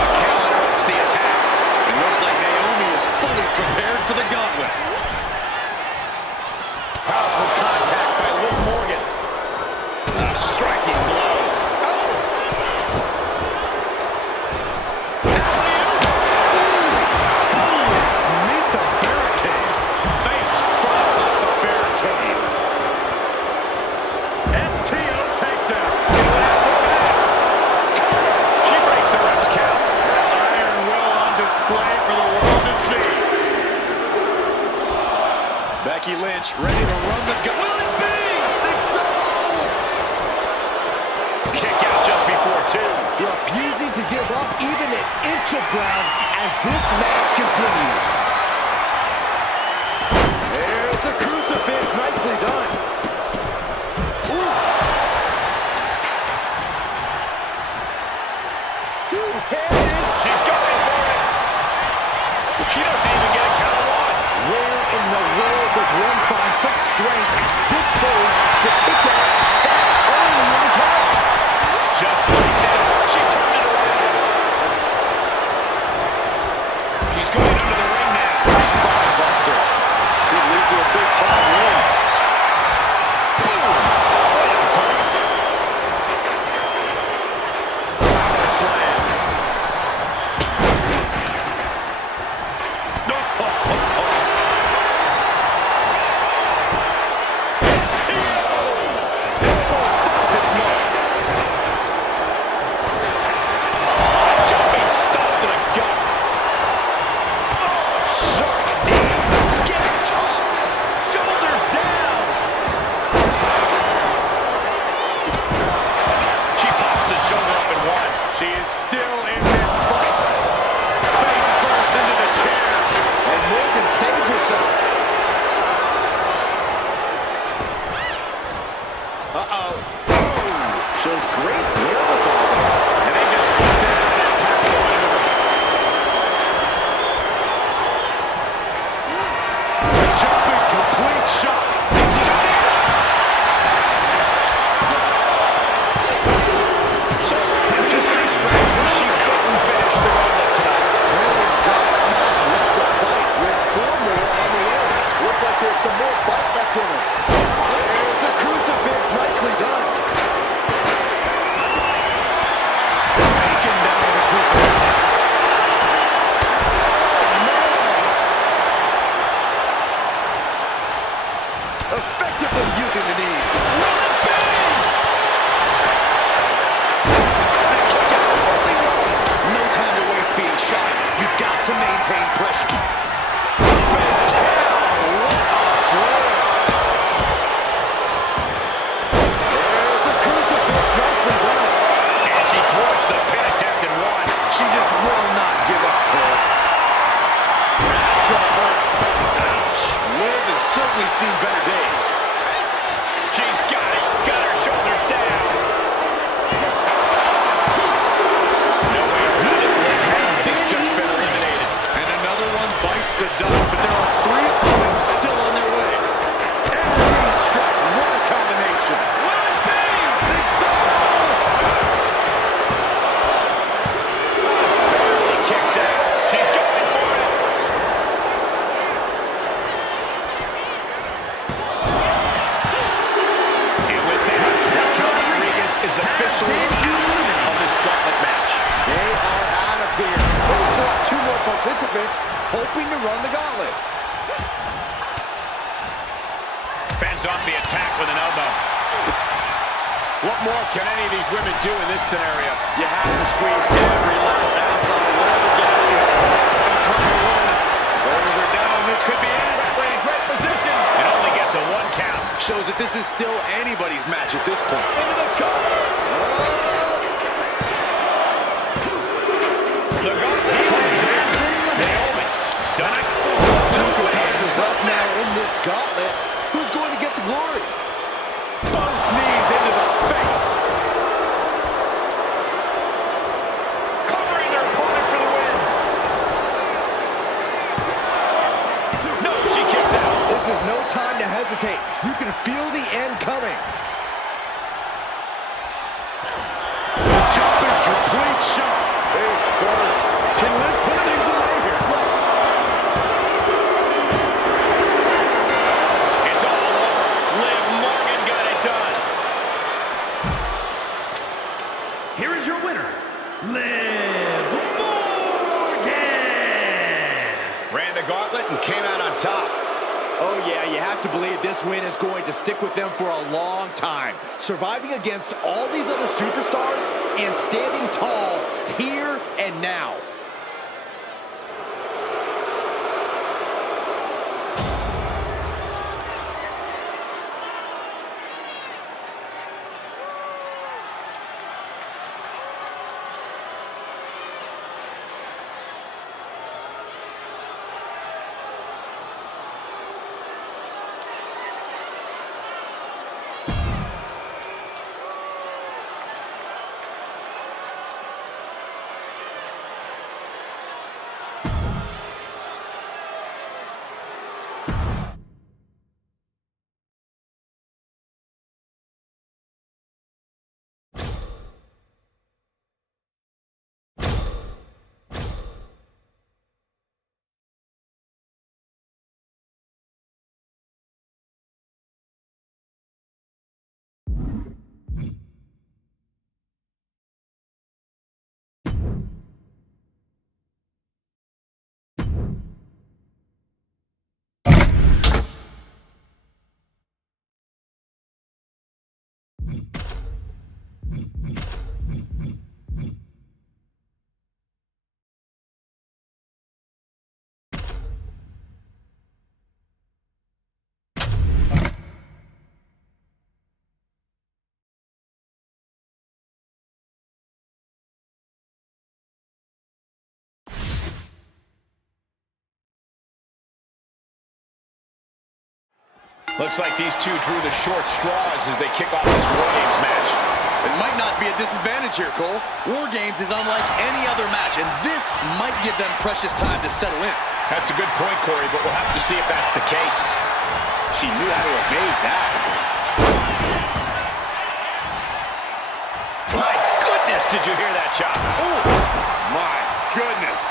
McHale interrupts the attack. It looks like Naomi is fully prepared for the gauntlet. Powerful contact by Liv Morgan. A striking blow. Meet the barricade. Face front off the barricade. STO takedown. SOS. She breaks the ref's count. Iron will on display for the world to see. Becky Lynch ready to run the gun. Will it be? I think so. Kick out just before two. Refusing to give up even an inch of ground as this match continues. There's a crucifix, nicely done. Ooh. Two-handed. She's going for it. She doesn't even get a count of one. Where in the world does one find such strength at this stage to kick out that early in the count? Just like that, she turned it around. She's going under the ring now. Spine buster. Could lead to a big-time win. Boom. Right on time. Power slam. No. Jumping stop to the gut. Oh, sharp knee. Get tossed. Shoulders down. She pops the shoulder up in one. She is still in this fight. Face first into the chair. And Morgan saves herself. Uh-oh. Shows great wherewithal. And they just put that on that powerful maneuver. Jumping complete shot. Did she got it? So, into three straight, she couldn't finish the gauntlet tonight. Really, gauntlet match left to fight with 4 more on the way. Looks like there's some more fight left in her. There's a crucifix, nicely done. certainly seen better days. She's got it. Got her shoulders down. No way around it. He's just been eliminated. And another one bites the dust, but there are 3 opponents still on their way. Every strike, what a combination. Will it be? I think so. He kicks out. She's going for it. And with that, Rodriguez is officially out of this gauntlet match. They are out of here. But we still have 2 more participants hoping to run the gauntlet. Fends off the attack with an elbow. What more can any of these women do in this scenario? You have to squeeze every last ounce out of whatever gas you have. And come alone. Shoulders are down. This could be it. We're in great position. It only gets a 1 count. Shows that this is still anybody's match at this point. Into the cover. The gauntlet closes. Naomi has done it. 2 competitors left now in this gauntlet. Who's going to get the glory? Both knees into the face. Covering their opponent for the win. No, she kicks out. This is no time to hesitate. You can feel the end coming. Jumping complete shot. Face first. Can Liv put things away here? It's all over. Liv Morgan got it done. Here is your winner, Liv Morgan. Ran the gauntlet and came out on top. Oh yeah, you have to believe this win is going to stick with them for a long time. Surviving against all these other superstars and standing tall here and now. Looks like these two drew the short straws as they kick off this War Games match. It might not be a disadvantage here, Cole. War Games is unlike any other match, and this might give them precious time to settle in. That's a good point, Corey, but we'll have to see if that's the case. She knew how to evade that. My goodness, did you hear that shot? Oh, my goodness.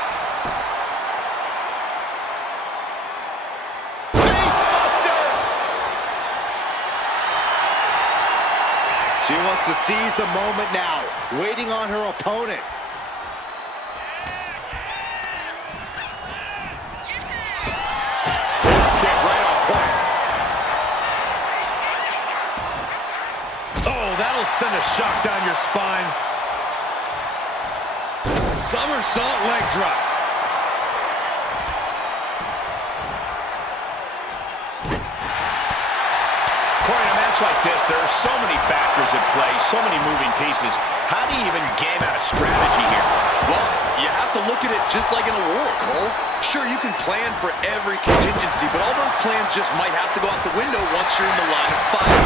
She wants to seize the moment now, waiting on her opponent. Kick right on point. Oh, that'll send a shock down your spine. Somersault leg drop. Corey, in a match like this, there are so many factors at play, so many moving pieces. How do you even game out a strategy here? Well, you have to look at it just like in a war, Cole. Sure, you can plan for every contingency, but all those plans just might have to go out the window once you're in the line of fire.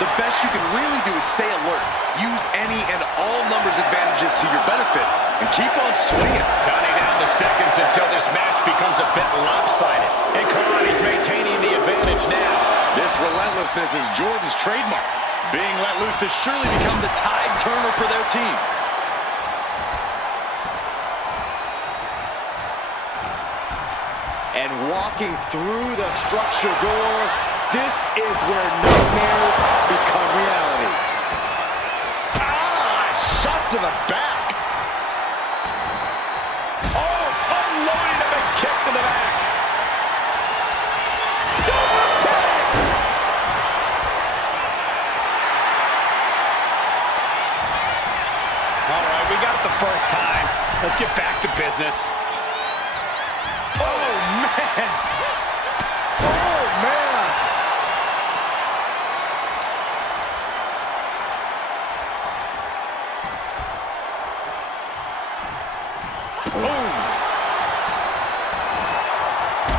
The best you can really do is stay alert. Use any and all numbers advantages to your benefit, and keep on swinging. Counting down the seconds until this match becomes a bit lopsided. And Khan is maintaining the advantage now. This relentlessness is Jordan's trademark. Being let loose to surely become the tide turner for their team. And walking through the structure door, this is where nightmares become reality. Shot to the back. Oh, unloading a big kick to the back. Super kick. All right, we got it the first time. Let's get back to business. Oh, man. Oh, man. Boom.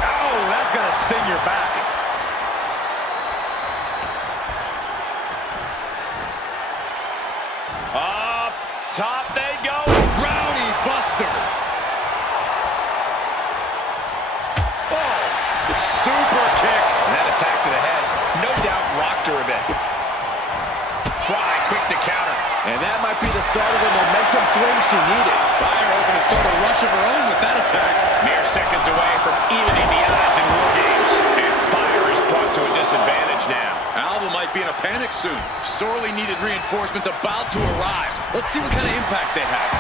Oh, that's going to sting your back. Up top they go. Brownie Buster. Oh, super kick. And that attack to the head, no doubt rocked her a bit. Fly, quick to counter. And that might be the start of the momentum swing she needed. Fire hoping to start a rush of her own with that attack. Mere seconds away from evening the odds in war games. And Fire is brought to a disadvantage now. Alba might be in a panic soon. Sorely needed reinforcements about to arrive. Let's see what kind of impact they have.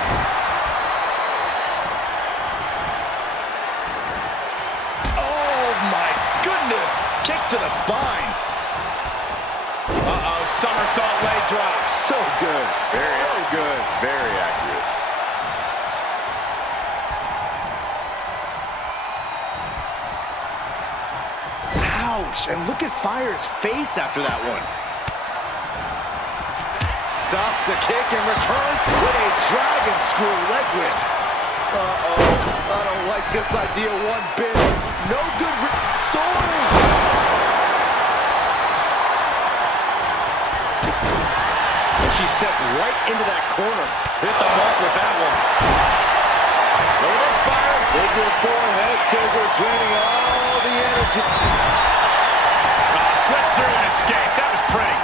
Oh my goodness! Kick to the spine. Uh-oh, somersault leg drop. So good. So good. Very accurate. Ouch, and look at Fire's face after that one. Stops the kick and returns with a dragon screw leg whip. Uh-oh. I don't like this idea one bit. No good soaring. She's set right into that corner. Hit the mark with that one. Look at this Fire. Figure four head scissor draining all the energy. Slipped through and escaped. That was pretty.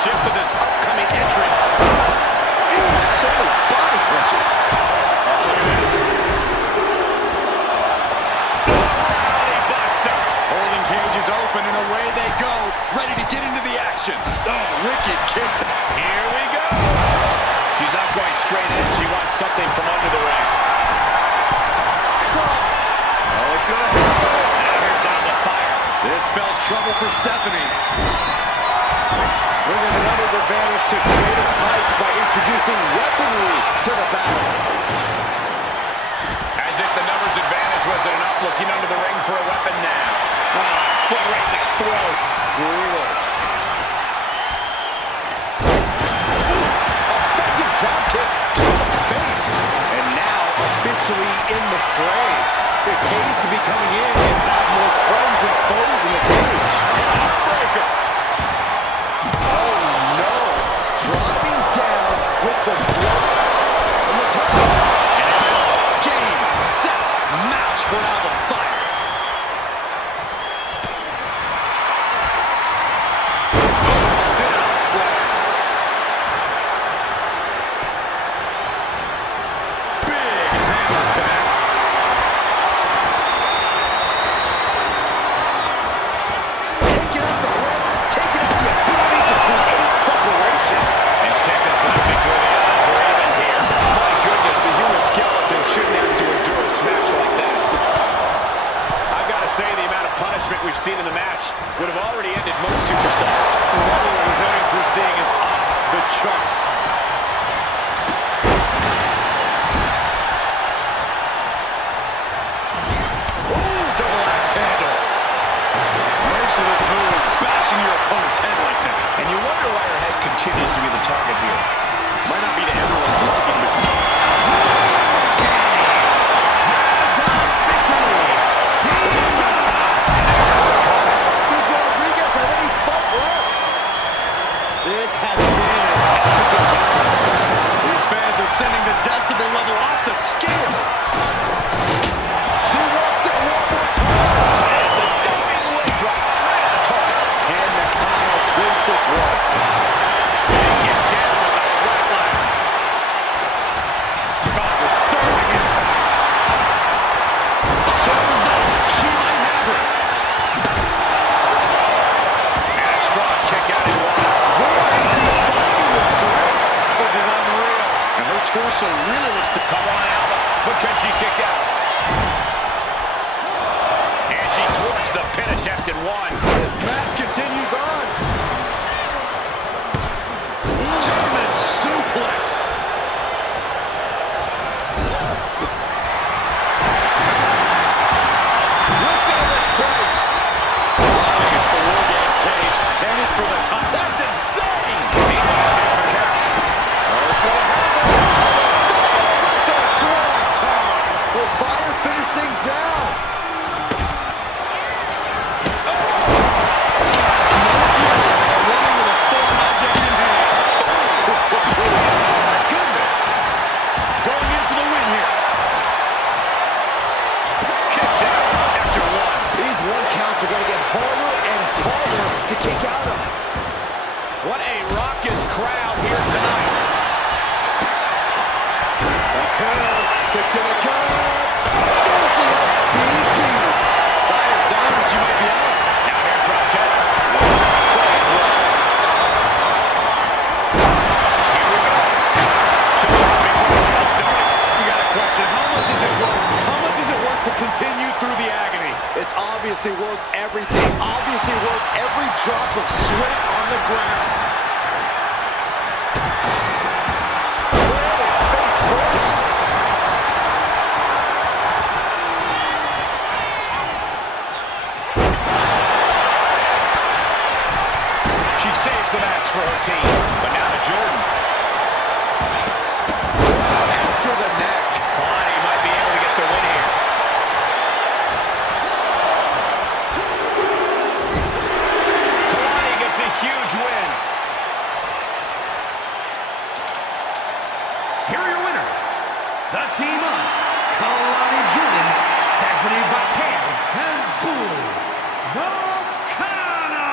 Ship with this upcoming entrant. So many body punches. Look at this. Body buster. Holding cages open and away they go. Ready to get into the action. Oh, wicked kick. Here we go. She's not going straight in. She wants something from under the ring. Oh, it's gonna hurt. Now here's on the Fire. This spells trouble for Stephanie. Bringing the numbers advantage to greater heights by introducing weaponry to the battle. As if the numbers advantage wasn't enough, looking under the ring for a weapon now. Foot right in the throat. Brutal. Effective drop kick to the face. And now officially in the fray. The cage to be coming in and have more friends than foes in the cage. Breaker. Dropping down with the slow on the top. And game, set, match for Alba Fire. Sit out slap. Big hammer connects. management we've seen in the match would have already ended most superstars. The level of resilience we're seeing is off the charts. Ooh, double axe handle. Merciless move, bashing your opponent's head like that. And you wonder why her head continues to be the target here. Might not be to everyone's liking, but this has been an epic encounter. these fans are sending the decibel level off the scale. She wants it one more time. And the diving leg drop right on target. And Nakano wins this one. Take it down with a flatline. God, disturbing impact. Shoulders down. She might have it. And a strong kick out in one. This is unreal. And her torso really looks to come on out. But can she kick out? And she thwarts the pin attempt in one. This match continues on. German suplex. Whistle this place. Lobbing up the War Games cage. Headed for the top. That's insane. Meanwhile, here's the count. Will Fire finish things down? Running with a foreign object in hand. My goodness. Going in for the win here. Kicks out after one. These one counts are going to get harder and harder to kick out of. What a raucous crowd here tonight. Kick to the gut. Fancy SPP. Fire's down and she might be out. Now here's Raquel. Here we go. She'll go before the count started. You got a question. How much is it worth? How much is it worth to continue through the agony? It's obviously worth everything. Obviously worth every drop of sweat on the ground. Planted face first. She saves the match for her team. But now to Jordan. After the neck. Kalani might be able to get the win here. Kalani gets a huge win. Here are your winners. The team of Kalani Jordan, Stephanie Vaquer, and Boo Nakano.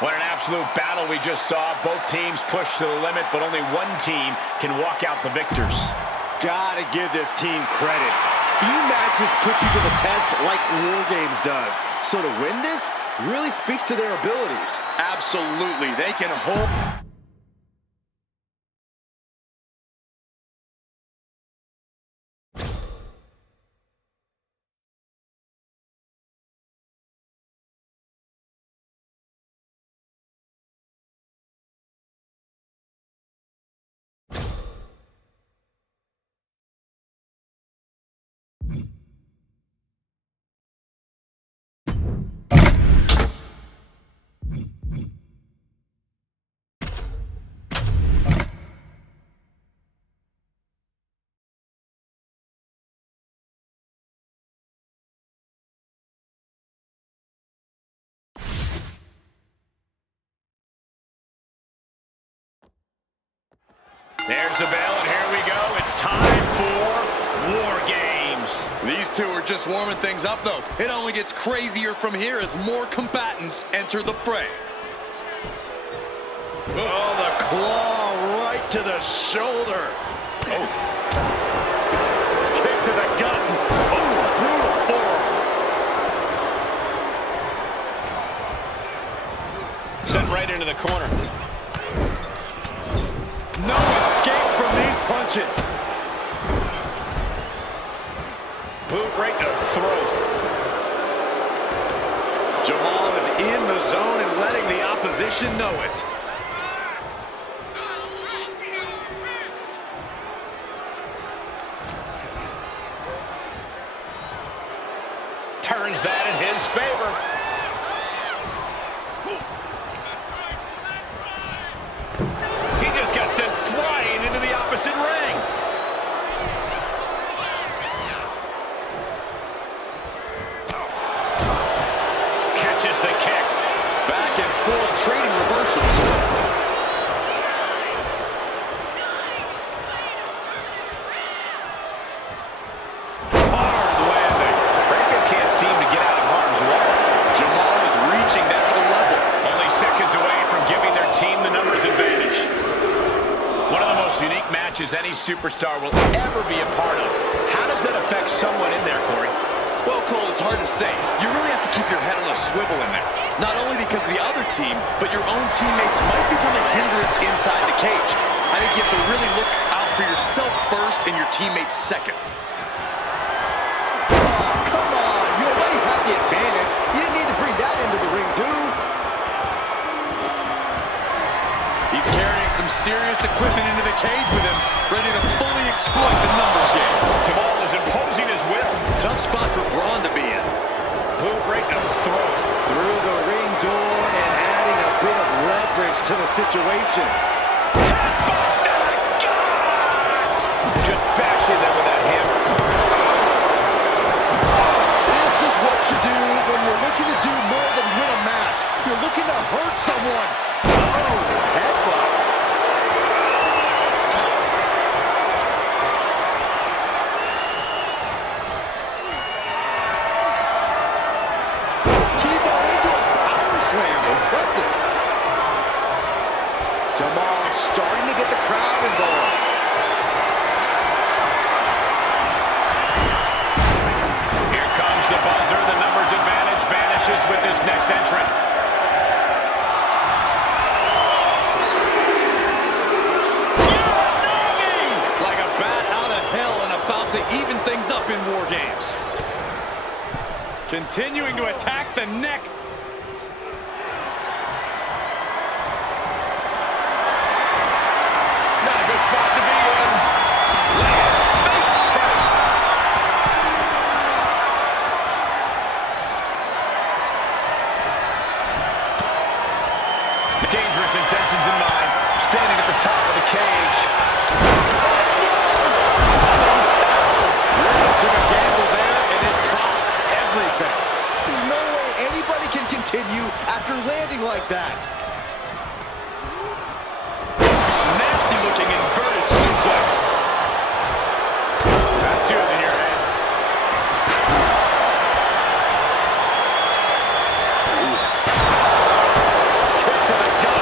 What an absolute battle we just saw. Both teams pushed to the limit, but only one team can walk out the victors. Gotta give this team credit. Few matches put you to the test like War Games does. So to win this really speaks to their abilities. Absolutely. They can hold. There's the bell, and here we go. It's time for War Games. These two are just warming things up, though. It only gets crazier from here as more combatants enter the fray. Oh, the claw right to the shoulder. Oh. Kick to the gut. Oh, brutal forearm. Sent right into the corner. No escape from these punches. Boot right to the throat. Jamal is in the zone and letting the opposition know it. Turns that in his favor. He just got sent flying into the opposite ring. Catches the kick. Back and forth, trading reversals. Any superstar will ever be a part of. How does that affect someone in there, Corey? Well, Cole, it's hard to say. You really have to keep your head on a swivel in there. Not only because of the other team, but your own teammates might become a hindrance inside the cage. I think you have to really look out for yourself first and your teammates second. Oh, come on. You already have the advantage. You didn't need to bring that into the ring, too. He's carrying some serious equipment into the cage with him, ready to fully exploit the numbers game. Jamal is imposing his will. Tough spot for Braun to be in. Boot right in the throat. Through the ring door and adding a bit of leverage to the situation. Headbutt to the gut! Just bashing them with that hammer. This is what you do when you're looking to do more than win a match. You're looking to hurt someone. Oh, headbutt. T-bar into a power slam. Impressive. Jamal starting to get the crowd involved. Here comes the buzzer. The numbers advantage vanishes with this next entrant. To even things up in War Games. Continuing to attack the neck. Not a good spot to be in. Lands face first. Dangerous intentions in mind. Standing at the top of the cage. Took a gamble there, and it cost everything. There's no way anybody can continue after landing like that. Nasty looking inverted suplex. That's yours in your head. Kick to the gut.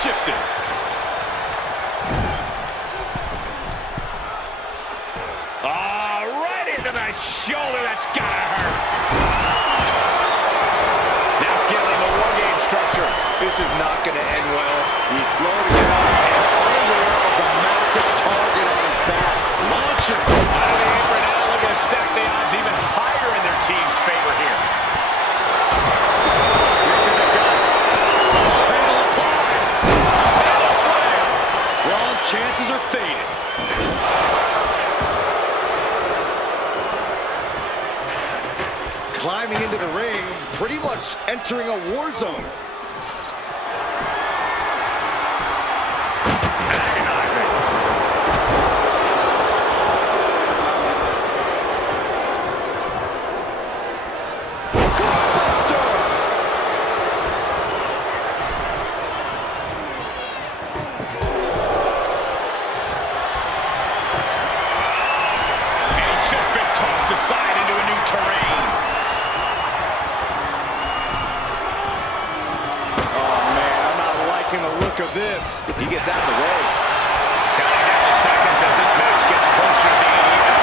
shifted. Right into the shoulder. That's gotta hurt. Now scaling the War Game structure. This is not going to end well. He's slowing it down and unaware of the massive target on his back. Launching. Out of the apron now, looking to stack the odds even higher in their team's favor here. Kick to the gut. Handle applied. Tail slam. Braun's chances are faded. Climbing into the ring, pretty much entering a war zone. of this. He gets out of the way. Counting down the seconds as this match gets closer to being even.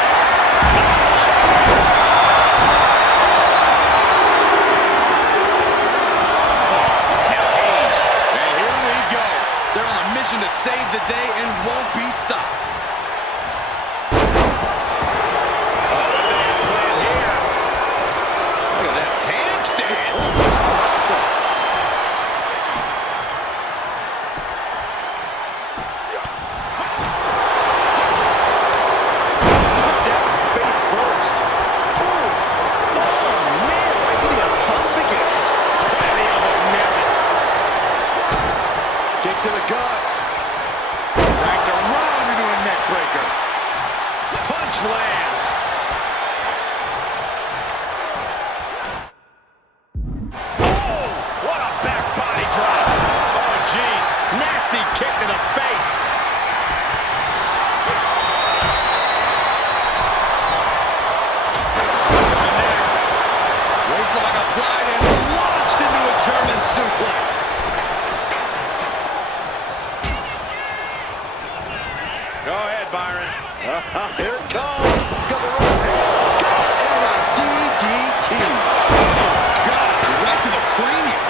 Now Hayes. And here we go. They're on a mission to save the day and won't be stopped. Look at this handstand. Awesome. Down face first. Oof. Oh, man, right to the esophagus. And the elbow nailed it. Kick to the gut. Dragged around into a neck breaker. Punch lands. Oh, what a back body drop. Oh, jeez. Nasty kick to the face. Coming next. Waistlock applied and launched into a German suplex. Go ahead, Byron. Here it comes. Got the right hand. And a DDT. God, right to the cranium.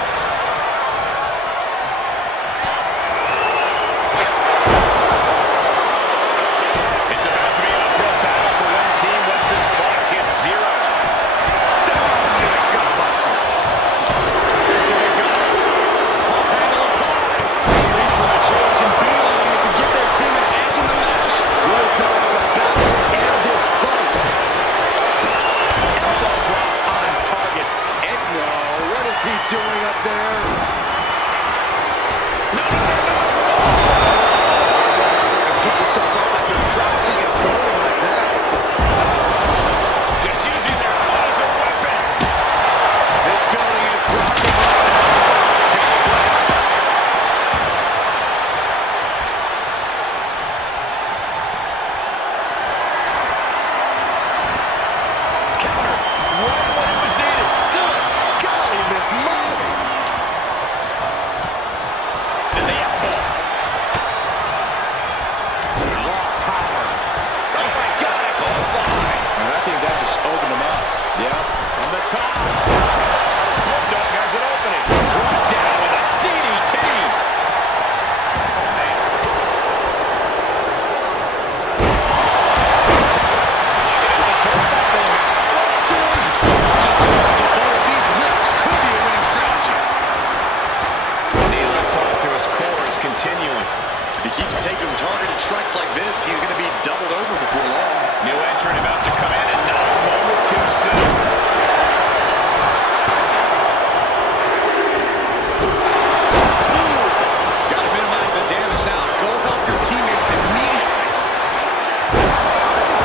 It's about to be an uphill battle for one team once this clock hits zero. Down to the gutbuster. Kick to the gut. Pump handle applied. They reach for the cage and beeline it to give their team an edge in the match. Good dog about to end this fight. Elbow drop on target. And no, what is he doing up there? No, no, no, no. Get yourself up after crouching and throwing like that. Just using their foot as a weapon. This building is rocking right now. Counter. Right when it was needed. Good golly, Miss Molly. And the elbow. Raw power. Oh my God, a clothesline. And I think that just opened him up. Yeah. On the top. Road Dogg has an opening. Brought down with a DDT. Oh, man. Looking at the turnbuckle. One of these risks could be a winning strategy. Knee assault to his core is continuing. If he keeps taking targeted strikes like this, he's going to be doubled over before long. New entrant about to come in and not a moment too soon. Got to minimize the damage now. Go help your teammates immediately.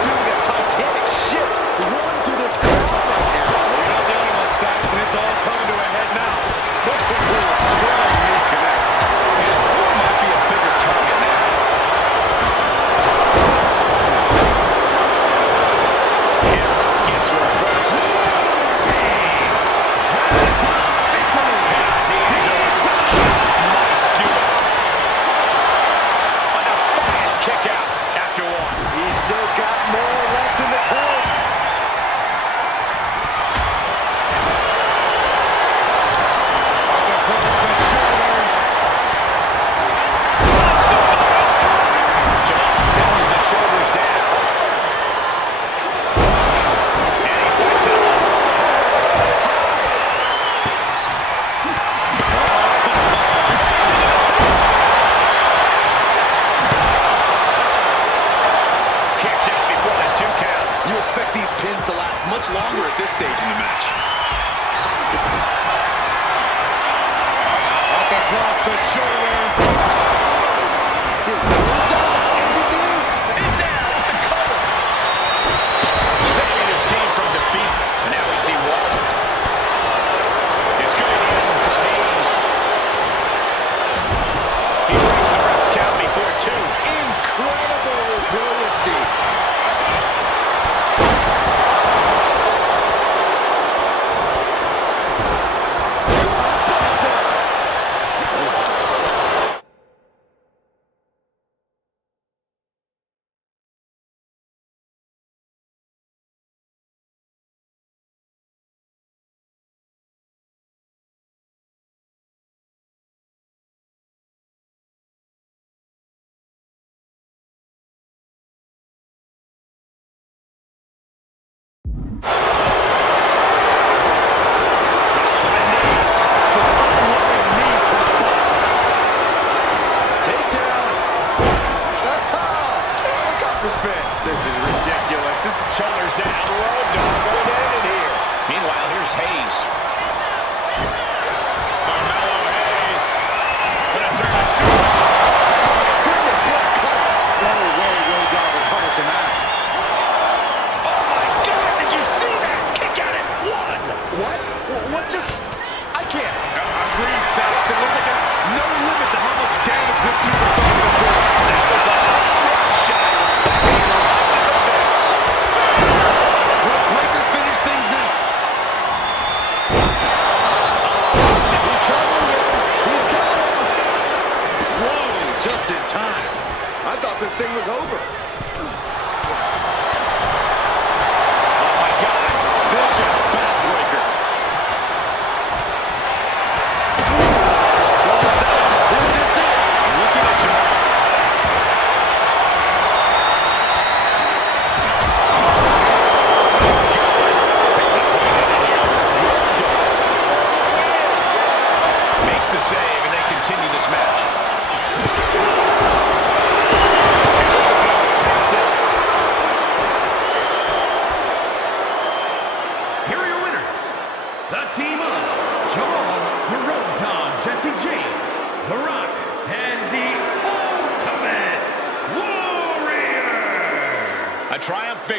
Doing a Titanic shift. Run through this crowd right now. You're not the only one, Saxon. It's all coming to a head now. Strong knee connects. His core might be a bigger target now. Gets reversed. A defiant kick out after one. He's still got more left in the tank. Across the shoulder. Pins the shoulders down. And he fights it off. Kicks out before the 2 count. You expect these pins to last much longer at this stage in the match. Up across the shoulder. And now with the cover. Saving his team from defeat. And now we see Waller. It's going to end for Hayes. He breaks the ref's count before 2. Incredible resiliency.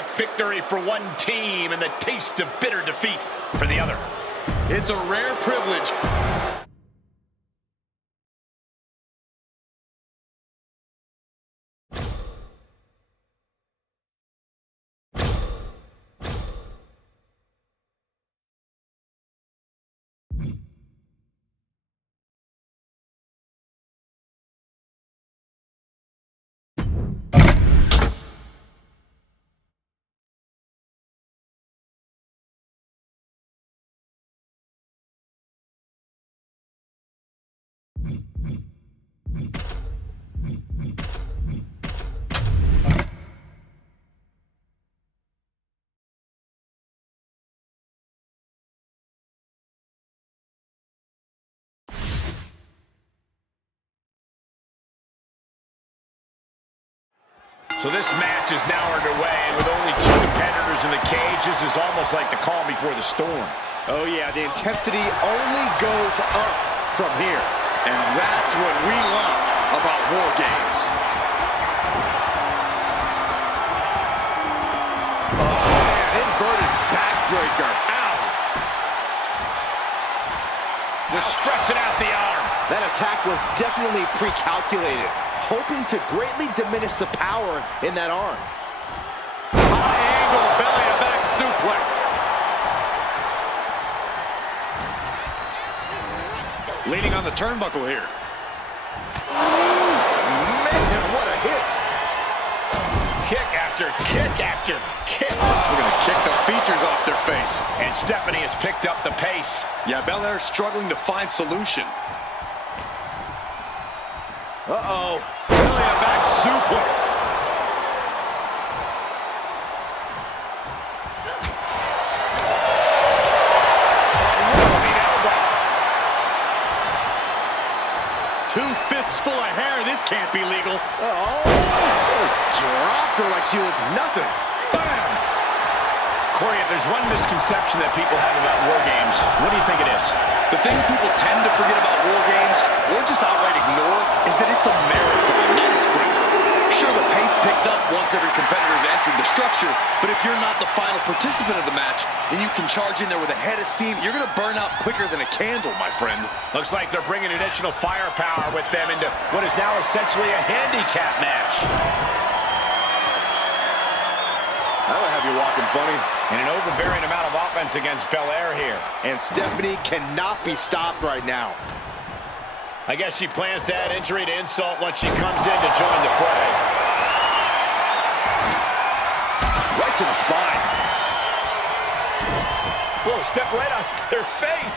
quick victory for one team and the taste of bitter defeat for the other. It's a rare privilege. So this match is now underway, and with only 2 competitors in the cage, this is almost like the calm before the storm. Oh yeah, the intensity only goes up from here. And that's what we love about war games. Oh man, inverted backbreaker. Ow! Just stretching out the arm. That attack was definitely pre-calculated, hoping to greatly diminish the power in that arm. High angle belly-to-back suplex. Leaning on the turnbuckle here. Man, what a hit. Kick after kick after kick. We're going to kick the features off their face. And Stephanie has picked up the pace. Yeah, Belair struggling to find solution. Uh-oh. Belly-to-back suplex. Two fists full of hair. This can't be legal. Oh, just dropped her like she was nothing. Bam! Corey, if there's one misconception that people have about war games, what do you think it is? The thing people tend to forget about war games, or just outright ignore, is that it's a marathon, not a sprint. Sure, the pace picks up once every competitor has entered the structure, but if you're not the final participant of the match, and you can charge in there with a head of steam, you're going to burn out quicker than a candle, my friend. Looks like they're bringing additional firepower with them into what is now essentially a handicap match. That'll have you walking funny. And an overbearing amount of offense against Belair here. And Stephanie cannot be stopped right now. I guess she plans to add injury to insult once she comes in to join the fray. Right to the spine. Whoa, step right on their face.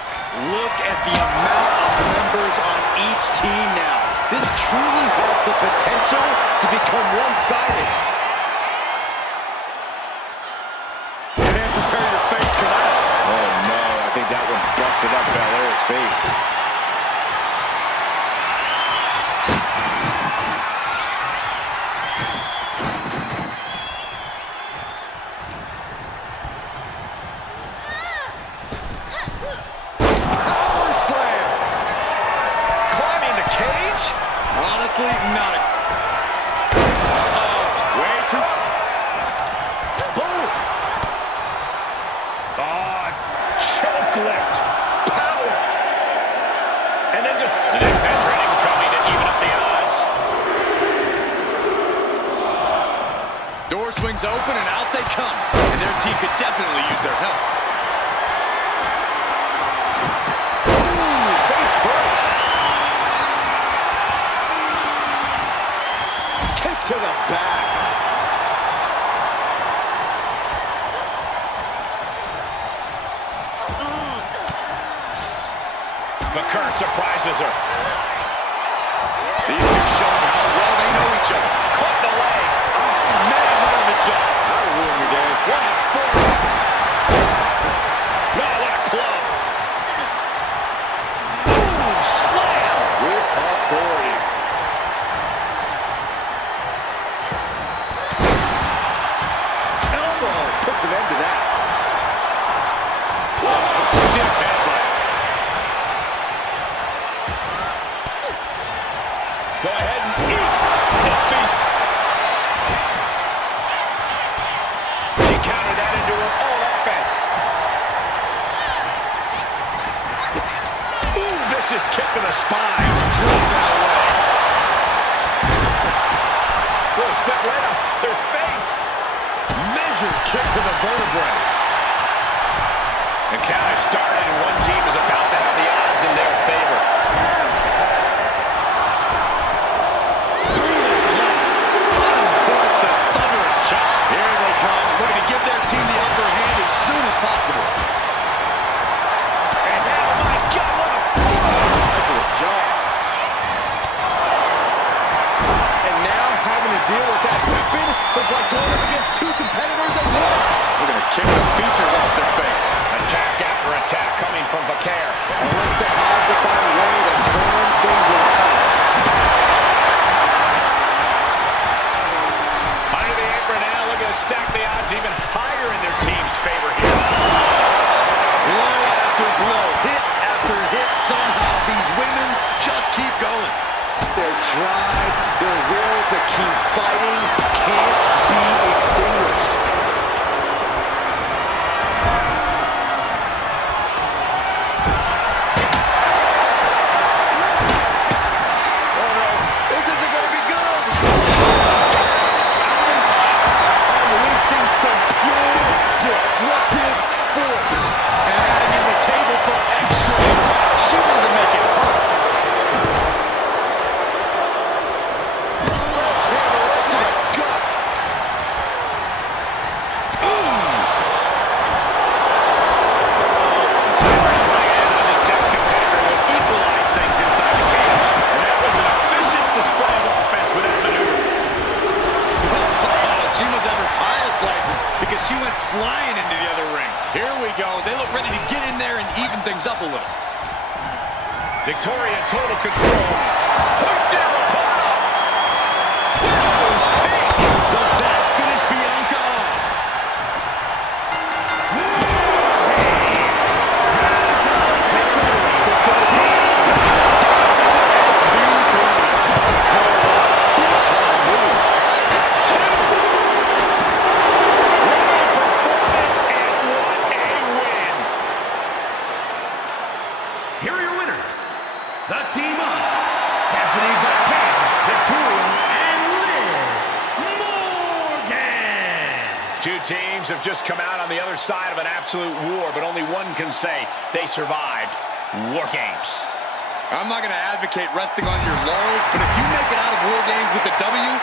Look at the amount of members on each team now. This truly has the potential to become one-sided. And prepare your face for that. Oh, no, I think that one busted up Belair's face. Honestly, not a... way too... Boom! Oh, choke lift. Power. And then just the next entrant incoming to even up the odds. Door swings open and out they come. And their team could definitely use their help. Ooh, face first. To the back. McCurr surprises her. These two showing how well they know each other. Caught the leg. Oh, man, right on the jaw. That'll ruin your day. What a forearm. No, what a club. Ooh, slam. With authority. Puts an end to that. Stiff headbutt. Vicious kick to the spine. Drove that away. Oh, step right up their face. Measured kick to the vertebrae. The count has started, and one team is about to have the odds in their favor. Through the top. Uncorks a thunderous chop. Here they come, looking to give their team the upper hand as soon as possible. And oh my God, what a couple of jaws. And now having to deal with that weapon is like going up against two competitors at once. We're going to kick the features off their face. Attack after attack coming from Bakar. Alyssa has to find a way to turn things around. Under the apron now, looking to stack the odds even higher in their team's favor here. Blow after blow, hit after hit. Somehow these women just keep going. Their drive, their will to keep fighting can't be extinguished. Oh no, this isn't going to be good. Ouch! Unleashing some pure destructive force. And adding in the table for extra impact. She wanted to make it hurt. Sledgehammer right to the gut. Timer's running out on this next competitor will equalize things inside the cage. And that was an efficient display of offense with that maneuver. She must have her pilot's license because she went flying into the other ring. Here we go. They look ready to get in there and even things up a little. Victoria in total control. Pushed down the bottom. Goes pink. Does that finish Bianca off? Performance, and what a win. Here are your winners. The team of Stephanie Baker, Victoria, and Liv Morgan. Two teams have just come out on the other side of an absolute war, but only one can say they survived War Games. I'm not going to advocate resting on your laurels, but if you make it out of War Games with the W,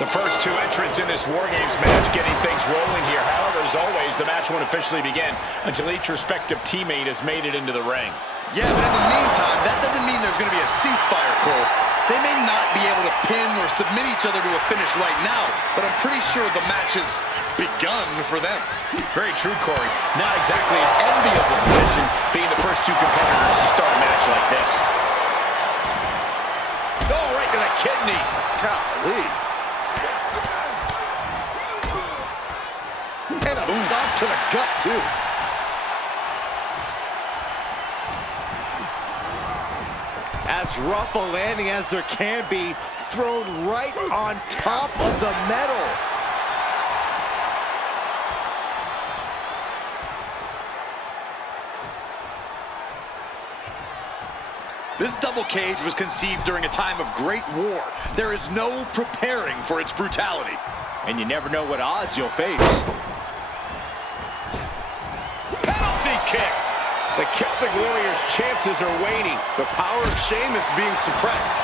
The first two entrants in this War Games match getting things rolling here. However, as always, the match won't officially begin until each respective teammate has made it into the ring. yeah, but in the meantime, that doesn't mean there's going to be a ceasefire, Cole. They may not be able to pin or submit each other to a finish right now, but I'm pretty sure the match has begun for them. Very true, Corey. Not exactly an enviable position being the first two competitors to start a match like this. Oh, right to the kidneys. Golly. And a stop to the gut, too. As rough a landing as there can be, thrown right on top of the metal. This double cage was conceived during a time of great war. There is no preparing for its brutality. And you never know what odds you'll face. Penalty kick! The Celtic Warriors' chances are waning. The power of shame is being suppressed.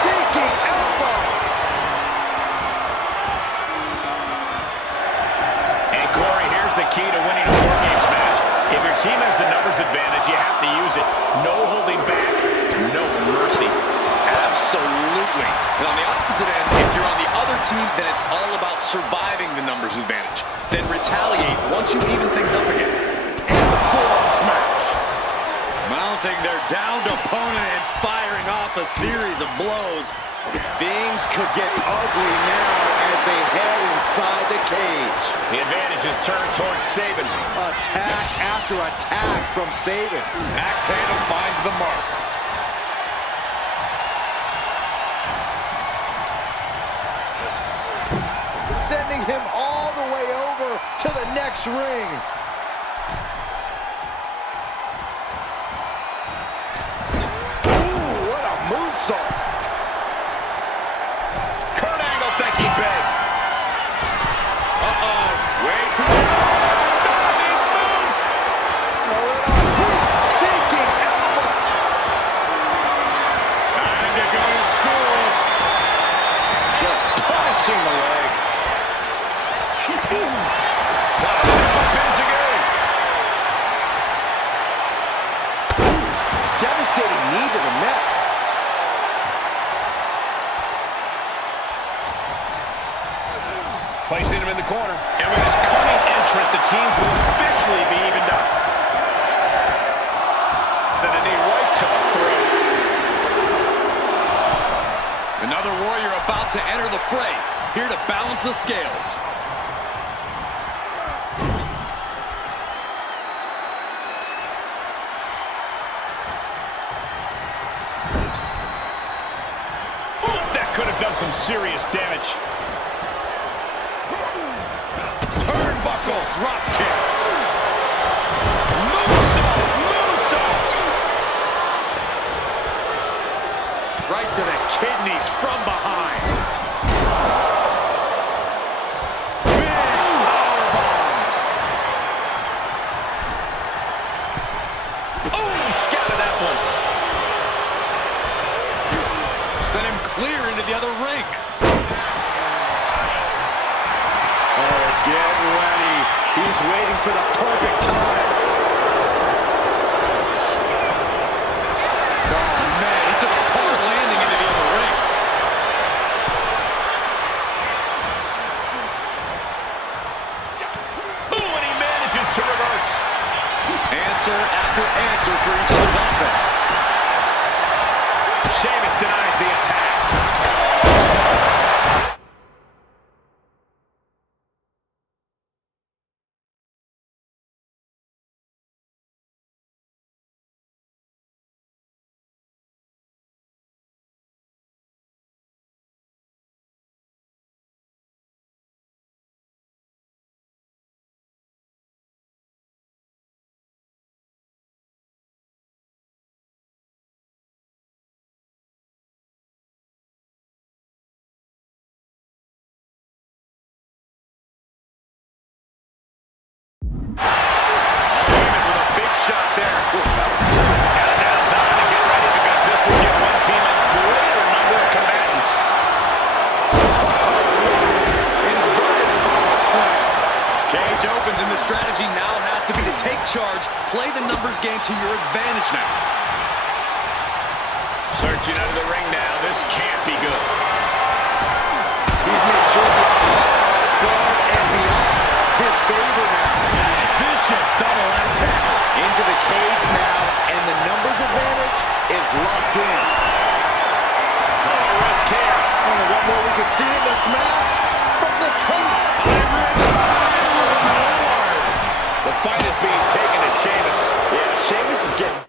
Seeking elbow. And Corey, here's the key to winning a War Games match. If your team has the numbers advantage, you have to use it. No holding back, no mercy. Absolutely. And on the opposite end, if you're on the other team, then it's all about surviving the numbers advantage. Then retaliate once you even things up again. And the forearm smash. Mounting their downed opponent and firing off a series of blows. Things could get ugly now as they head inside the cage. The advantage is turned towards Saban. Attack after attack from Saban. Axe handle finds the mark. Sending him all the way over to the next ring. Ooh, what a moonsault. Kurt Angle thinking big. Uh-oh. Way too Sinking elbow. time to go to school. Just punishing the leg. Devastating knee to the neck. Placing him in the corner. And with his cunning entrant, the teams will officially be evened up. Then a knee right to the throat. Another warrior about to enter the fray. Here to balance the scales. That could have done some serious damage. Turnbuckle drop kick. Moonsault, moonsault. Right to the kidneys from behind. Big powerbomb. Oh, he scouted that one. Sent him clear into the other ring. Oh, get ready. He's waiting for the perfect time. Oh, man, he took a hard landing into the other ring. Ooh, and he manages to reverse. Answer after answer for each other's offense. Sheamus denies the attack. charge. Play the numbers game to your advantage now. Searching under the ring now. This can't be good. He's made sure the odds are above and beyond his favor now. Vicious double axe handle. Into the cage now, and the numbers advantage is locked in. High risk here. Only one more we can see in this match. From the top. High risk. The fight is being taken to Sheamus. Yeah, Sheamus is getting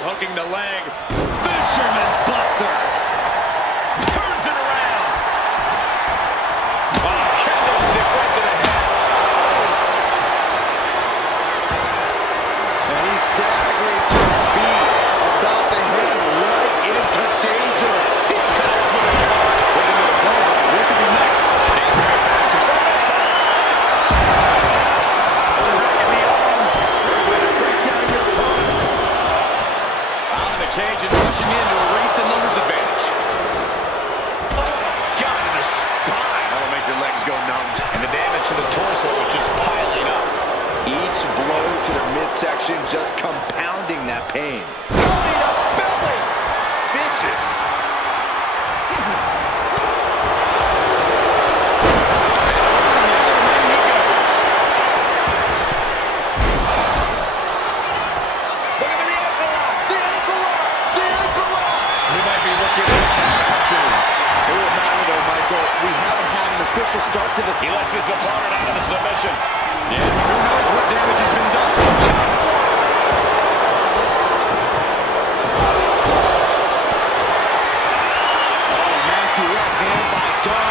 hooking the leg. Fisherman Buster. Turns it around. Oh, candlestick right to the head. And he's staggering to his feet, about to head right into danger. He connects with a cover. Looking to the corner. What could be next? He's right back to the top. Attacking the arm. Break down your opponent. Out of the cage and rushing in to erase the numbers advantage. Oh, got in the spine. That'll make your legs go numb. And the damage to the torso is just piling up. Each blow to the midsection just compounding that pain. Belly to belly. Vicious. Official start to this. He lets his opponent out of the submission. Yeah, who knows what damage has been done. Oh, nasty left hand by Dunn.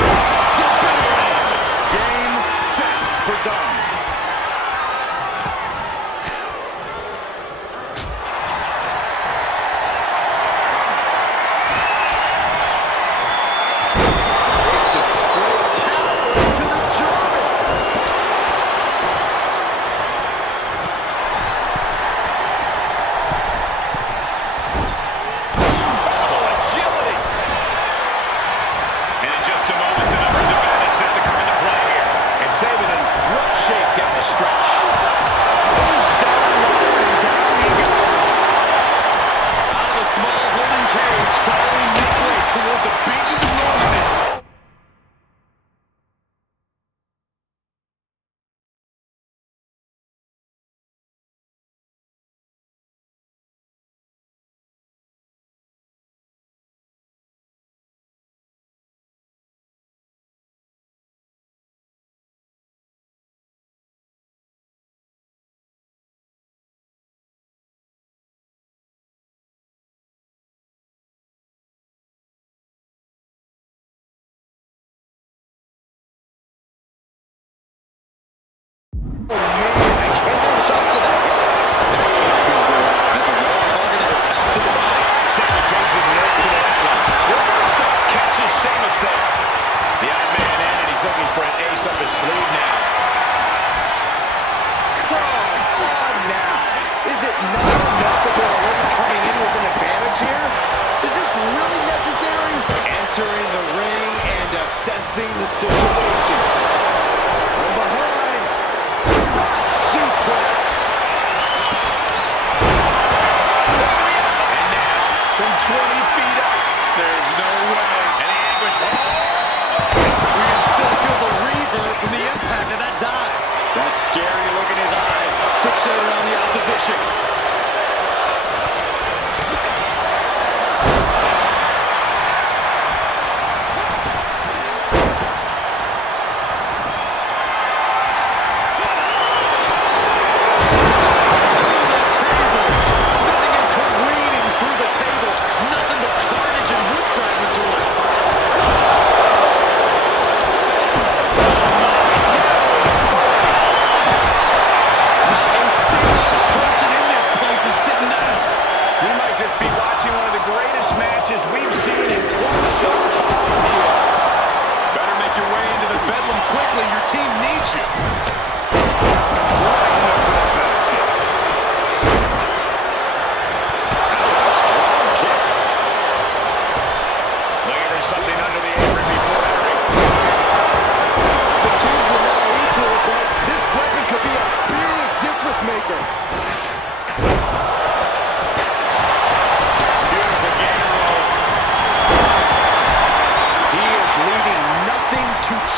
The bitter end. Game, set for Dunn. Assessing the situation. From behind. Back suplex. And now, from 20 feet up, there's no way. And the anguish. Oh! We can still feel the reverb from the impact of that dive. That scary look in his eyes, fixated on the opposition.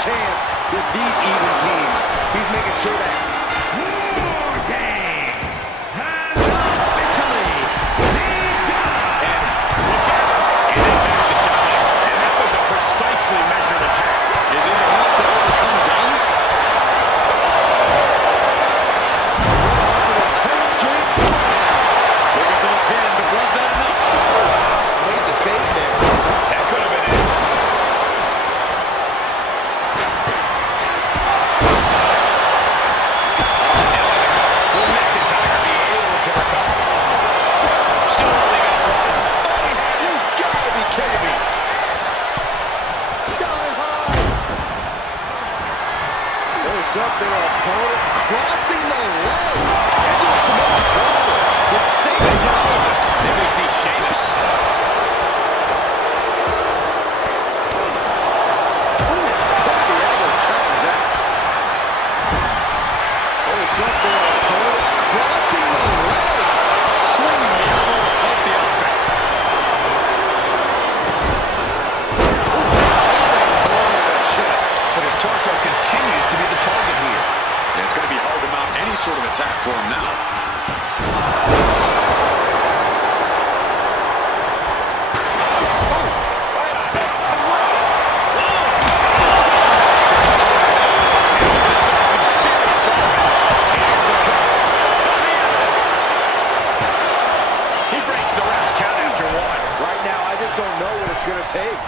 chance with these even teams. He's making sure that precisely measured attack. Is it enough to overcome Dunn? Looking for the pin, but going to take.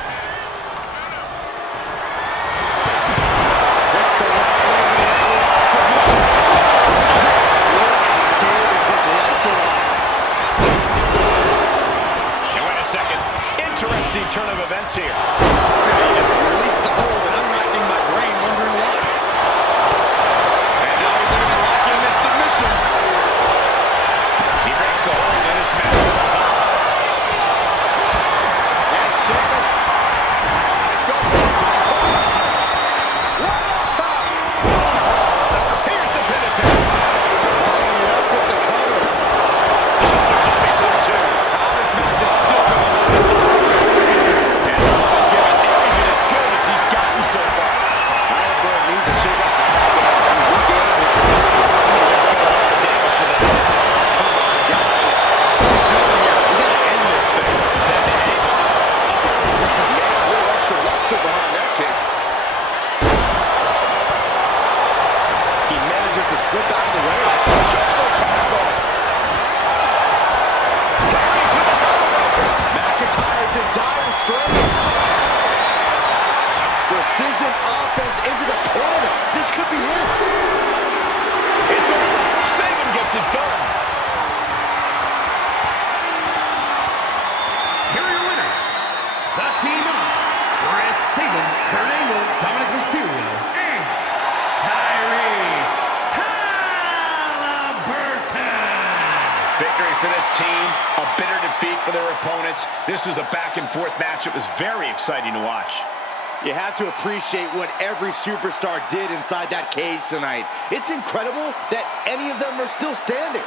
Interesting turn of events here. He just released the hold, and I'm racking my brain wondering why. And now he's looking to lock in this submission. He breaks the hold, and this match goes on. And Sheamus. Let's go. Right on top. Here's the pin attempt. Following up with the cover. Shoulders up before two. This match is still going on. And Roman's given every bit as good as he's gotten so far. I have Bro needs to shake off the cobwebs and regain his There's been a lot of damage to the head. Come on, guys. What are you doing here? We gotta end this thing. man. Real extra luster behind that kick. He manages to slip out of the way. Shoulder tackle. McIntyre's in dire straits. Precision offense into the pin. This could be it. It's over. Saban gets it done. Here are your winners. The team of Chris Sabin, Kurt Angle, Dominic Mysterio, and Tyrese Halliburton. Victory for this team. A bitter defeat for their opponents. This was a back-and-forth match. It was very exciting to watch. You have to appreciate what every superstar did inside that cage tonight. It's incredible that any of them are still standing.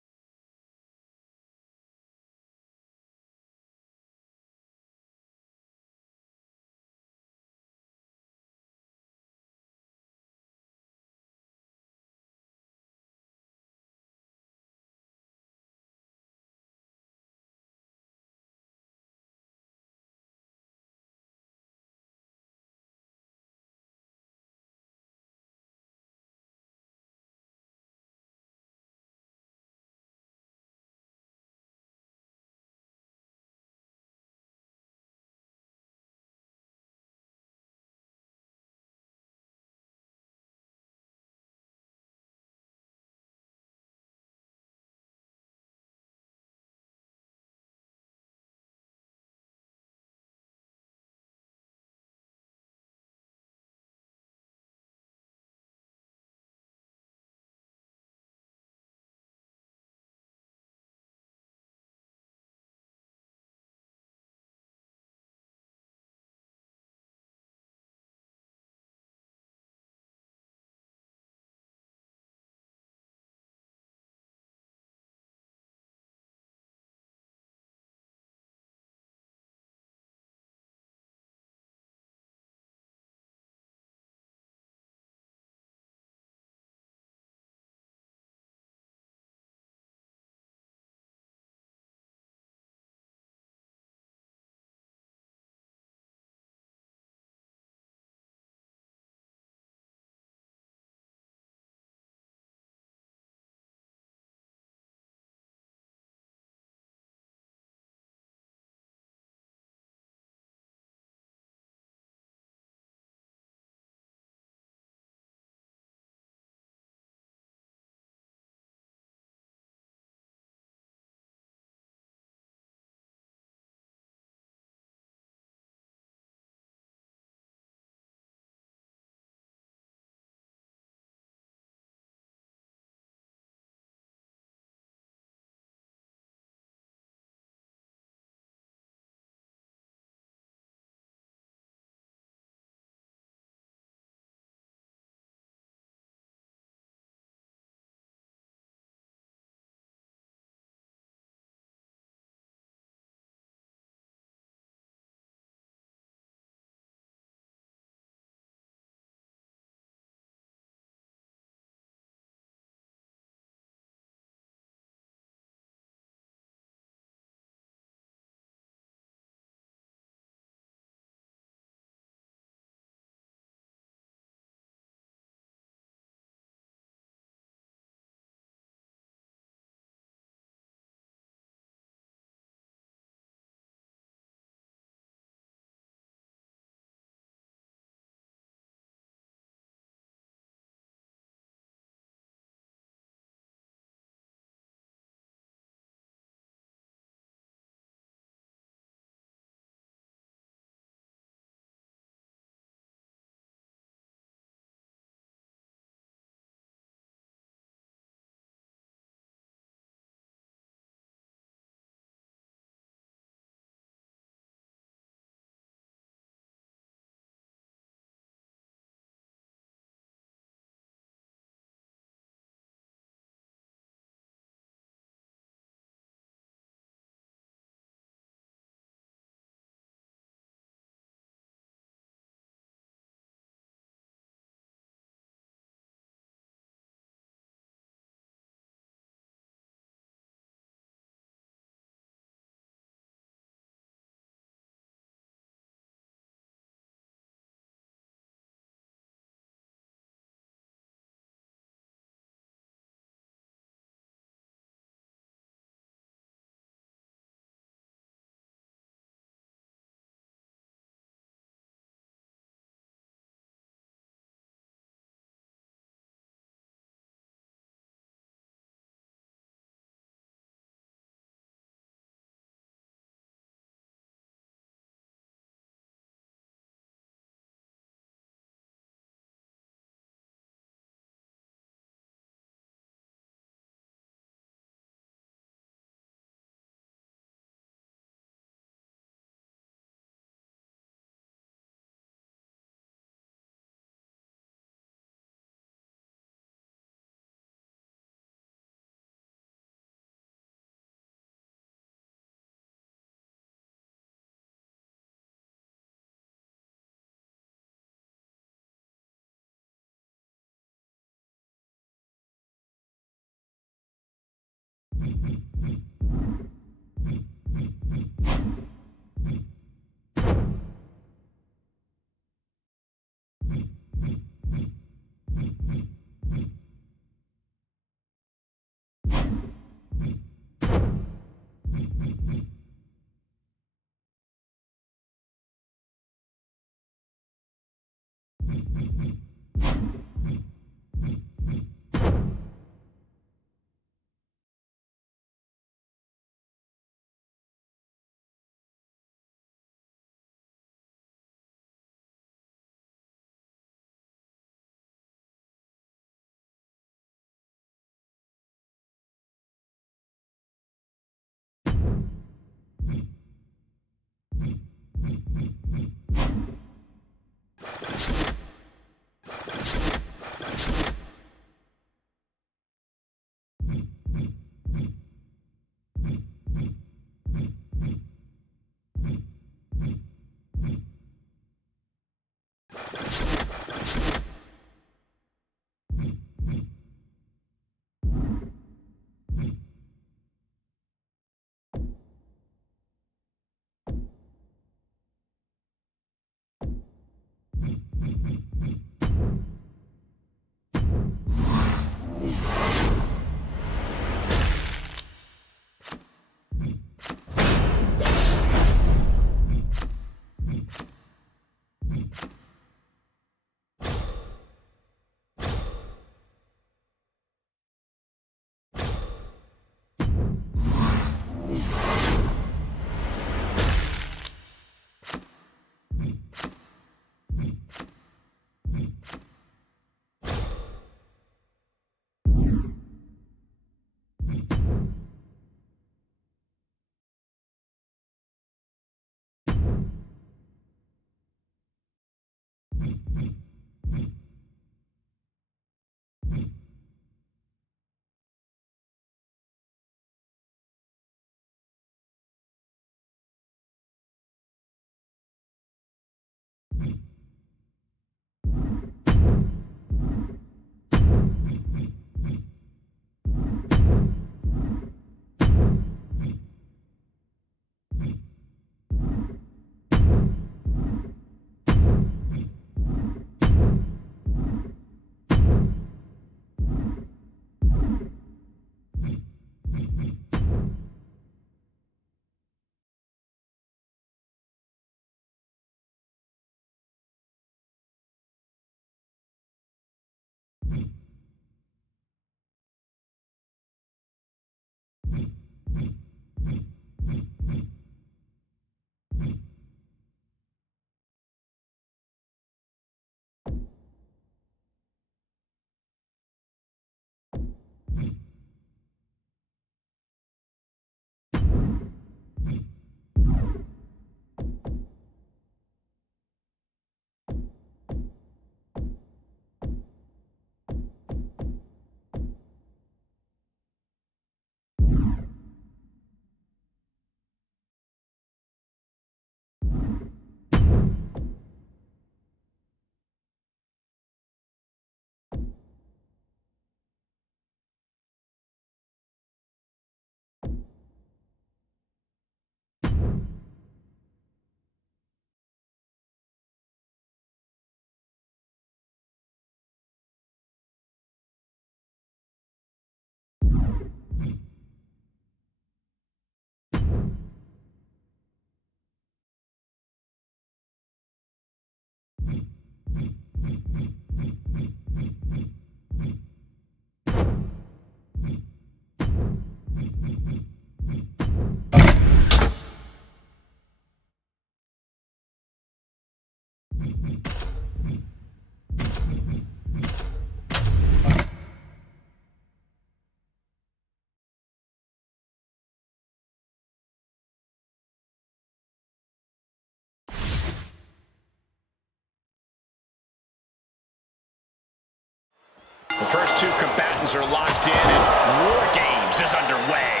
The first two combatants are locked in and War Games is underway.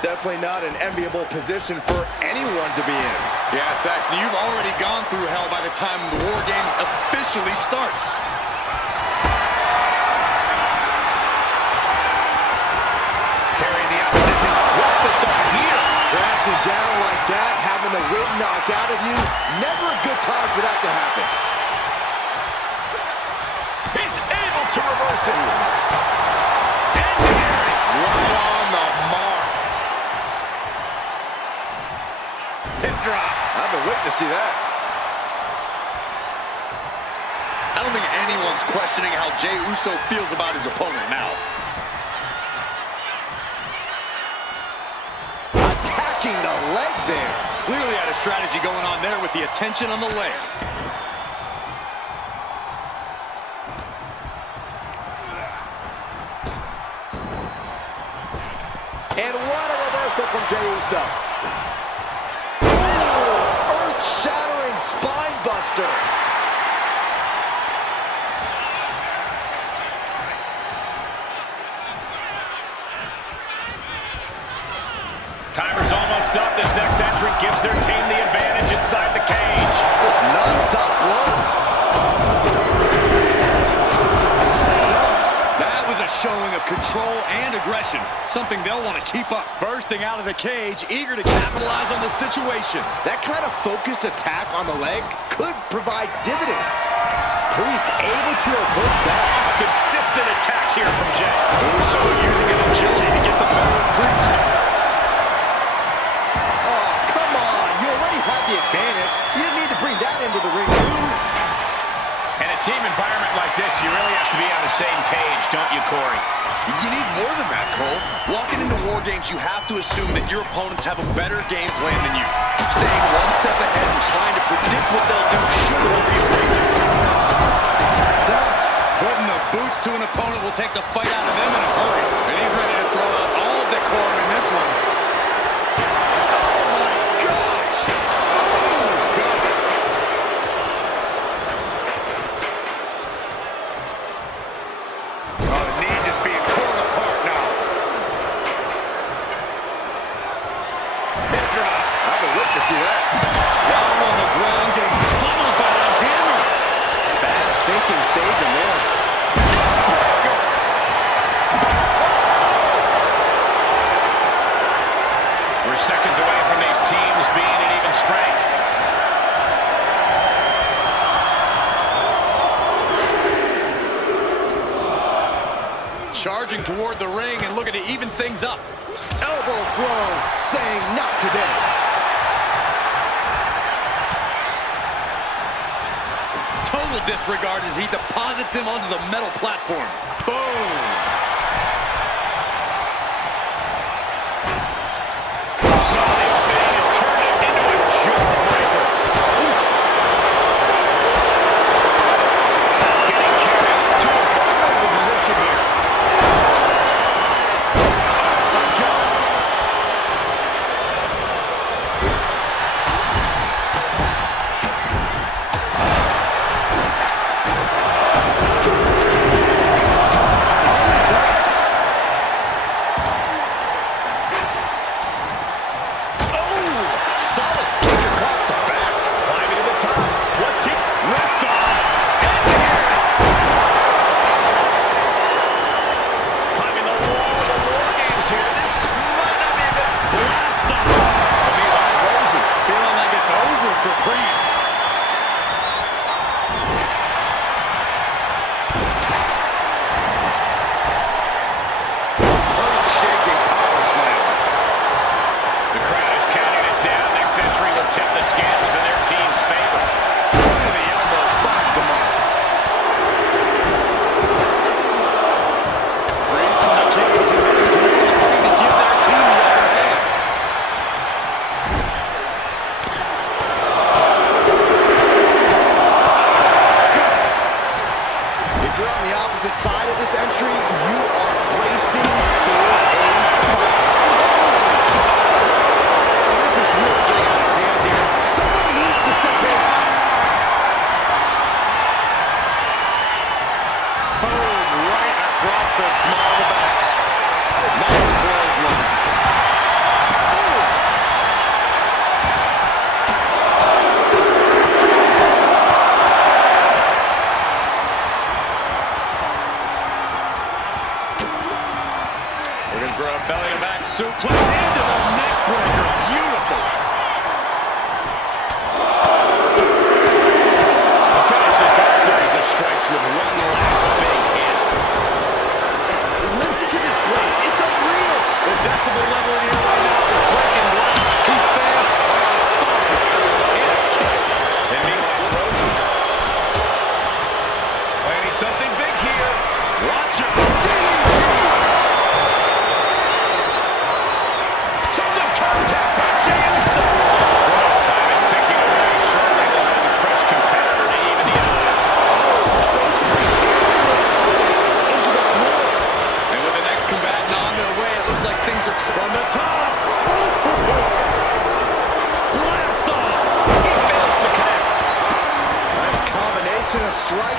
Definitely not an enviable position for anyone to be in. Yeah, Saxon, you've already gone through hell by the time the War Games officially starts. Carrying the opposition. What's the thought here? Crashing down like that, having the wind knocked out of you, never a good time for that to happen. He's able to reverse it. Engineering. Right on the mark. Hip drop. I've been waiting to see that. I don't think anyone's questioning how Jey Uso feels about his opponent now. Attacking the leg there. Clearly had a strategy going on there with the attention on the leg. And what a reversal from Jey Uso. Ooh, earth-shattering spine buster. Timer's almost up. This next entrant gives their team the advantage inside the cage. Just non-stop blows. Stumps. That was a showing of control and aggression, something they'll want to keep up. Bursting out of the cage, eager to capitalize on the situation. That kind of focused attack on the leg could provide dividends. Priest able to avert that. Consistent attack here from Jey. Uso using his agility to get the better of Priest. Oh, come on. You already had the advantage. You didn't need to bring that into the ring, too. In a team environment like this, you really have to be on the same page, don't you, Corey? You need more than that, Cole. Walking into War Games, you have to assume that your opponents have a better game plan than you. Staying one step ahead and trying to predict what they'll do should help you win. Stumps. Putting the boots to an opponent will take the fight out of them in a hurry. And he's ready to throw out all decorum in this one. See that? Down on the ground, getting pummeled by that hammer. Fast thinking saved him there. We're seconds away from these teams being at even strength. Charging toward the ring and looking to even things up. Elbow throw, saying not today. Total disregard as he deposits him onto the metal platform. Boom! Saw the opening and turned it into a jawbreaker. Getting carried to a vulnerable position here. Oh my God!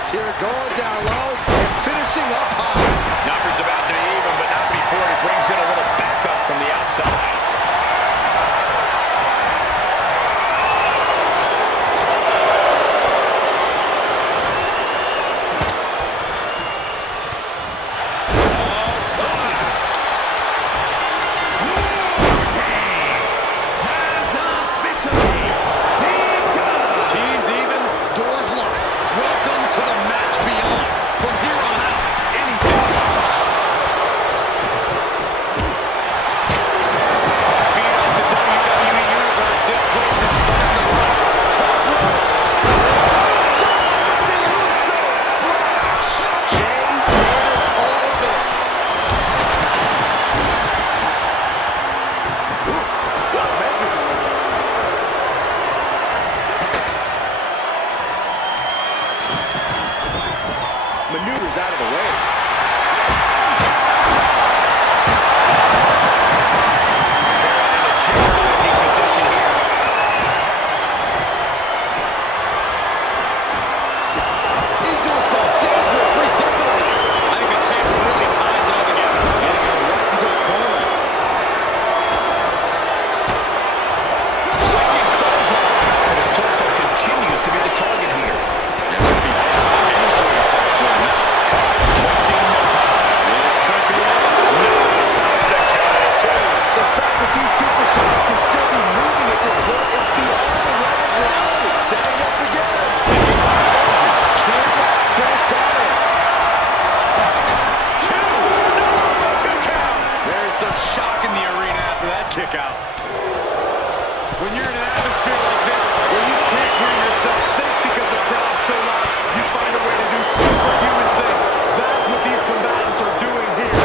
Miz here going down low and finishing up high. Numbers about to be even, but not before he brings in a little backup from the outside. Maneuvers out of the way. He's doing some dangerously decorated. I think the table really ties it all together. Getting him right into the corner. Wicked clothesline. And his torso continues to be the target here. It's going to be any sort of attack for him now. Wasting no time. This could be it. No, stops the count at 2. The fact that these superstars can still be moving at this point is beyond the realm of reality. Setting up again. Can't finish started. 2. No, 2 count. There's some shock in the arena after that kick out. When you're in an atmosphere like this, where you can't hear yourself think because the crowd's so loud, you find a way to do superhuman things. That's what these combatants are doing here.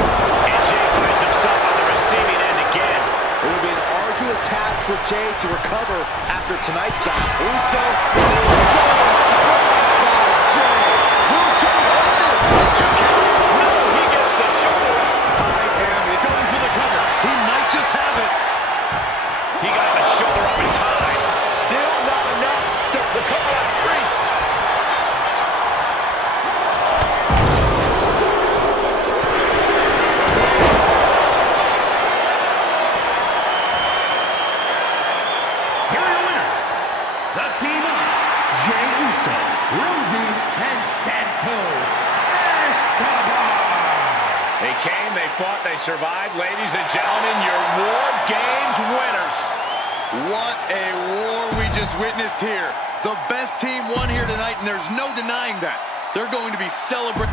And Jay finds himself on the receiving end again. It will be an arduous task for Jay to recover after tonight's bout. Uso splashed by Jay. Will Jay end this? 2 count. No, he gets the shoulder. Going for the cover. He might just have it. He got the shoulder up in time. Still not enough to recover that Priest. Here are your winners, the team of Jey Uso, Rousey, and Santos Escobar. They came, they fought, they survived. Ladies and gentlemen, your War Games winners. What a war we just witnessed here. The best team won here tonight, and there's no denying that. They're going to be celebrating.